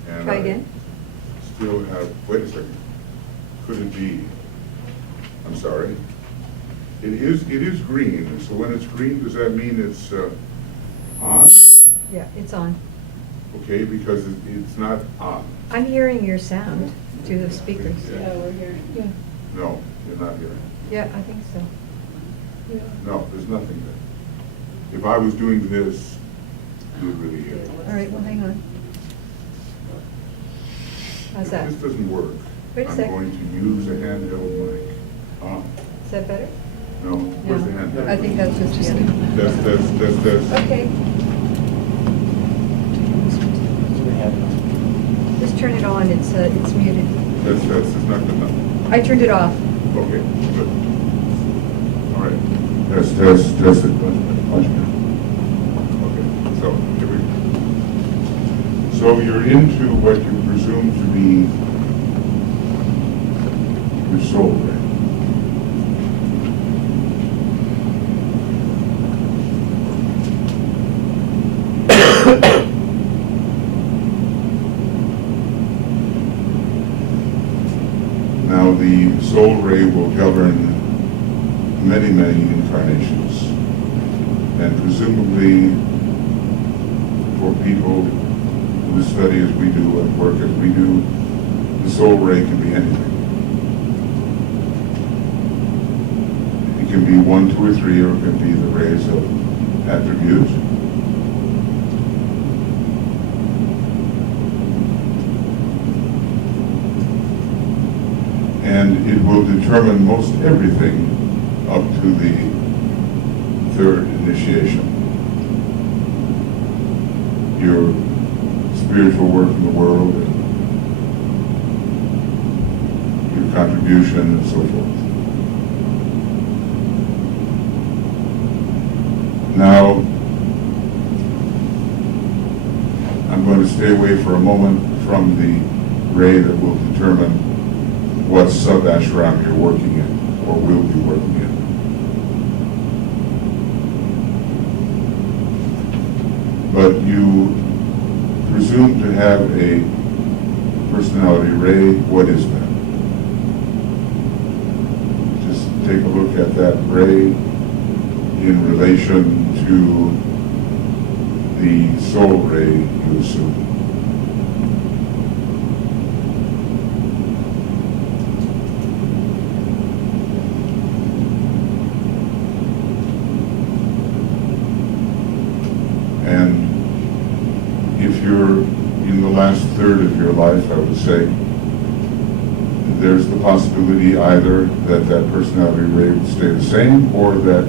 And try I again. Still have, wait a second, could it be, I'm sorry, it is green, so when it's green, does that mean it's on? Yeah, it's on. Okay, because it's not on. I'm hearing your sound through the speakers. Yeah. we're here. Yeah, No, you're not hearing. yeah, I think so. No, there's nothing there. If I was doing this, you would really hear it. All right, well, hang on. How's If that? this doesn't work, Wait a I'm sec. going to use a handheld mic. Is that better? No, where's the No, handheld? I think that's just the other. That's. Okay, just turn it on, it's muted. That's it's not good enough. I turned it off. Okay, good. All right. Test it, much better. Okay, so here we go. So you're into what you presume to be your soul ray. soul ray will govern many, many incarnations. And presumably, for people who study as we do and work as we do, the soul ray can be anything. It can be 1, 2, or 3, or it can be the rays of attribute. And it will determine most everything up to the third initiation. Your spiritual work in the world, and your contribution, and so forth. Now, I'm going to stay away for a moment from the ray that will determine what sub-ashram you're working in, or will be working in. But you presume to have a personality ray. What is that? Just take a look at that ray in relation to the soul ray you assume. And if you're in the last third of your life, I would say, there's the possibility either that that personality ray will stay the same, or that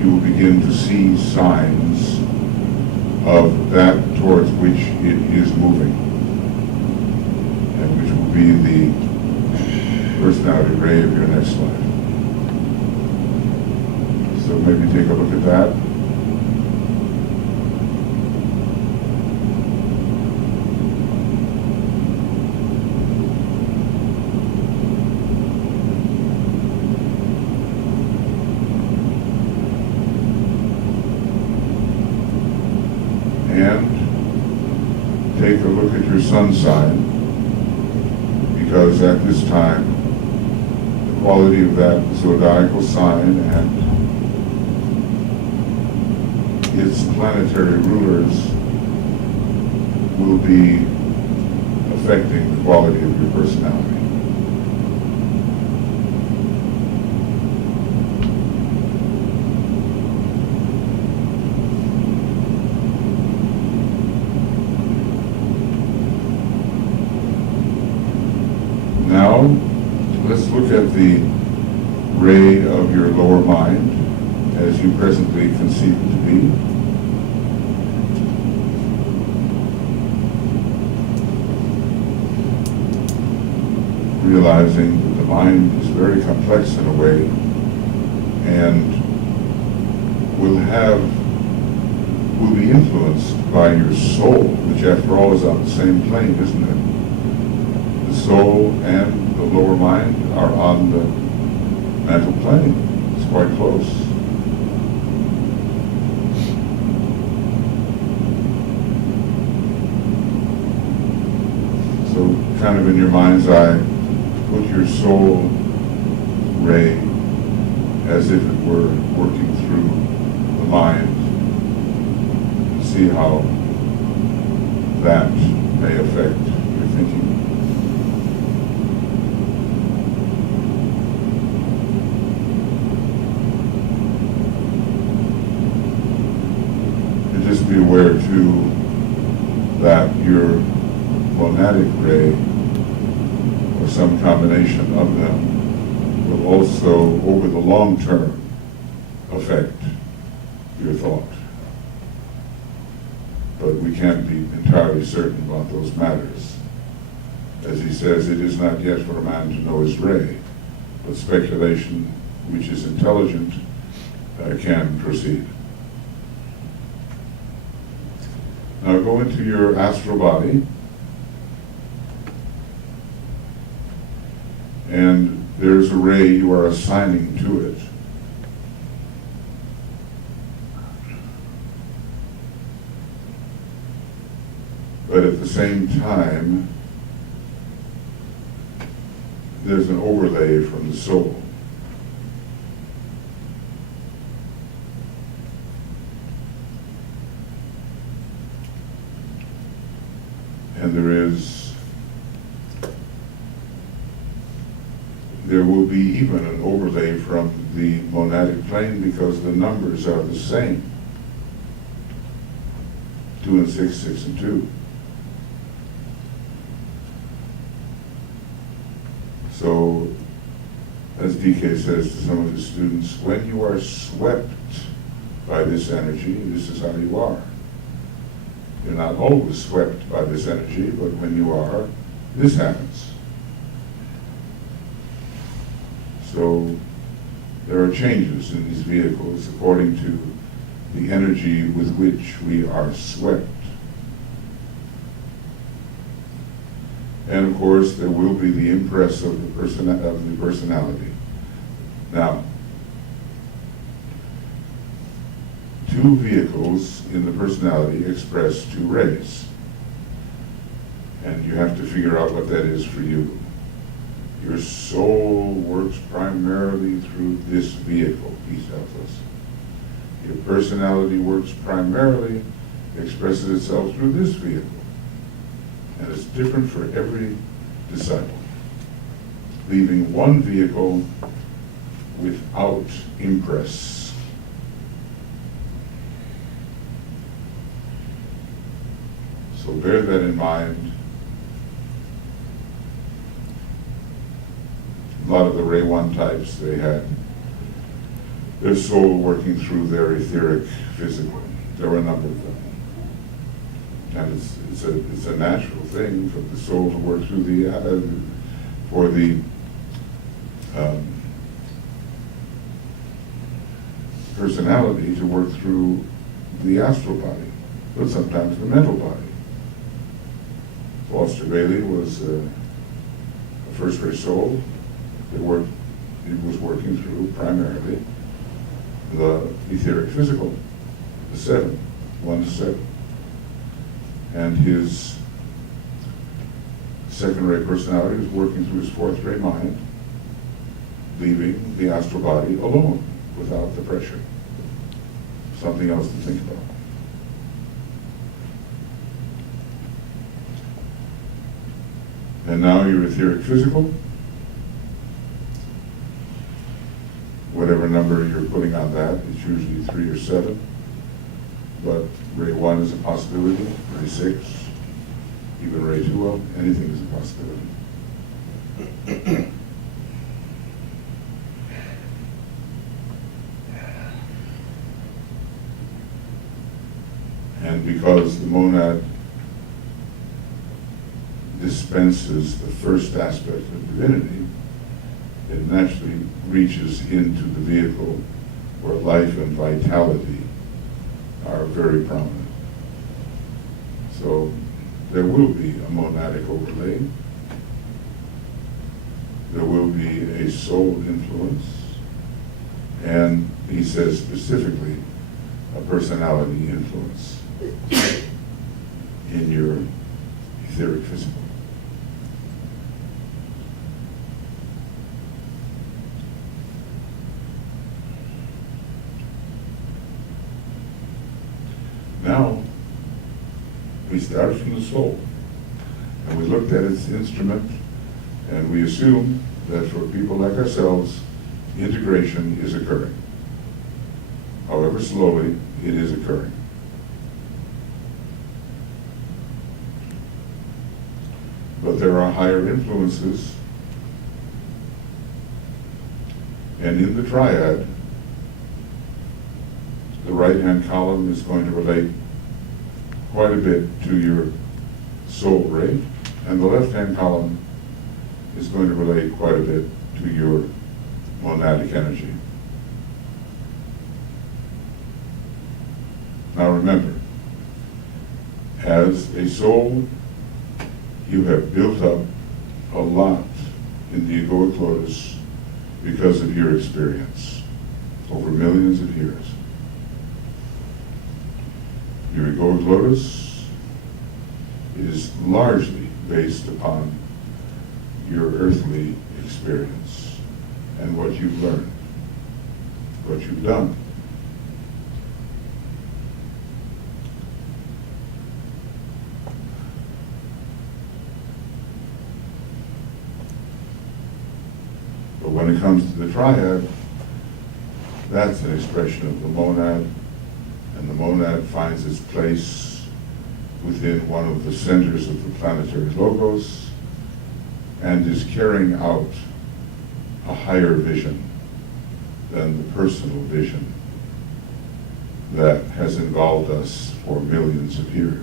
you will begin to see signs of that towards which it is moving, and which will be the personality ray of your next life. So maybe take a look at that. And take a look at your sun sign, because at this time, the quality of that zodiacal sign and its planetary rulers will be affecting the quality of your personality. Now, let's look at the ray of your lower mind as you presently conceive it to be. Realizing that the mind is very complex in a way, and will be influenced by your soul, which after all is on the same plane, isn't it? The soul and the lower mind are on the mental plane. It's quite close. So kind of in your mind's eye, put your soul ray as if it were working through the mind. See how that may affect your thinking. And just be aware too that your monadic ray, or some combination of them, will also, over the long term, affect your thought. But we can't be entirely certain about those matters. As he says, it is not yet for a man to know his ray, but speculation, which is intelligent, can proceed. Now go into your astral body, and there's a ray you are assigning to it. But at the same time, there's an overlay from the soul. And there will be even an overlay from the monadic plane because the numbers are the same. 2 and 6, 6 and 2. So, as DK says to some of his students, when you are swept by this energy, this is how you are. You're not always swept by this energy, but when you are, this happens. So there are changes in these vehicles according to the energy with which we are swept. And of course, there will be the impress of the personality. Now, two vehicles in the personality express two rays. And you have to figure out what that is for you. Your soul works primarily through this vehicle, he tells us. Your personality works primarily, expresses itself through this vehicle. And it's different for every disciple, leaving one vehicle without impress. So bear that in mind. A lot of the Ray 1 types, they had their soul working through their etheric physical. There were a number of them. And it's a natural thing for the soul to work through for the personality to work through the astral body, but sometimes the mental body. Foster Bailey was a first-ray soul. It was working through primarily the etheric physical, the 7, 1 to 7. And his second-ray personality was working through his fourth-ray mind, leaving the astral body alone without the pressure. Something else to think about. And now your etheric physical, whatever number you're putting on that, it's usually 3 or 7. But Ray 1 is a possibility, Ray 6, even Ray 2, well, anything is a possibility. And because the monad dispenses the first aspect of divinity, it naturally reaches into the vehicle where life and vitality are very prominent. So there will be a monadic overlay. There will be a soul influence. And he says specifically a personality influence in your etheric physical. Now, we start from the soul, and we looked at its instrument, and we assume that for people like ourselves, integration is occurring. However slowly, it is occurring. But there are higher influences, and in the triad, the right-hand column is going to relate quite a bit to your soul ray, and the left-hand column is going to relate quite a bit to your monadic energy. Now remember, as a soul, you have built up a lot in the egoic lotus because of your experience over millions of years. Your egoic lotus is largely based upon your earthly experience and what you've learned, what you've done. But when it comes to the triad, that's an expression of the monad, and the monad finds its place within one of the centers of the planetary logos and is carrying out a higher vision than the personal vision that has involved us for millions of years.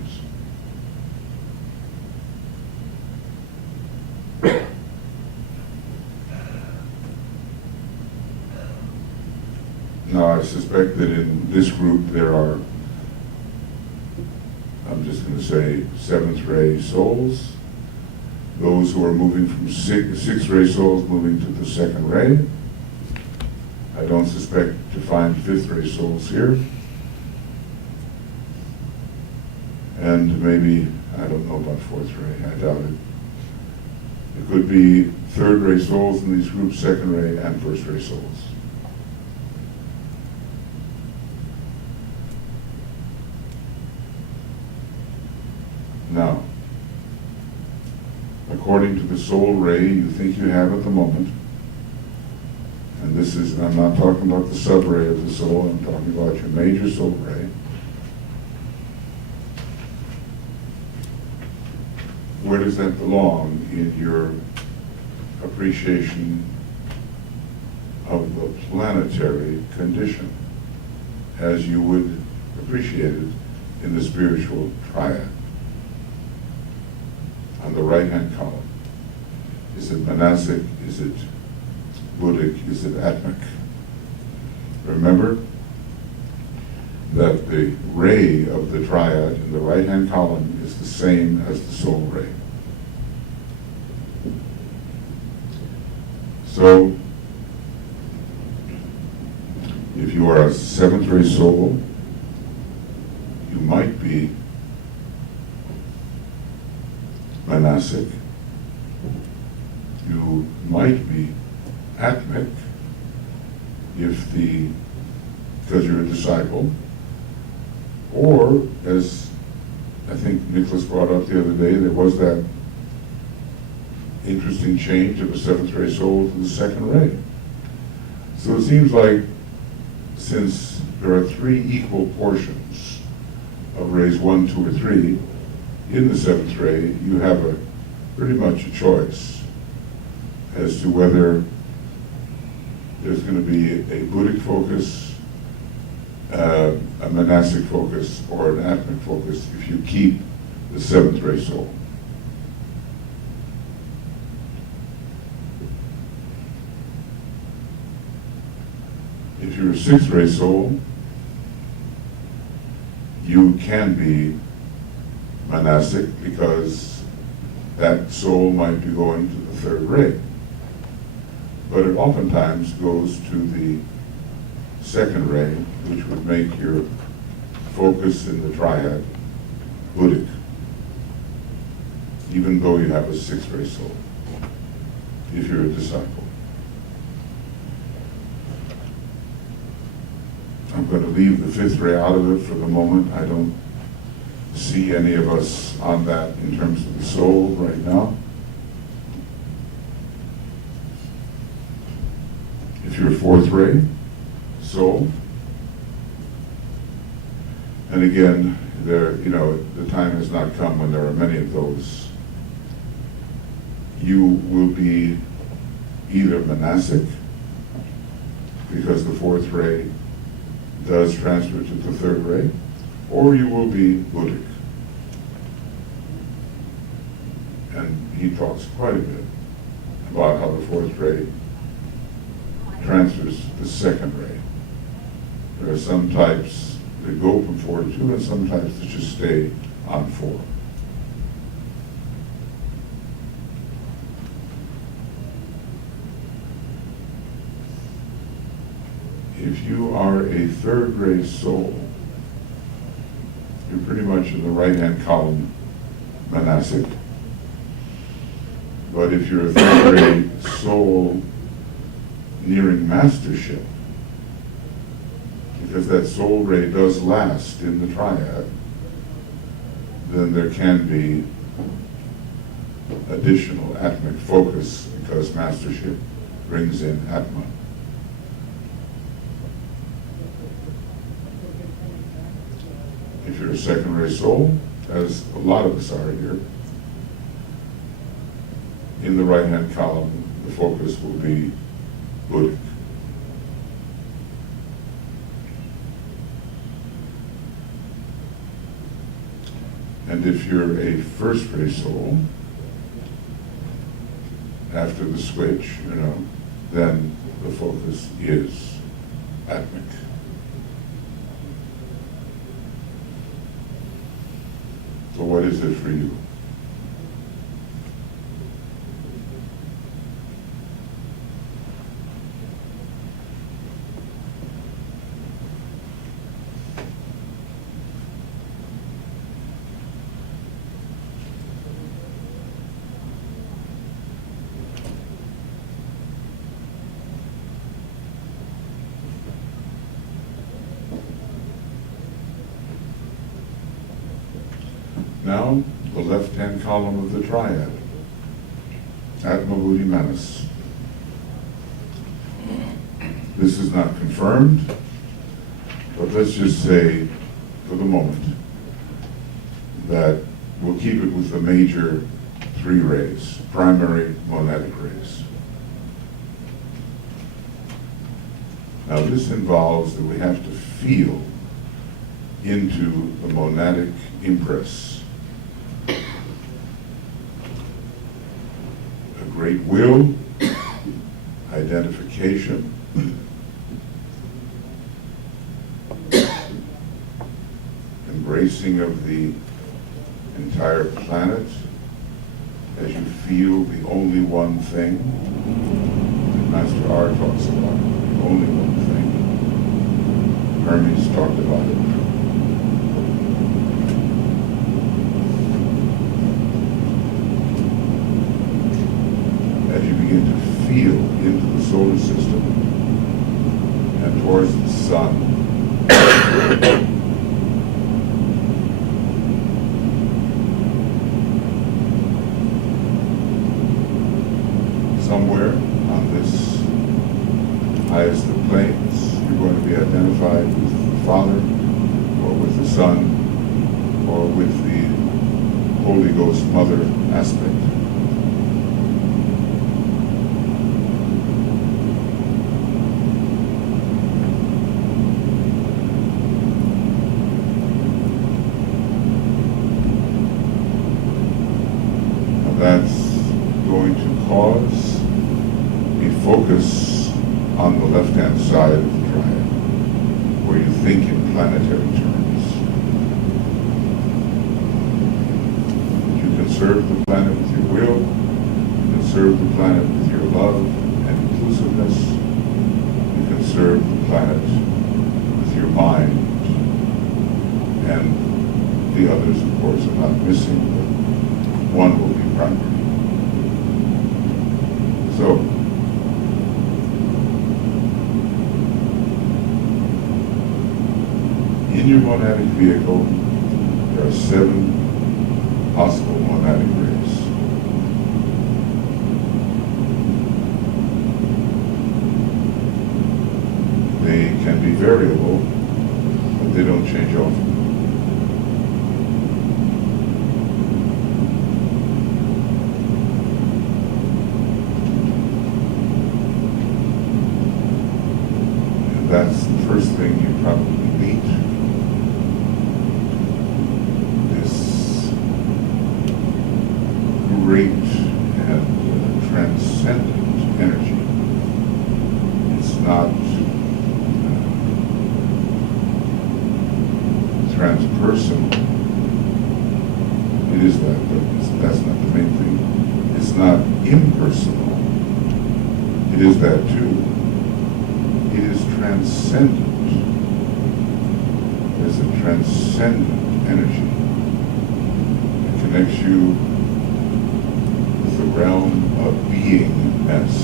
Now, I suspect that in this group there are, I'm just going to say, seventh ray souls, those who are moving from sixth ray souls moving to the second ray. I don't suspect to find fifth ray souls here. And maybe, I don't know about fourth ray, I doubt it. It could be third ray souls in these groups, second ray and first ray souls. Now, according to the soul ray you think you have at the moment, and this is, I'm not talking about the sub-ray of the soul, I'm talking about your major soul ray. Where does that belong in your appreciation of the planetary condition as you would appreciate it in the spiritual triad? On the right-hand column. Is it Manasic? Is it Buddhic? Is it Atmic? Remember that the ray of the triad in the right-hand column is the same as the soul ray. So, if you are a seventh ray soul, you might be Manasic. You might be Atmic because you're a disciple, or as I think Nicholas brought up the other day, there was that interesting change of a seventh ray soul to the second ray. So it seems like since there are three equal portions of rays 1, 2, or 3, in the seventh ray, you have pretty much a choice as to whether there's going to be a Buddhic focus, a Manasic focus, or an Atmic focus if you keep the seventh ray soul. If you're a sixth ray soul, you can be Manasic because that soul might be going to the third ray. But it oftentimes goes to the second ray, which would make your focus in the triad Buddhic, even though you have a sixth ray soul, if you're a disciple. I'm going to leave the fifth ray out of it for the moment. I don't see any of us on that in terms of the soul right now. If you're fourth ray soul, and again, the time has not come when there are many of those, you will be either Manasic, because the fourth ray does transfer to the third ray, or you will be Buddhic. And he talks quite a bit about how the fourth ray transfers to the second ray. There are some types that go from 4 to 2, and some types that just stay on 4. If you are a third ray soul, you're pretty much in the right-hand column Manasic. But if you're a third-ray soul nearing mastership, because that soul ray does last in the triad, then there can be additional atmic focus because mastership brings in Atma. If you're a second ray soul, as a lot of us are here, in the right-hand column, the focus will be Buddhic. And if you're a first ray soul, after the switch, then the focus is Atmic. So what is it for you? Now, the left-hand column of the triad, Atma Buddhi Manas. This is not confirmed, but let's just say, for the moment, that we'll keep it with the major three rays, primary monadic rays. Now, this involves that we have to feel into the monadic impress. A great will, identification, embracing of the entire planet as you feel the only one thing. And Master R talks about it, the only one thing. Hermes talked about it. As you begin to feel into the solar system and towards the sun, somewhere on this highest of planes, you're going to be identified with the Father, or with the Son, or with the Holy Ghost Mother aspect. That's going to cause a focus on the left-hand side of the triad, where you think in planetary terms. You can serve the planet with your will, you can serve the planet with your love and inclusiveness, you can serve the planet with your mind, and the others, of course, are not missing, but one will be primary. So, in your monadic vehicle, there are 7 possible monadic rays. They can be variable, but they don't change often. That's the first thing you probably meet. This great and transcendent energy. It's not transpersonal. It is that, but that's not the main thing. It's not impersonal. It is that too. It is transcendent. There's a transcendent energy that connects you with the realm of beingness.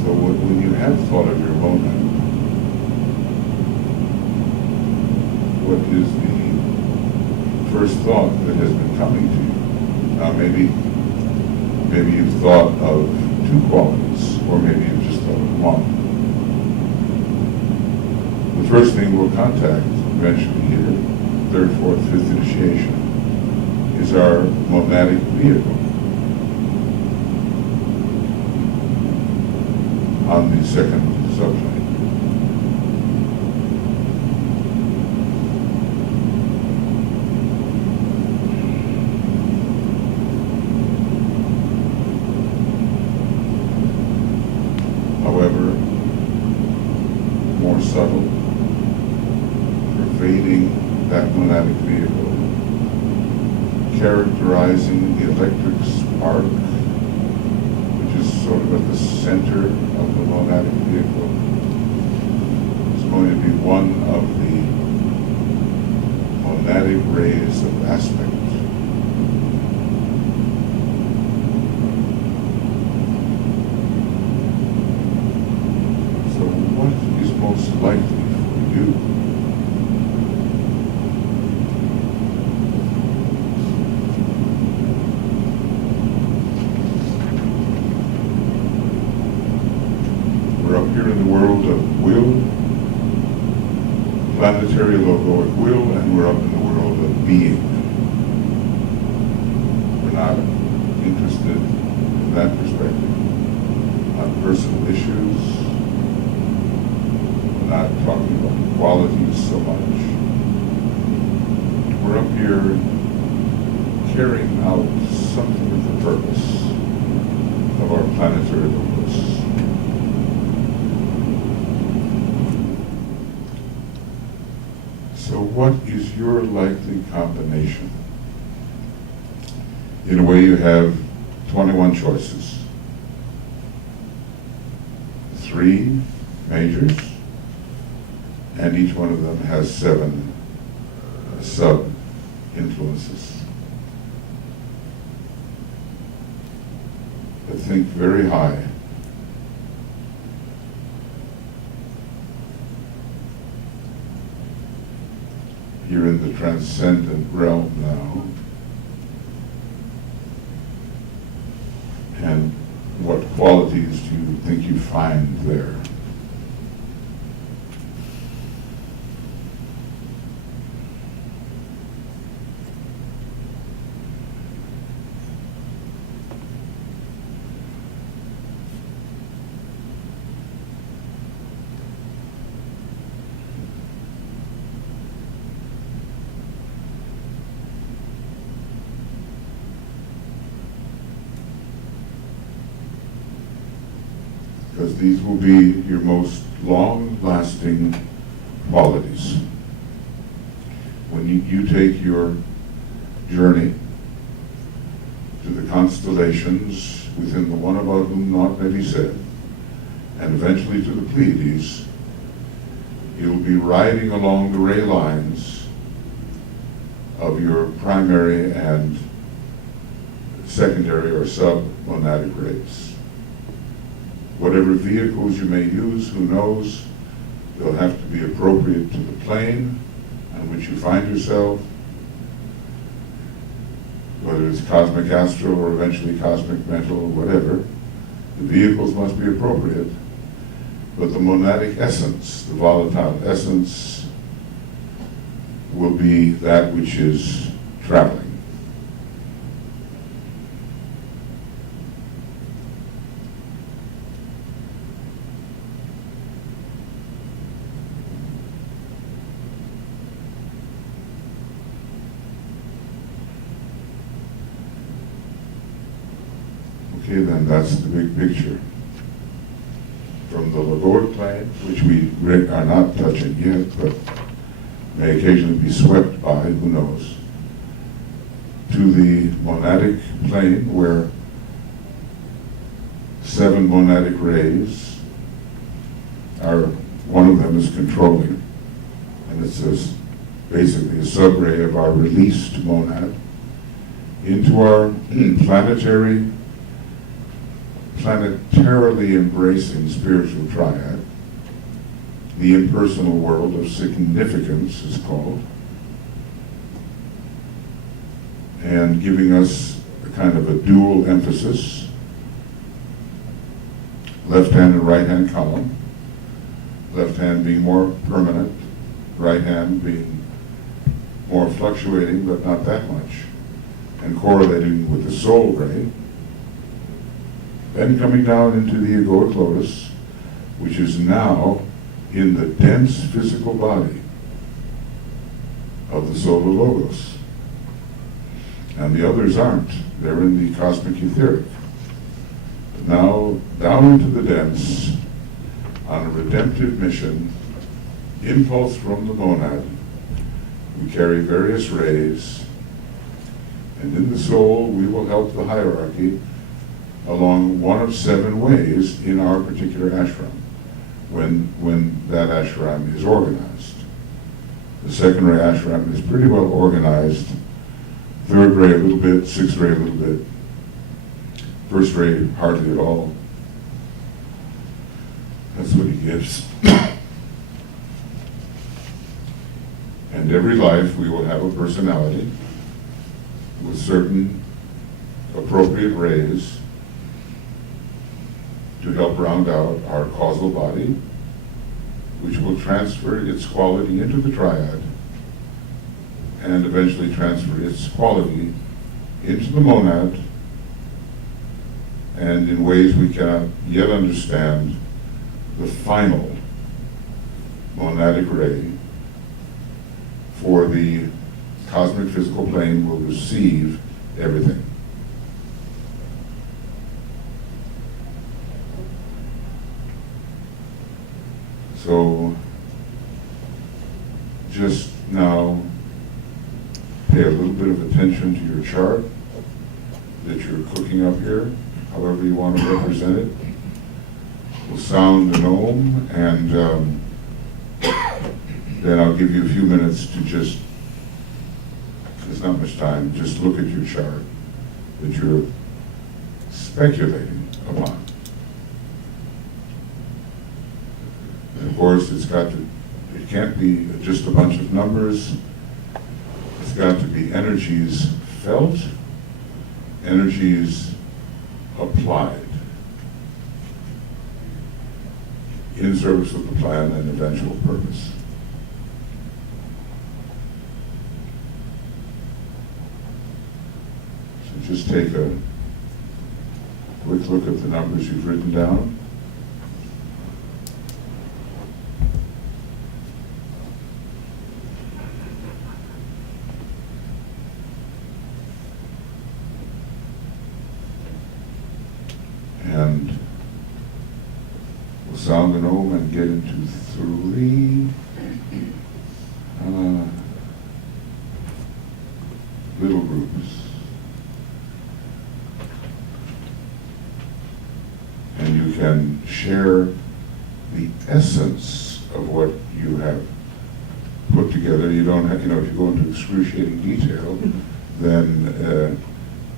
So when you have thought of your monad, what is the first thought that has been coming to you? Now maybe you've thought of two qualities, or maybe you've just thought of one. The first thing we'll contact eventually here, third, fourth, fifth initiation, is our monadic vehicle on the second subplane. However, more subtle, pervading that monadic vehicle, characterizing the electric spark, which is sort of at the center of the monadic vehicle, is going to be one of the monadic rays of aspect. So what is most likely for you? We're up here in the world of will, planetary logoic will, and we're up in the world of being. We're not interested in that perspective on personal issues. We're not talking about qualities so much. We're up here carrying out something of the purpose of our planetary logos. So what is your likely combination? In a way, you have 21 choices. 3 majors, and each one of them has 7 sub-influences. But think very high. You're in the transcendent realm now. And what qualities do you think you find there? Because these will be your most long-lasting qualities. When you take your journey to the constellations within the one about whom naught may be said, and eventually to the Pleiades, you'll be riding along the ray lines of your primary and secondary or sub-monadic rays. Whatever vehicles you may use, who knows, they'll have to be appropriate to the plane on which you find yourself, whether it's cosmic astral or eventually cosmic mental or whatever. The vehicles must be appropriate, but the monadic essence, the volatile essence, will be that which is traveling. Okay, then that's the big picture. From the logoic plane, which we are not touching yet, but may occasionally be swept by, who knows, to the monadic plane, where 7 monadic rays are, one of them is controlling and it's basically a subray of our released monad, into our planetarily embracing spiritual triad. The impersonal world of significance is called, and giving us a kind of a dual emphasis, left hand and right hand column, left hand being more permanent, right hand being more fluctuating but not that much, and correlating with the soul ray. Then coming down into the egoic lotus, which is now in the dense physical body of the solar logos. And the others aren't. They're in the cosmic etheric. Now, down into the dense, on a redemptive mission, impulse from the monad, we carry various rays, and in the soul we will help the hierarchy along one of 7 ways in our particular ashram, when that ashram is organized. The second ray ashram is pretty well organized. Third ray a little bit, sixth ray a little bit, first ray hardly at all. That's what he gives. And every life we will have a personality with certain appropriate rays to help round out our causal body, which will transfer its quality into the triad and eventually transfer its quality into the monad, and in ways we cannot yet understand, the final monadic ray for the cosmic physical plane will receive everything. So just now pay a little bit of attention to your chart that you're cooking up here, however you want to represent it. We'll sound an Om, and then I'll give you a few minutes to just, there's not much time, just look at your chart that you're speculating upon. And of course, it can't be just a bunch of numbers. It's got to be energies felt, energies applied in service of the plan and eventual purpose. So just take a quick look at the numbers you've written down. And we'll sound an Om and get into 3 little groups. And you can share the essence of what you have put together. You don't have, if you go into excruciating detail, then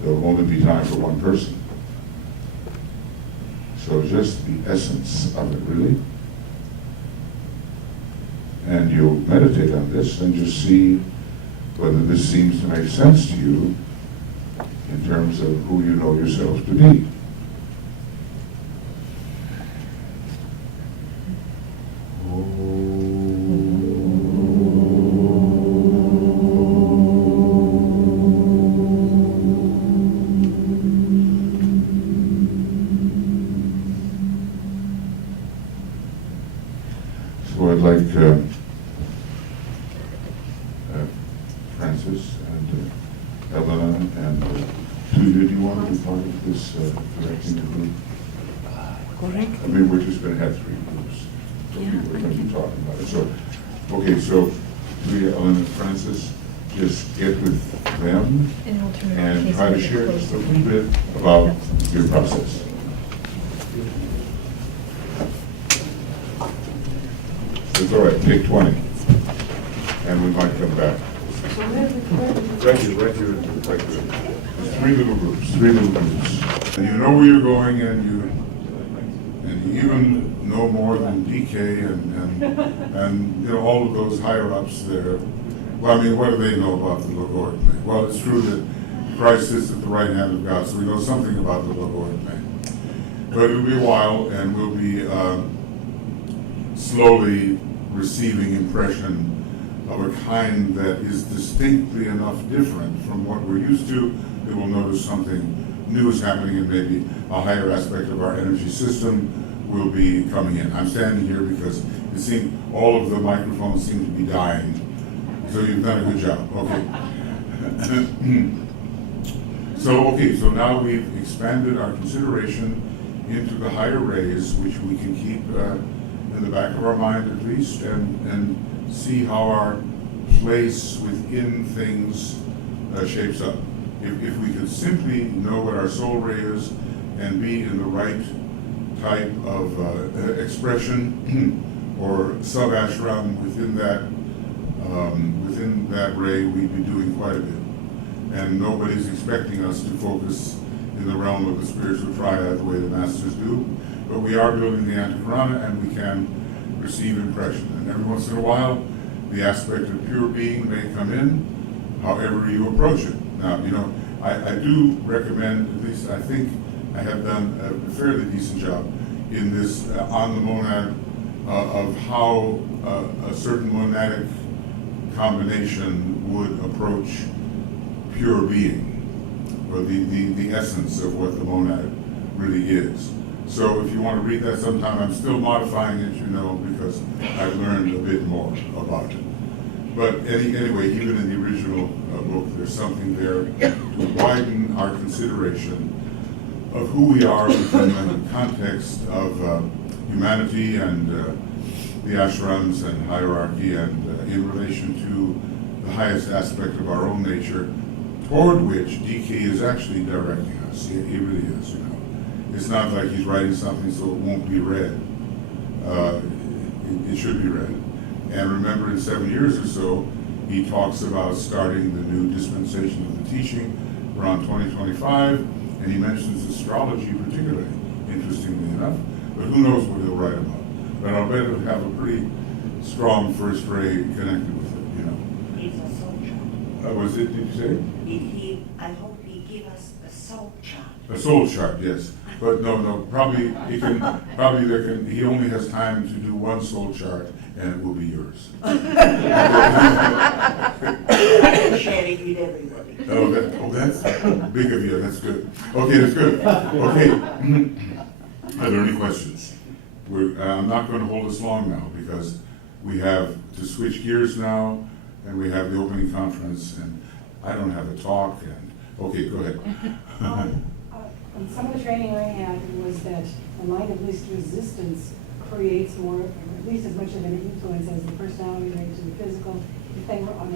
there'll only be time for one person. So just the essence of it, really. And you'll meditate on this and just see whether this seems to make sense to you in terms of who you know yourself to be. So I'd like Francis and Elena and Tuija, do you want to be part of this directing the group? Correct. I mean, we're just going to have 3 groups. So Yeah, we're going to thank be you. talking about it. So, okay, so Tuija, Elena, and Francis, just get with them And we'll turn it on in and case try we to get share close. just a little bit about your process. It's all right, take 20. and we might come back. So where Right here, right here, right here. Three little groups. And you know where you're going, and you even know more than DK and you know, all of those higher ups there. Well, I mean, what do they know about the logarithm? Well, it's true that Christ sits at the right hand of God, so we know something about the logarithm. But it'll be a while, and we'll be slowly receiving impression of a kind that is distinctly enough different from what we're used to that we'll notice something new is happening, and maybe a higher aspect of our energy system will be coming in. I'm standing here because it seemed all of the microphones seem to be dying, so you've done a good job. Okay. So now we've expanded our consideration into the higher rays, which we can keep in the back of our mind at least, and see how our place within things shapes up. If we could simply know what our soul ray is and be in the right type of expression or sub-ashram within that ray, we'd be doing quite a bit. And nobody's expecting us to focus in the realm of the spiritual triad the way the masters do, but we are building the antikarana, and we can receive impression. And every once in a while, the aspect of pure being may come in, however you approach it. Now, you know, I do recommend, at least I think I have done a fairly decent job in this on the monad of how a certain monadic combination would approach pure being, or the essence of what the monad really is. So if you want to read that sometime, I'm still modifying it, you know, because I've learned a bit more about it. But anyway, even in the original book, there's something there to widen our consideration of who we are within the context of humanity and the ashrams and hierarchy, and in relation to the highest aspect of our own nature, toward which DK is actually directing us. He really is, you know. It's not like he's writing something so it won't be read. It should be read. And remember, in 7 years or so, he talks about starting the new dispensation of the teaching around 2025, and he mentions astrology particularly, interestingly enough. But who knows what he'll write about. But I'll bet it'll have a pretty strong first ray connected with it, you know. It's a soul chart. Was it, did you say? I hope he give us a soul chart. A soul chart, yes. But no, probably he only has time to do one soul chart, and it will be yours. Sharing with everybody. That's big of you, that's good. Okay, that's good. Okay. Are there any questions? I'm not going to hold us long now, because we have to switch gears now, and we have the opening conference, and I don't have a talk, and, okay, go ahead. And some of the training I had was that the line of least resistance creates more, or at least as much of an influence as the personality related to the physical. If they were on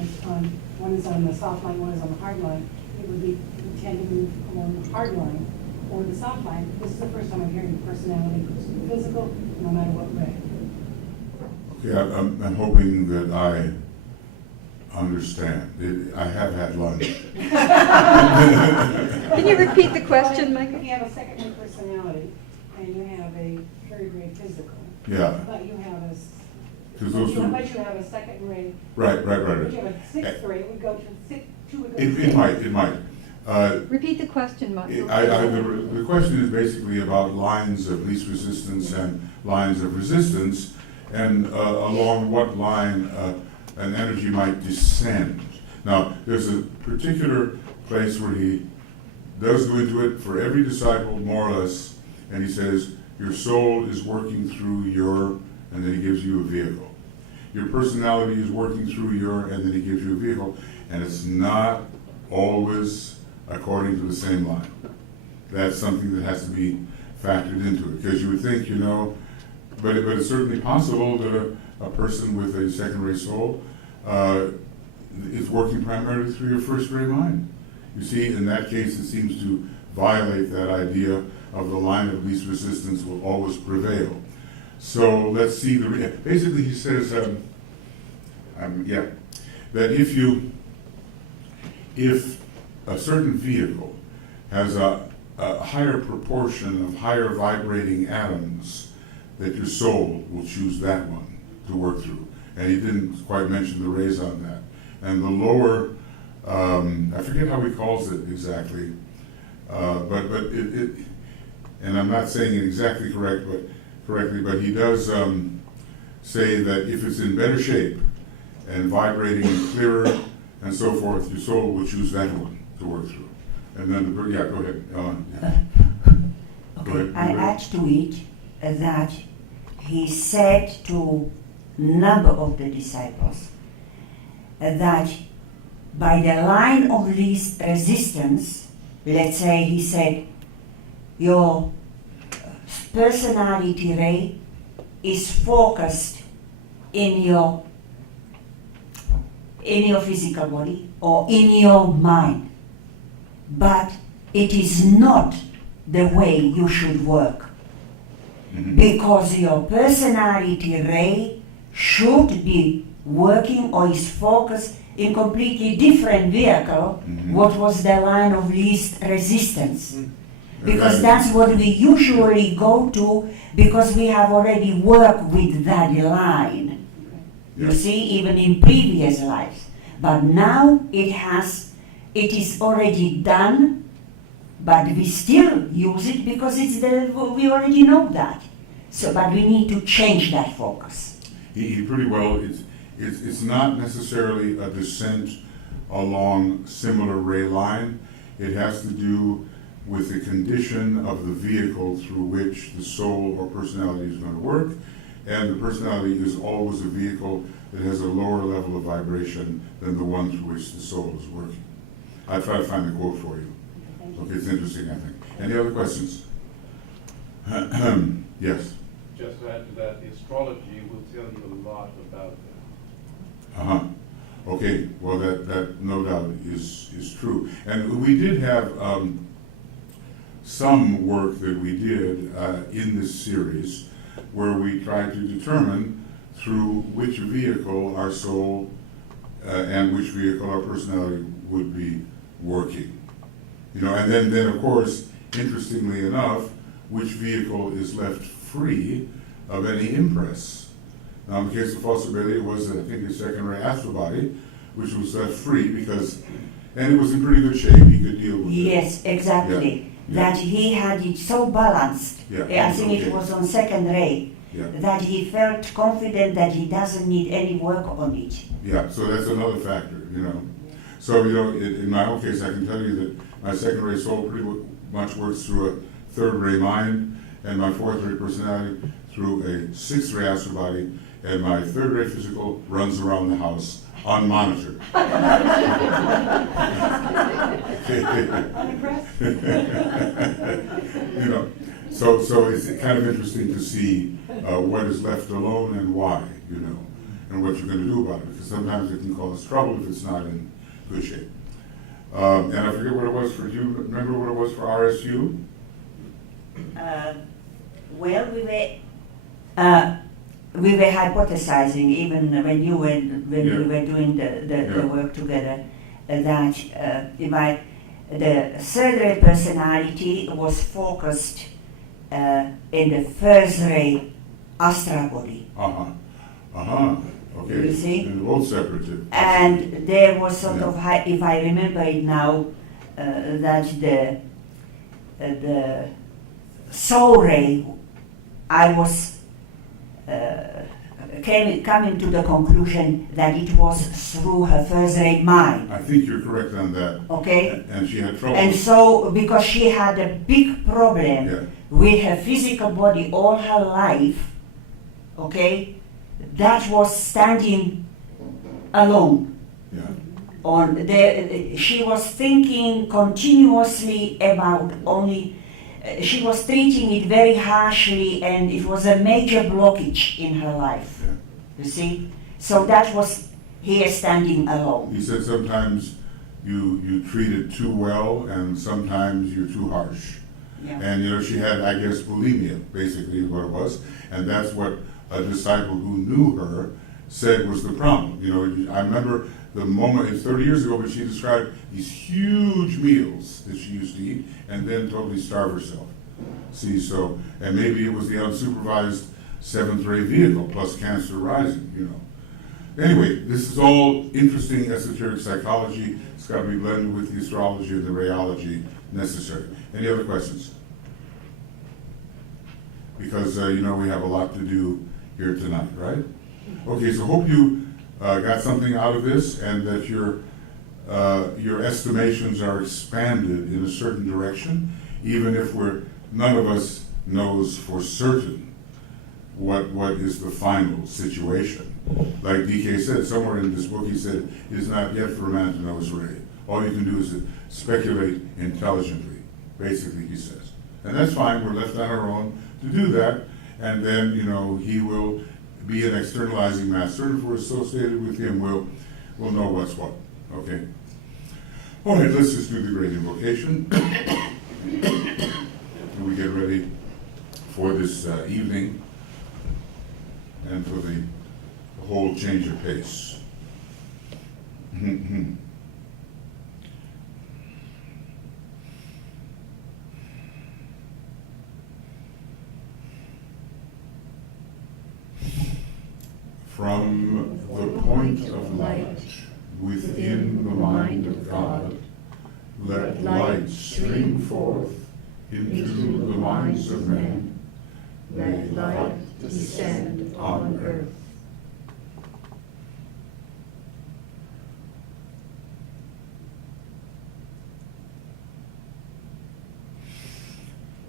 one is on the soft line, one is on the hard line, it would tend to move along the hard line or the soft line. This is the first time I'm hearing the personality goes to the physical, no matter what way. Okay, I'm hoping that I understand. I have had lunch. Can you repeat the question, Michael? If you have a secondary personality and you have a very great physical, Yeah. but you have a Because those two. but you have a second ray. Right. But you have a sixth ray, it would go to six, two would go to It might. Repeat the question, Michael. The question is basically about lines of least resistance and lines of resistance, and along what line an energy might descend. Now, there's a particular place where he does go into it for every disciple, more or less, and he says, your soul is working through your, and then he gives you a vehicle. Your personality is working through your, and then he gives you a vehicle, and it's not always according to the same line. That's something that has to be factored into it, because you would think, you know, but it's certainly possible that a person with a second-ray soul is working primarily through your first-ray mind. You see, in that case, it seems to violate that idea of the line of least resistance will always prevail. So let's see basically he says, that if a certain vehicle has a higher proportion of higher vibrating atoms, that your soul will choose that one to work through. And he didn't quite mention the rays on that. And the lower, I forget how he calls it exactly, but it, and I'm not saying it exactly correctly, but he does say that if it's in better shape and vibrating and clearer and so forth, your soul will choose that one to work through. And then go ahead, Ellen. Yeah. Go Okay, ahead. I add to it that he said to number of the disciples that by the line of least resistance, let's say he said, your personality ray is focused in your physical body or in your mind, but it is not the way you should work. Because your personality ray should be working or is focused in completely different vehicle, what was the line of least resistance. Because that's what we usually go to, because we have already worked with that line. You see, even in previous lives. But now it is already done, but we still use it because we already know that. So, but we need to change that focus. He pretty well, it's not necessarily a descent along similar ray line. It has to do with the condition of the vehicle through which the soul or personality is going to work. And the personality is always a vehicle that has a lower level of vibration than the one through which the soul is working. I'll try to find the quote for you. Okay, it's interesting, I think. Any other questions? Yes. Just to add to that, the astrology will tell you a lot about that. Okay, well that no doubt is true. And we did have some work that we did in this series where we tried to determine through which vehicle our soul and which vehicle our personality would be working. You know, and then of course, interestingly enough, which vehicle is left free of any impress. Now, in the case of Fossilberry, it was, I think, a second ray astral body, which was left free because, and it was in pretty good shape, he could deal with it. Yes, exactly. That he had it so balanced. I think it was on second ray. That he felt confident that he doesn't need any work on it. Yeah, so that's another factor, you know. So, you know, in my own case, I can tell you that my second ray soul pretty much works through a third ray mind, and my fourth ray personality through a sixth ray astral body, and my third ray physical runs around the house unmonitored. You know, so it's kind of interesting to see what is left alone and why, you know, and what you're going to do about it, because sometimes it can cause trouble if it's not in good shape. And I forget what it was for you. Remember what it was for RSU? Well, we were hypothesizing even when we were doing the work together that the third ray personality was focused in the first ray astral body. Okay. You see? And both separative. And there was sort of, if I remember it now, that the soul ray, I was coming to the conclusion that it was through her first ray mind. I think you're correct on that. Okay. And she had trouble. And so, because she had a big problem with her physical body all her life, okay, that was standing alone. She was thinking continuously about only, she was treating it very harshly, and it was a major blockage in her life. You see? So that was here standing alone. He said sometimes you treat it too well, and sometimes you're too harsh. And you know, she had, I guess, bulimia, basically is what it was, and that's what a disciple who knew her said was the problem. You know, I remember the moment, it's 30 years ago, but she described these huge meals that she used to eat and then totally starve herself. See, so, and maybe it was the unsupervised seventh ray vehicle plus cancer rising, you know. Anyway, this is all interesting esoteric psychology. It's got to be blended with the astrology and the rayology necessary. Any other questions? Because, you know, we have a lot to do here tonight, right? Okay, so hope you got something out of this and that your estimations are expanded in a certain direction, even if none of us knows for certain what is the final situation. Like DK said, somewhere in this book he said, it is not yet for a man to know his ray. All you can do is speculate intelligently, basically, he says. And that's fine, we're left on our own to do that, and then, you know, he will be an externalizing master, and if we're associated with him, we'll know what's what, okay? All right, let's just do the great invocation. And we get ready for this evening and for the whole change of pace. From the point of light within the mind of God, let light stream forth into the minds of men. Let light descend on earth.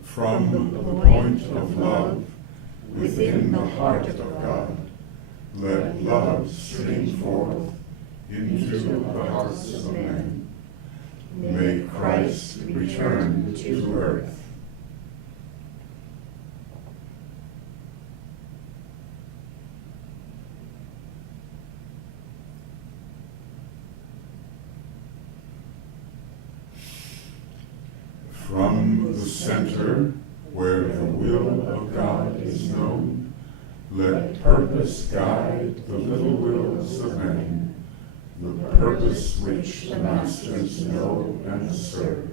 From the point of love within the heart of God, let love stream forth into the hearts of men. May Christ return to earth. From the center where the will of God is known, let purpose guide the little wills of men, the purpose which the masters know and serve.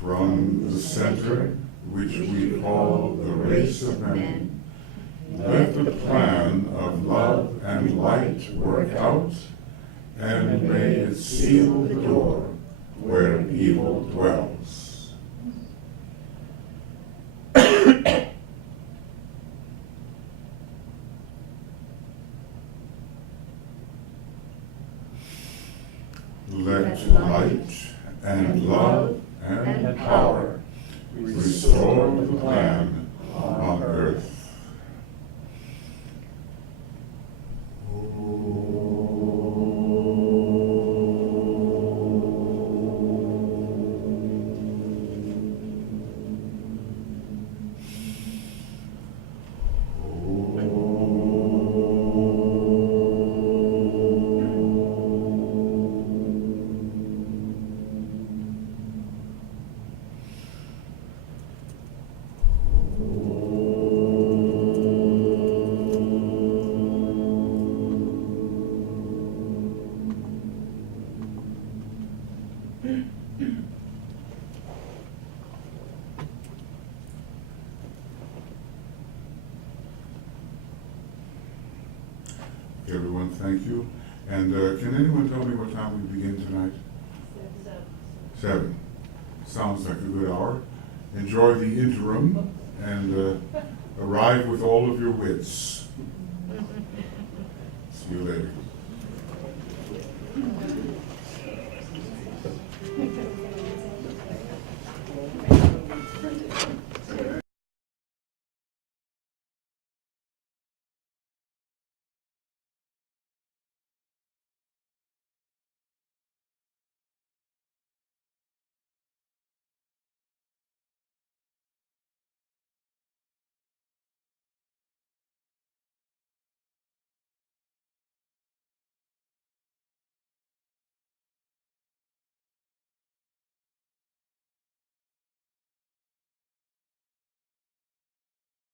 From the center, which we call the race of men, let the plan of love and light work out, and may it seal the door where evil dwells. Let light and love and power restore the plan on earth. Everyone, thank you. And can anyone tell me what time we begin tonight? 7. Sounds like a good hour. Enjoy the interim and arrive with all of your wits. See you later.